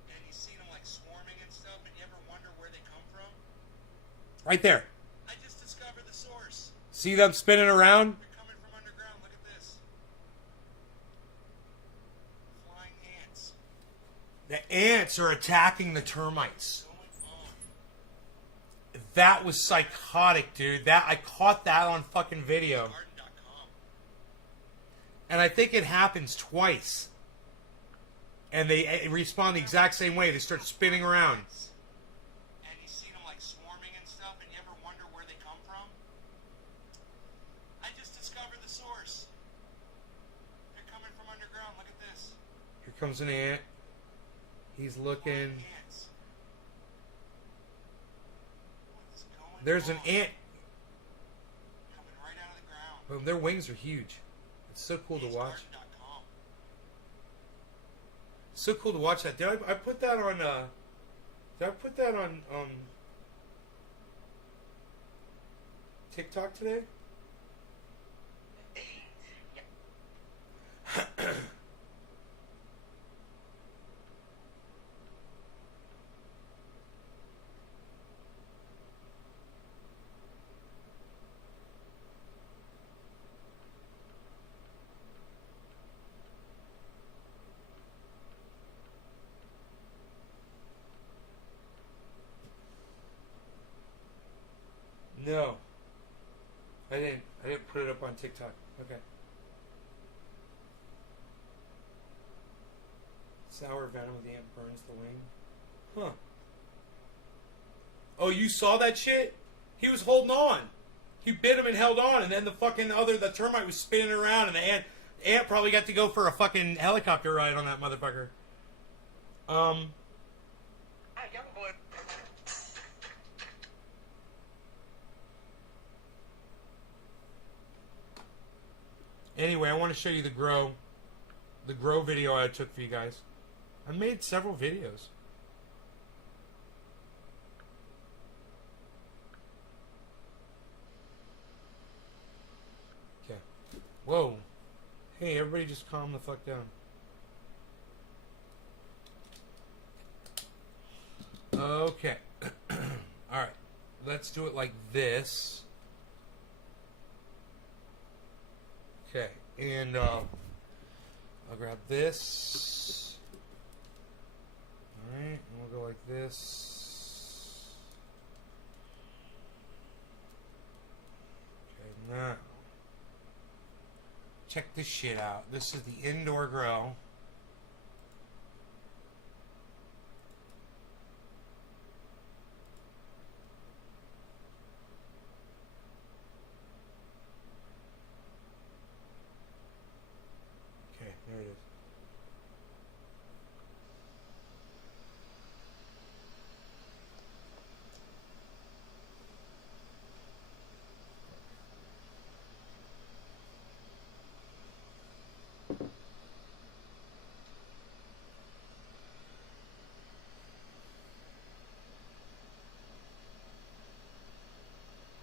and you see them like swarming and stuff, and you ever wonder where they come from? Right there. I just discovered the source. See them spinning around? They're coming from underground. Look at this. Flying ants. The ants are attacking the termites. That was psychotic, dude. I caught that on fucking video. And I think it happens twice. And they respond the exact same way. They start spinning around. And you see them like swarming and stuff, and you ever wonder where they come from? I just discovered the source. They're coming from underground. Look at this. Here comes an ant. He's looking. There's an ant. Coming right out of the ground. Well, their wings are huge. It's so cool to watch. So cool to watch that. Did I put that on? Did I put that on TikTok today? No, I didn't. I didn't put it up on TikTok. Okay. Sour venom of the ant burns the wing. Huh. Oh, you saw that shit? He was holding on. He bit him and held on, and then the termite was spinning around, and the ant probably got to go for a fucking helicopter ride on that motherfucker. Hey, young boy. Anyway, I want to show you the grow video I took for you guys. I made several videos. Okay. Whoa. Hey, everybody just calm the fuck down. Okay. Alright. Let's do it like this. Okay, and I'll grab this. Alright, and we'll go like this. Okay, now, check this shit out. This is the indoor grow. There it is.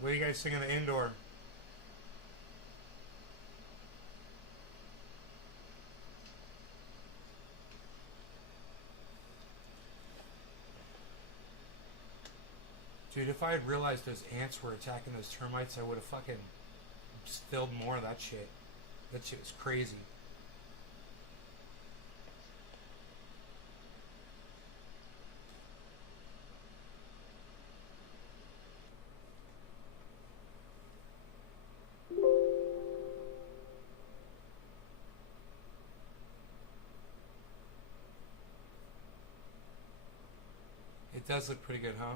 What do you guys think of the indoor? Dude, if I had realized those ants were attacking those termites, I would have fucking spilled more of that shit. That shit was crazy. It does look pretty good, huh?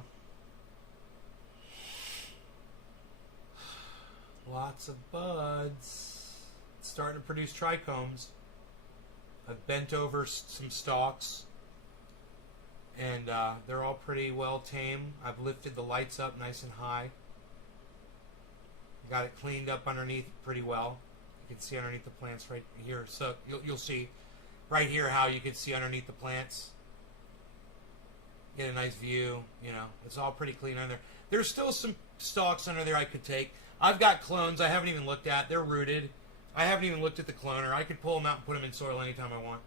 Lots of buds. It's starting to produce trichomes. I've bent over some stalks, and they're all pretty well tamed. I've lifted the lights up nice and high. Got it cleaned up underneath pretty well. You can see underneath the plants right here. So you'll see. right here how you can see underneath the plants. Get a nice view, you know. It's all pretty clean under there. There's still some stalks under there I could take. I've got clones I haven't even looked at. They're rooted. I haven't even looked at the cloner. I could pull them out and put them in soil anytime I want.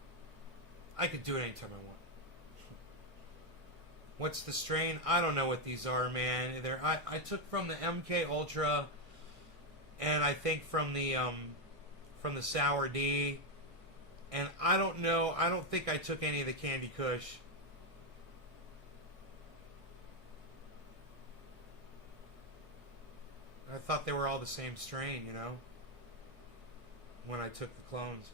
I could do it anytime I want. What's the strain? I don't know what these are, man. I took from the MK Ultra, and I think from the Sour D, and I don't know. I don't think I took any of the Candy Kush. I thought they were all the same strain, you know, when I took the clones.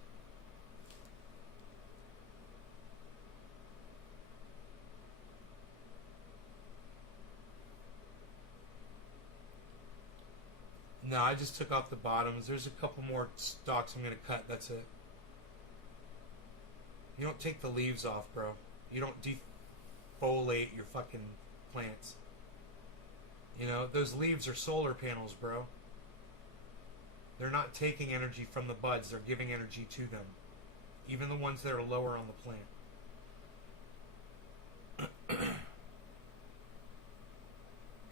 No, I just took off the bottoms. There's a couple more stalks I'm going to cut. That's it. You don't take the leaves off, bro. You don't defoliate your fucking plants. You know, those leaves are solar panels, bro. They're not taking energy from the buds. They're giving energy to them. Even the ones that are lower on the plant.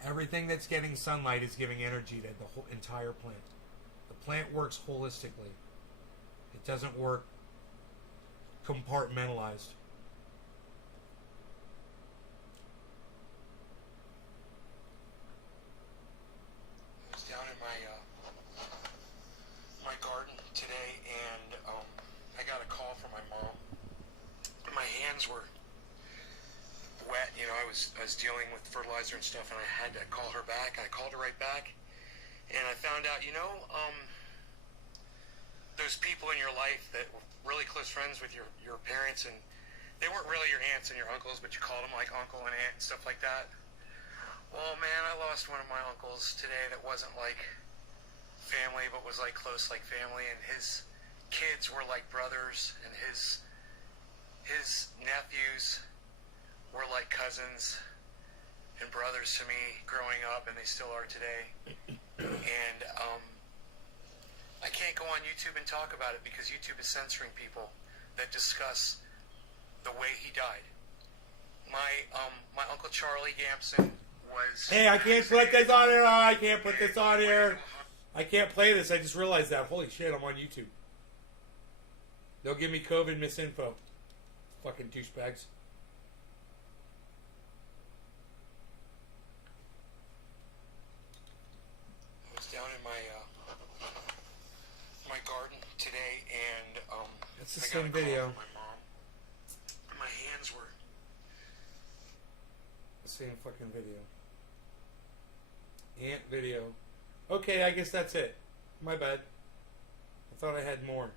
Everything that's getting sunlight is giving energy to the whole entire plant. The plant works holistically. It doesn't work compartmentalized. I was down in my garden today, and I got a call from my mom. My hands were wet, you know. I was dealing with fertilizer and stuff, and I had to call her back. I called her right back, and I found out, you know, those people in your life that were really close friends with your parents, and they weren't really your aunts and your uncles, but you called them like uncle and aunt and stuff like that. Well, man, I lost one of my uncles today that wasn't like family, but was like close like family, and his kids were like brothers, and his nephews were like cousins and brothers to me growing up, and they still are today. And I can't go on YouTube and talk about it because YouTube is censoring people that discuss the way he died. My Uncle Charlie Gampson was... Hey, I can't put this on here. I can't put this on here. I can't play this. I just realized that. Holy shit, I'm on YouTube. They'll give me COVID misinfo. Fucking douchebags. I was down in my garden today, and it's the same video. My mom. My hands were the same fucking video. Ant video. Okay, I guess that's it. My bad. I thought I had more.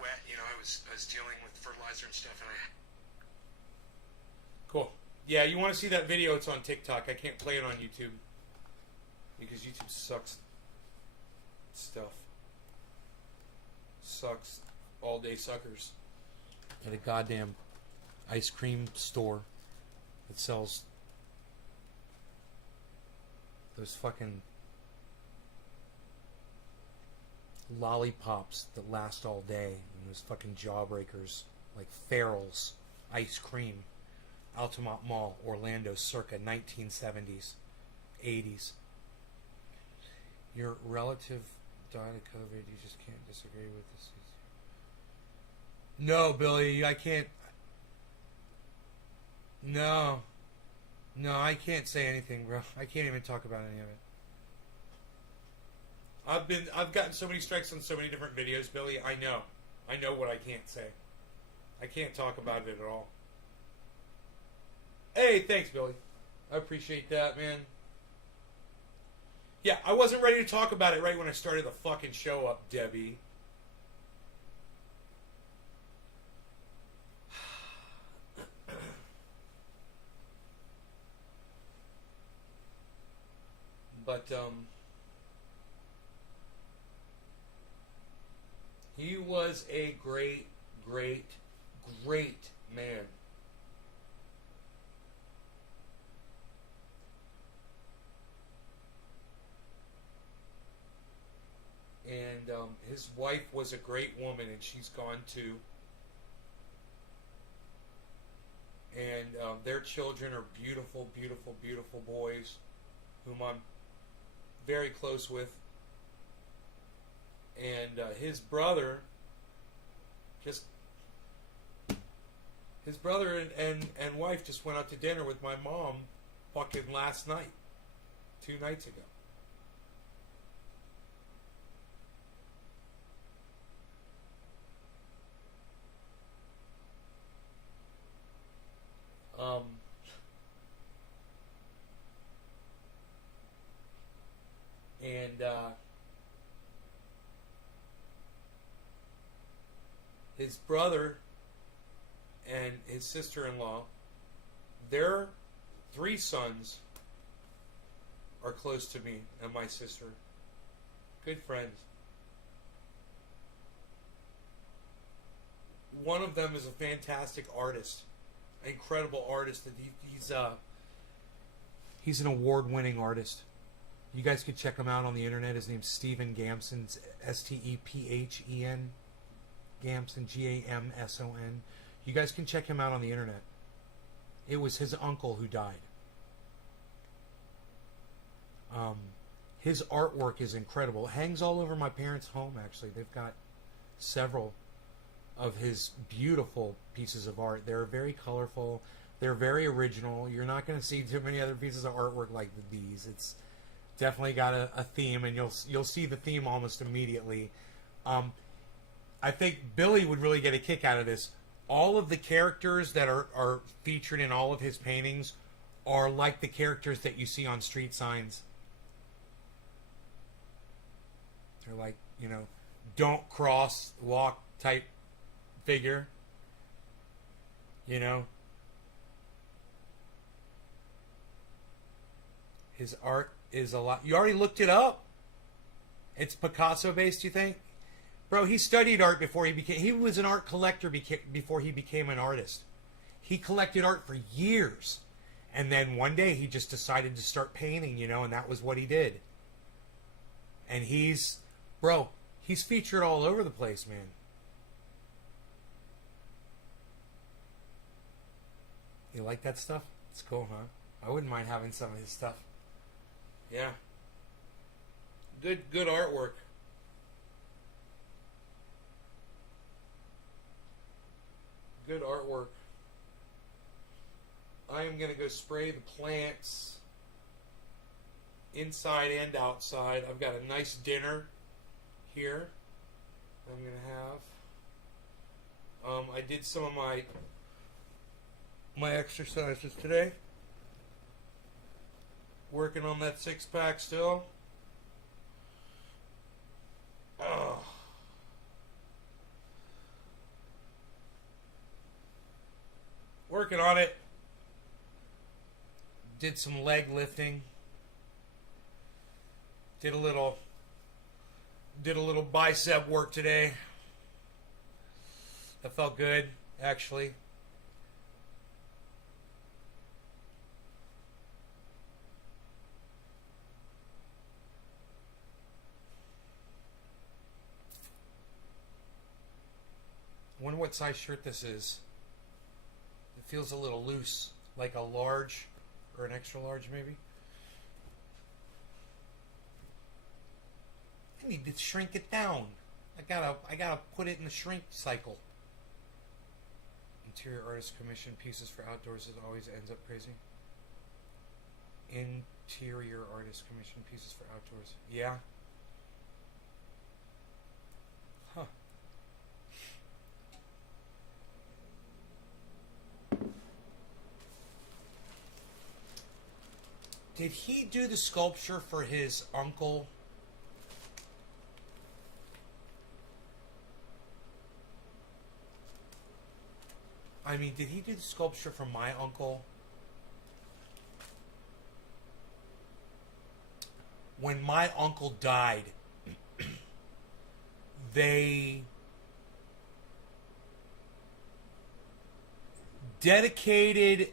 Wet, you know. I was dealing with fertilizer and stuff, and Cool. Yeah, you want to see that video? It's on TikTok. I can't play it on YouTube because YouTube sucks stuff. Sucks all day suckers. At a goddamn ice cream store that sells those fucking lollipops that last all day, and those fucking jawbreakers like Farrell's ice cream. Altamont Mall, Orlando, circa 1970s, 80s. Your relative died of COVID. You just can't disagree with this. No, Billy, I can't. No, I can't say anything, bro. I can't even talk about any of it. I've gotten so many strikes on so many different videos, Billy. I know what I can't say. I can't talk about it at all. Hey, thanks, Billy. I appreciate that, man. Yeah, I wasn't ready to talk about it right when I started the fucking show up, Debbie. But, he was a great, great, great man. And his wife was a great woman, and she's gone too. and their children are beautiful, beautiful, beautiful boys, whom I'm very close with. And his brother and wife just went out to dinner with my mom fucking last night, 2 nights ago. And his brother and his sister-in-law, their 3 sons are close to me and my sister. Good friends. One of them is a fantastic artist, incredible artist, and he's an award-winning artist. You guys could check him out on the internet. His name's Stephen Gamson, Stephen Gamson, Gamson. You guys can check him out on the internet. It was his uncle who died. His artwork is incredible. It hangs all over my parents' home, actually. They've got several of his beautiful pieces of art. They're very colorful. They're very original. You're not going to see too many other pieces of artwork like these. It's definitely got a theme, and you'll see the theme almost immediately. I think Billy would really get a kick out of this. All of the characters that are featured in all of his paintings are like the characters that you see on street signs. They're like, don't cross, walk type figure. His art is a lot. You already looked it up? It's Picasso based, you think? Bro, he studied art before he was an art collector before he became an artist. He collected art for years. And then one day he just decided to start painting, and that was what he did. And he's featured all over the place, man. You like that stuff? It's cool, huh? I wouldn't mind having some of his stuff. Yeah. Good artwork. Good artwork. I am going to go spray the plants inside and outside. I've got a nice dinner here I'm going to have. I did some of my exercises today. Working on that 6-pack still. Oh. Working on it. Did some leg lifting. Did a little bicep work today. That felt good, actually. Wonder what size shirt this is. It feels a little loose, like a large or an extra large, maybe. I need to shrink it down. I gotta put it in the shrink cycle. Interior artist commission pieces for outdoors. It always ends up crazy. Interior artist commission pieces for outdoors. Yeah. Huh. Did he do the sculpture for his uncle? I mean, did he do the sculpture for my uncle? When my uncle died, they dedicated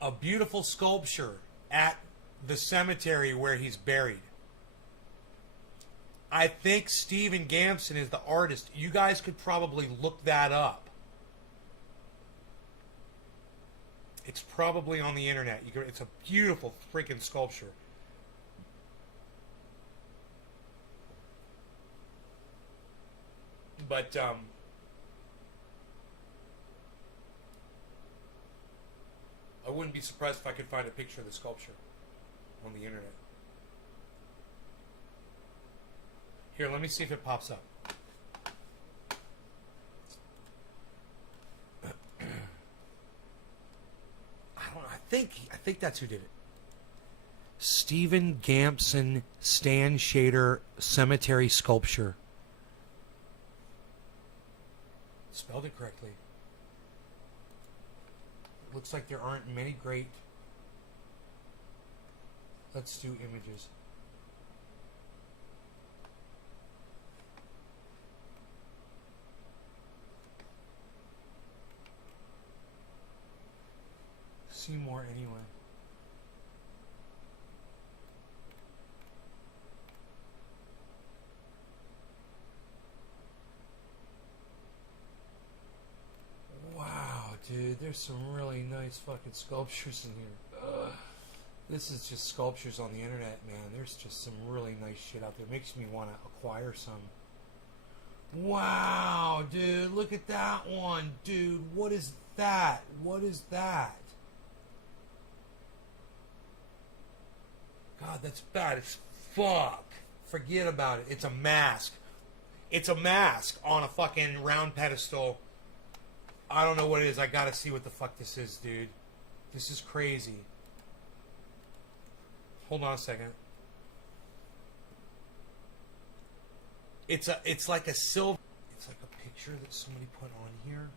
a beautiful sculpture at the cemetery where he's buried. I think Stephen Gamson is the artist. You guys could probably look that up. It's probably on the internet. It's a beautiful freaking sculpture. But I wouldn't be surprised if I could find a picture of the sculpture on the internet. Here, let me see if it pops up. I think that's who did it. Stephen Gampson Stan Shader Cemetery Sculpture. Spelled it correctly. Looks like there aren't many great. Let's do images. See more anyway. Wow, dude, there's some really nice fucking sculptures in here. Ugh. This is just sculptures on the internet, man. There's just some really nice shit out there. Makes me want to acquire some. Wow, dude, look at that one, dude. What is that? What is that? God, that's bad as fuck. Forget about it. It's a mask. It's a mask on a fucking round pedestal. I don't know what it is. I gotta see what the fuck this is, dude. This is crazy. Hold on a second. It's like a silver. It's like a picture that somebody put on here.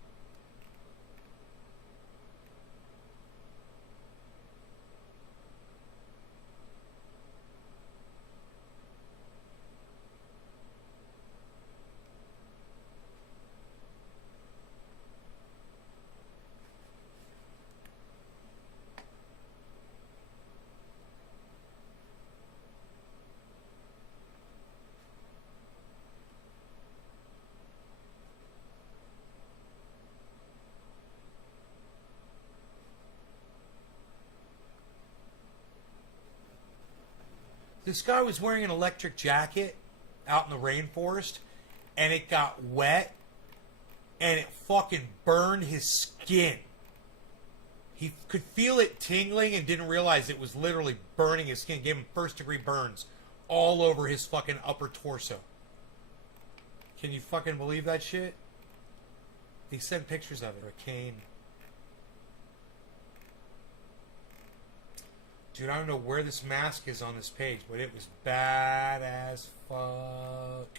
This guy was wearing an electric jacket out in the rainforest, and it got wet, and it fucking burned his skin. He could feel it tingling and didn't realize it was literally burning his skin. It gave him first-degree burns all over his fucking upper torso. Can you fucking believe that shit? He sent pictures of it. A cane. Dude, I don't know where this mask is on this page, but it was bad as fuck.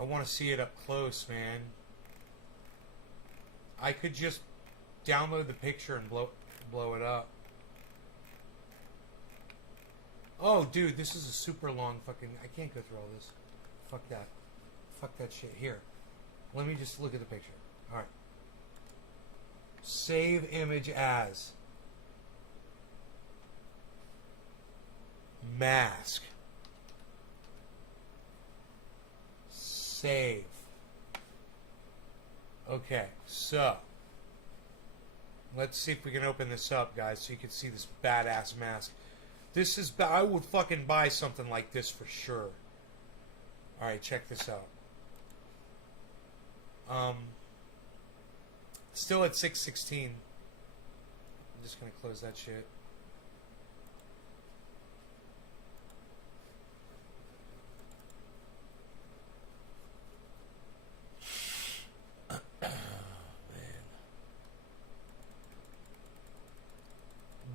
I want to see it up close, man. I could just download the picture and blow it up. Oh, dude, this is a super long fucking... I can't go through all this. Fuck that. Fuck that shit. Here. Let me just look at the picture. Alright. Save image as... mask. Save. Okay, so let's see if we can open this up, guys, so you can see this badass mask. This is I would fucking buy something like this for sure. Alright, check this out. Still at 616. I'm just gonna close that shit.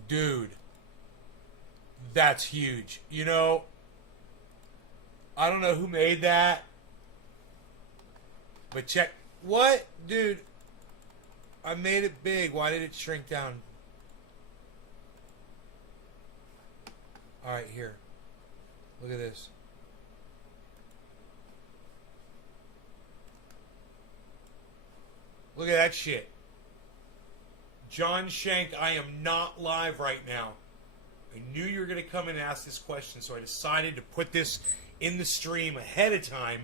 Dude, that's huge. You know, I don't know who made that, but check. What? Dude, I made it big. Why did it shrink down? Alright, here. Look at this. Look at that shit. John Shank, I am not live right now. I knew you were going to come and ask this question, so I decided to put this in the stream ahead of time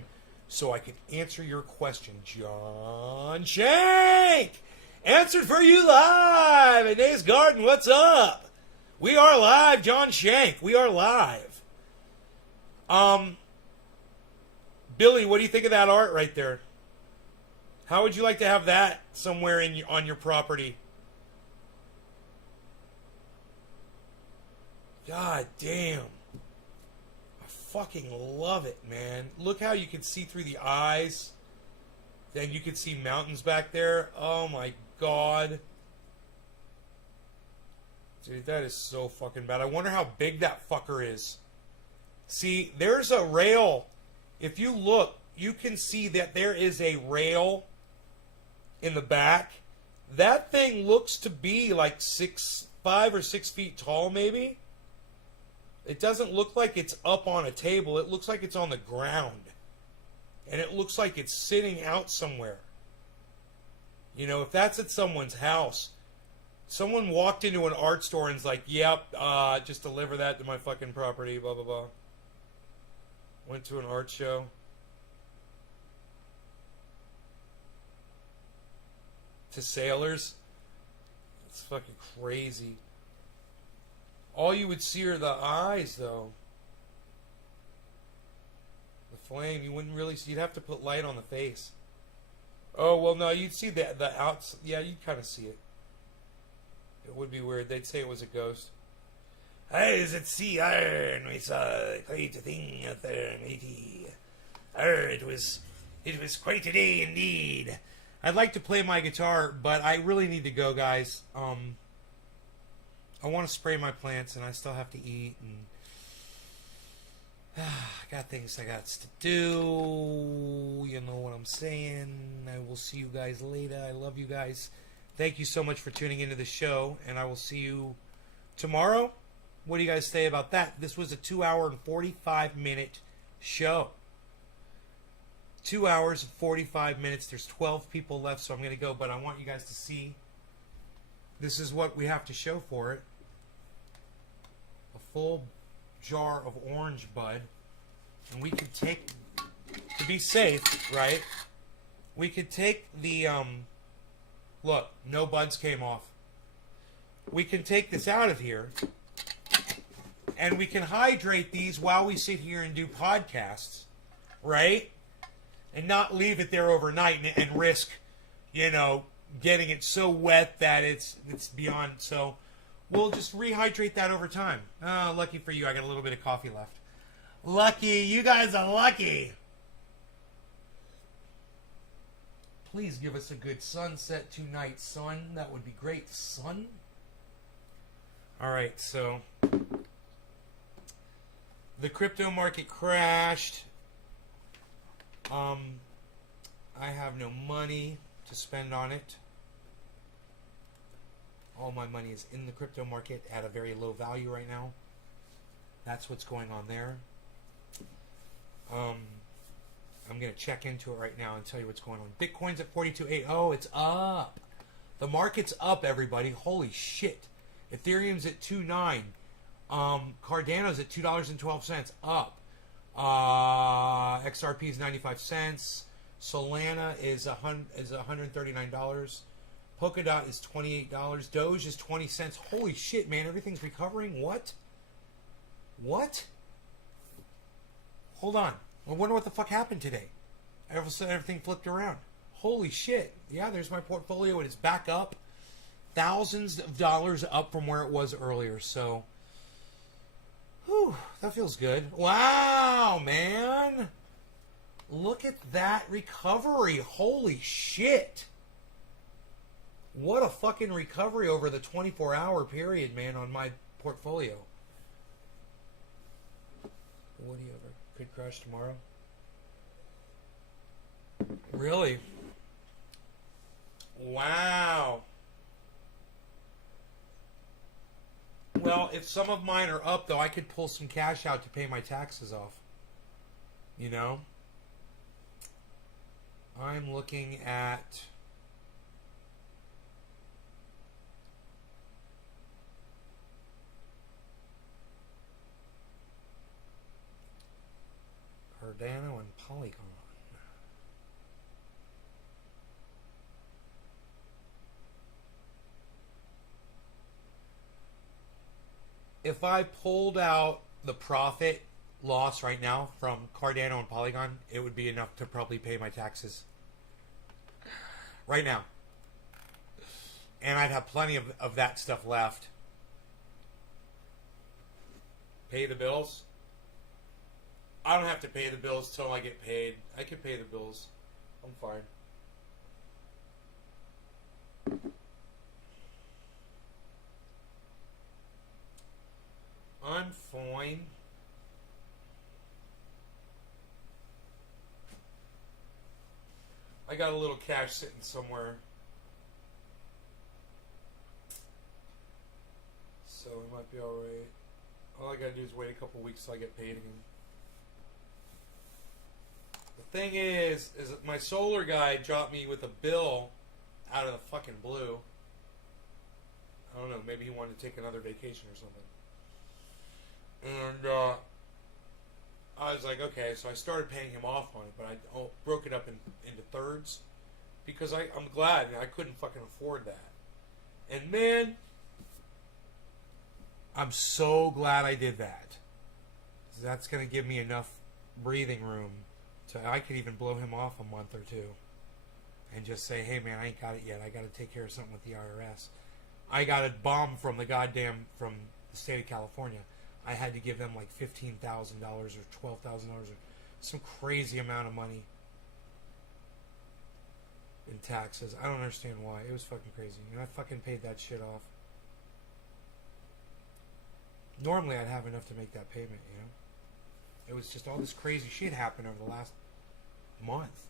so I could answer your question. John Shank! Answered for you live at Days Garden. What's up? We are live, John Shank. We are live. Billy, what do you think of that art right there? How would you like to have that somewhere on your property? God damn. I fucking love it, man. Look how you can see through the eyes. Then you can see mountains back there. Oh my god. Dude, that is so fucking bad. I wonder how big that fucker is. See, there's a rail. If you look, you can see that there is a rail in the back. That thing looks to be like 5 or 6 feet tall, maybe. It doesn't look like it's up on a table. It looks like it's on the ground. And it looks like it's sitting out somewhere. You know, if that's at someone's house, someone walked into an art store and's like, yep, just deliver that to my fucking property, blah, blah, blah. Went to an art show. To sailors. It's fucking crazy. All you would see are the eyes, though. The flame, you wouldn't really see. You'd have to put light on the face. Oh, well, no, you'd see the outs. Yeah, you'd kind of see it. It would be weird. They'd say it was a ghost. Eyes at sea iron, we saw quite a thing out there, matey. It was quite a day indeed. I'd like to play my guitar, but I really need to go, guys. I want to spray my plants, and I still have to eat, and I got things I got to do. You know what I'm saying. I will see you guys later. I love you guys. Thank you so much for tuning into the show, and I will see you tomorrow. What do you guys say about that? This was a 2 hour and 45 minute show. 2 hours and 45 minutes. There's 12 people left, so I'm going to go, but I want you guys to see. This is what we have to show for it. A full jar of orange bud. And we could take, to be safe, right? We could take the, look, no buds came off. We can take this out of here. And we can hydrate these while we sit here and do podcasts, right? And not leave it there overnight and risk, you know, getting it so wet that it's beyond. So we'll just rehydrate that over time. Oh, lucky for you, I got a little bit of coffee left. Lucky, you guys are lucky. Please give us a good sunset tonight, son. That would be great, son. All right, so the crypto market crashed. I have no money to spend on it. All my money is in the crypto market at a very low value right now. That's what's going on there. I'm going to check into it right now and tell you what's going on. Bitcoin's at 42.80. It's up. The market's up, everybody. Holy shit. Ethereum's at 2.9. Cardano's at $2.12. Up. XRP is 95 cents. Solana is $139. Polkadot is $28. Doge is 20 cents. Holy shit, man. Everything's recovering? What? What? Hold on. I wonder what the fuck happened today. All of a sudden, everything flipped around. Holy shit. Yeah, there's my portfolio, and it's back up. Thousands of dollars up from where it was earlier. So, whew, that feels good. Wow, man. Look at that recovery. Holy shit. What a fucking recovery over the 24-hour period, man, on my portfolio. What do you ever could crash tomorrow? Really? Wow. Well, if some of mine are up, though, I could pull some cash out to pay my taxes off. You know? I'm looking at... Cardano and Polygon. if I pulled out the profit loss right now from Cardano and Polygon, it would be enough to probably pay my taxes right now. And I'd have plenty of that stuff left. Pay the bills? I don't have to pay the bills till I get paid. I can pay the bills. I'm fine. I'm fine. I got a little cash sitting somewhere. So it might be alright. All I gotta do is wait a couple weeks till I get paid again. The thing is that my solar guy dropped me with a bill out of the fucking blue. I don't know, maybe he wanted to take another vacation or something. And I was like, okay, so I started paying him off on it, but I broke it up into thirds because I'm glad I couldn't fucking afford that. And man, I'm so glad I did that. That's going to give me enough breathing room to I could even blow him off a month or two and just say, hey man, I ain't got it yet. I got to take care of something with the IRS. I got a bomb from the state of California. I had to give them like $15,000 or $12,000 or some crazy amount of money in taxes. I don't understand why. It was fucking crazy. And I fucking paid that shit off. Normally I'd have enough to make that payment, you know? It was just all this crazy shit happened over the last month.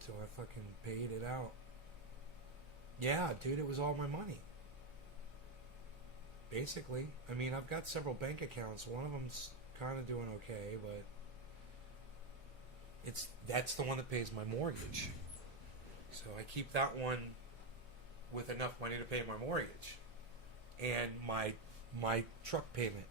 So I fucking paid it out. Yeah, dude, it was all my money. Basically. I mean, I've got several bank accounts. One of them's kind of doing okay, but that's the one that pays my mortgage. So I keep that one with enough money to pay my mortgage and my truck payment.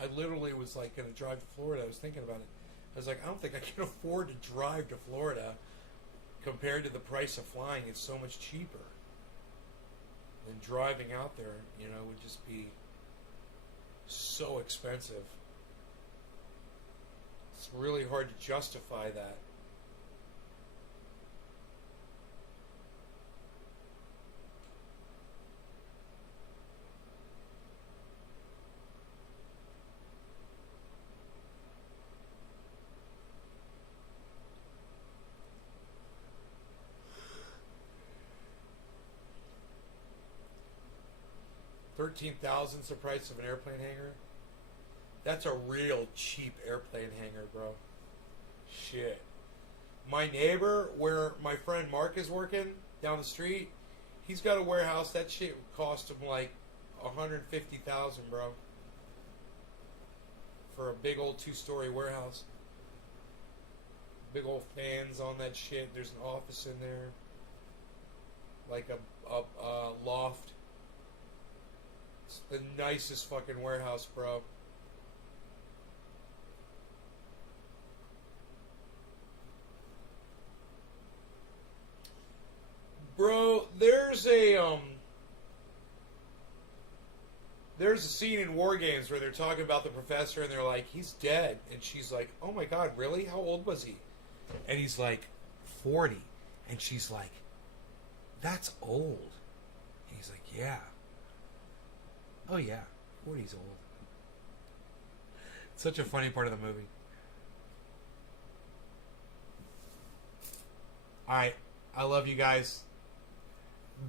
I literally was like going to drive to Florida. I was thinking about it. I was like, I don't think I can afford to drive to Florida compared to the price of flying. It's so much cheaper than driving out there. You know, would just be so expensive. It's really hard to justify that. $13,000's the price of an airplane hangar. That's a real cheap airplane hangar, bro. Shit. My neighbor, where my friend Mark is working down the street, he's got a warehouse. That shit cost him like $150,000, bro, for a big old 2-story warehouse. Big old fans on that shit. There's an office in there, like a loft. It's the nicest fucking warehouse, bro. Bro, there's a scene in War Games where they're talking about the professor and they're like, he's dead. And she's like, oh my god, really? How old was he? And he's like, 40. And she's like, that's old. And he's like, yeah. Oh yeah, 40's old. It's such a funny part of the movie. Alright, I love you guys.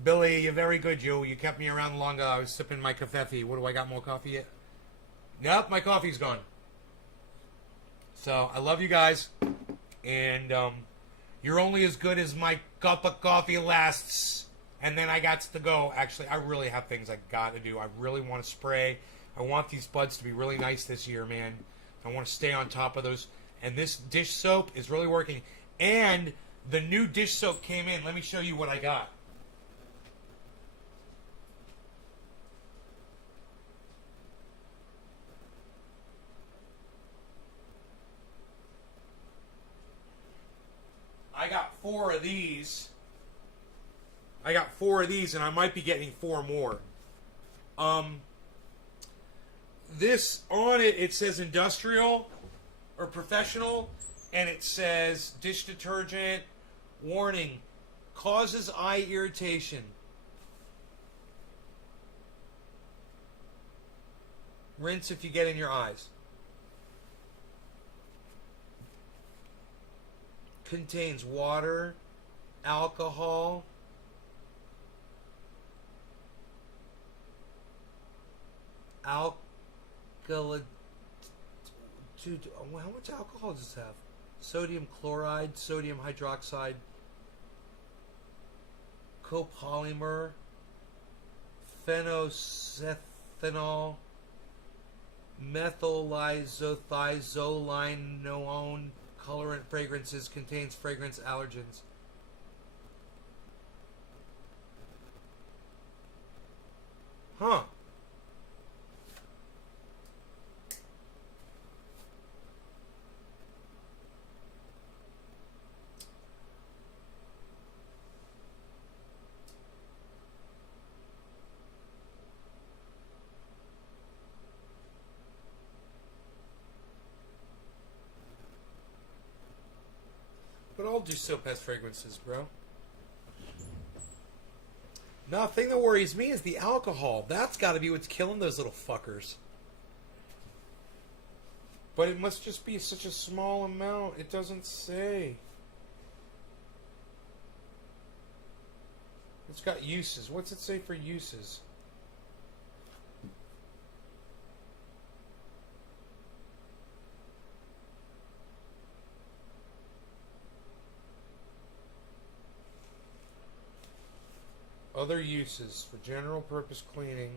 Billy, you're very good, you. You kept me around longer. I was sipping my coffee. What do I got, more coffee yet? Nope, my coffee's gone. So, I love you guys. And, you're only as good as my cup of coffee lasts. And then I got to go. Actually, I really have things I got to do. I really want to spray. I want these buds to be really nice this year, man. I want to stay on top of those. And this dish soap is really working. And The new dish soap came in. Let me show you what I got. I got 4 of these. I got 4 of these, and I might be getting 4 more. This on it, it says industrial or professional, and it says dish detergent. Warning: causes eye irritation. Rinse if you get in your eyes. Contains water, alcohol, dude, how much alcohol does this have? Sodium chloride, sodium hydroxide, copolymer, phenocethanol, methylisothiozolinone, colorant fragrances, contains fragrance allergens. Huh. But all dish soap has fragrances, bro. No, the thing that worries me is the alcohol. That's got to be what's killing those little fuckers. But it must just be such a small amount. It doesn't say. It's got uses. What's it say for uses? Other uses for general purpose cleaning.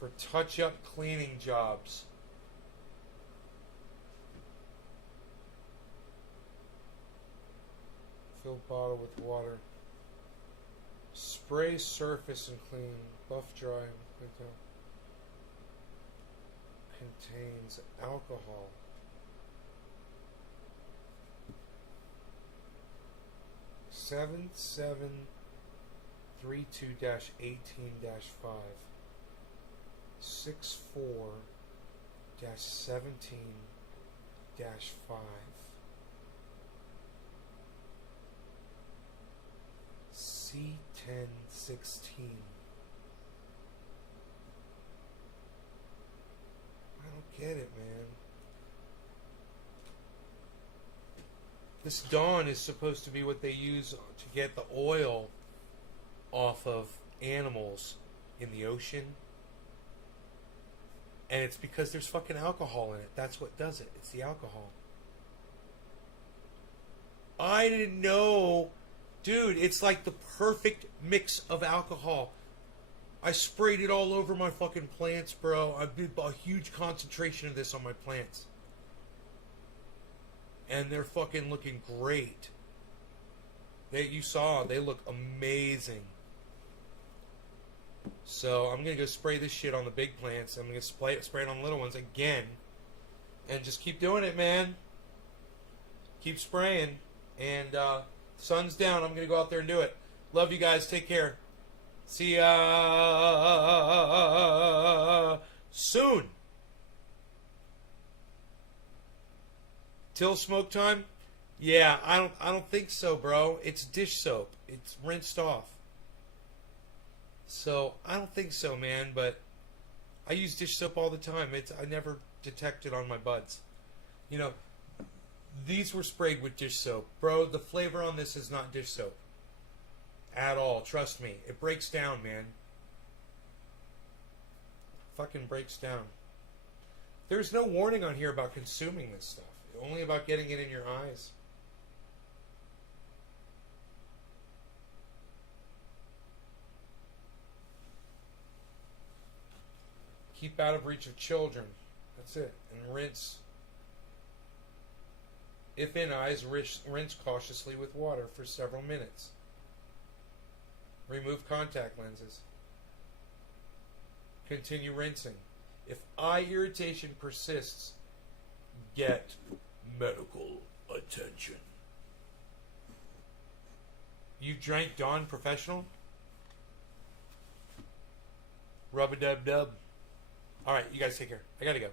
For touch-up cleaning jobs. Fill bottle with water. Spray surface and clean. Buff dry. Contains alcohol. 7732-18-5 64-17-5 C1016. I don't get it, man. This Dawn is supposed to be what they use to get the oil off of animals in the ocean. And it's because there's fucking alcohol in it. That's what does it. It's the alcohol. I didn't know. Dude, it's like the perfect mix of alcohol. I sprayed it all over my fucking plants, bro. I did a huge concentration of this on my plants. And they're fucking looking great. You saw, they look amazing. So I'm going to go spray this shit on the big plants. I'm going to spray it on the little ones again. And just keep doing it, man. Keep spraying. And sun's down. I'm going to go out there and do it. Love you guys. Take care. See ya soon. Till smoke time? Yeah, I don't think so, bro. It's dish soap. It's rinsed off. So I don't think so, man. But I use dish soap all the time. I never detect it on my buds. You know, these were sprayed with dish soap, bro. The flavor on this is not dish soap at all. Trust me, it breaks down, man. Fucking breaks down. There's no warning on here about consuming this stuff. Only about getting it in your eyes. Keep out of reach of children. That's it. And rinse If in eyes, rinse cautiously with water for several minutes. Remove contact lenses. Continue rinsing. If eye irritation persists, get medical attention. You drank Dawn Professional? Rub-a-dub-dub. Alright, you guys take care. I gotta go.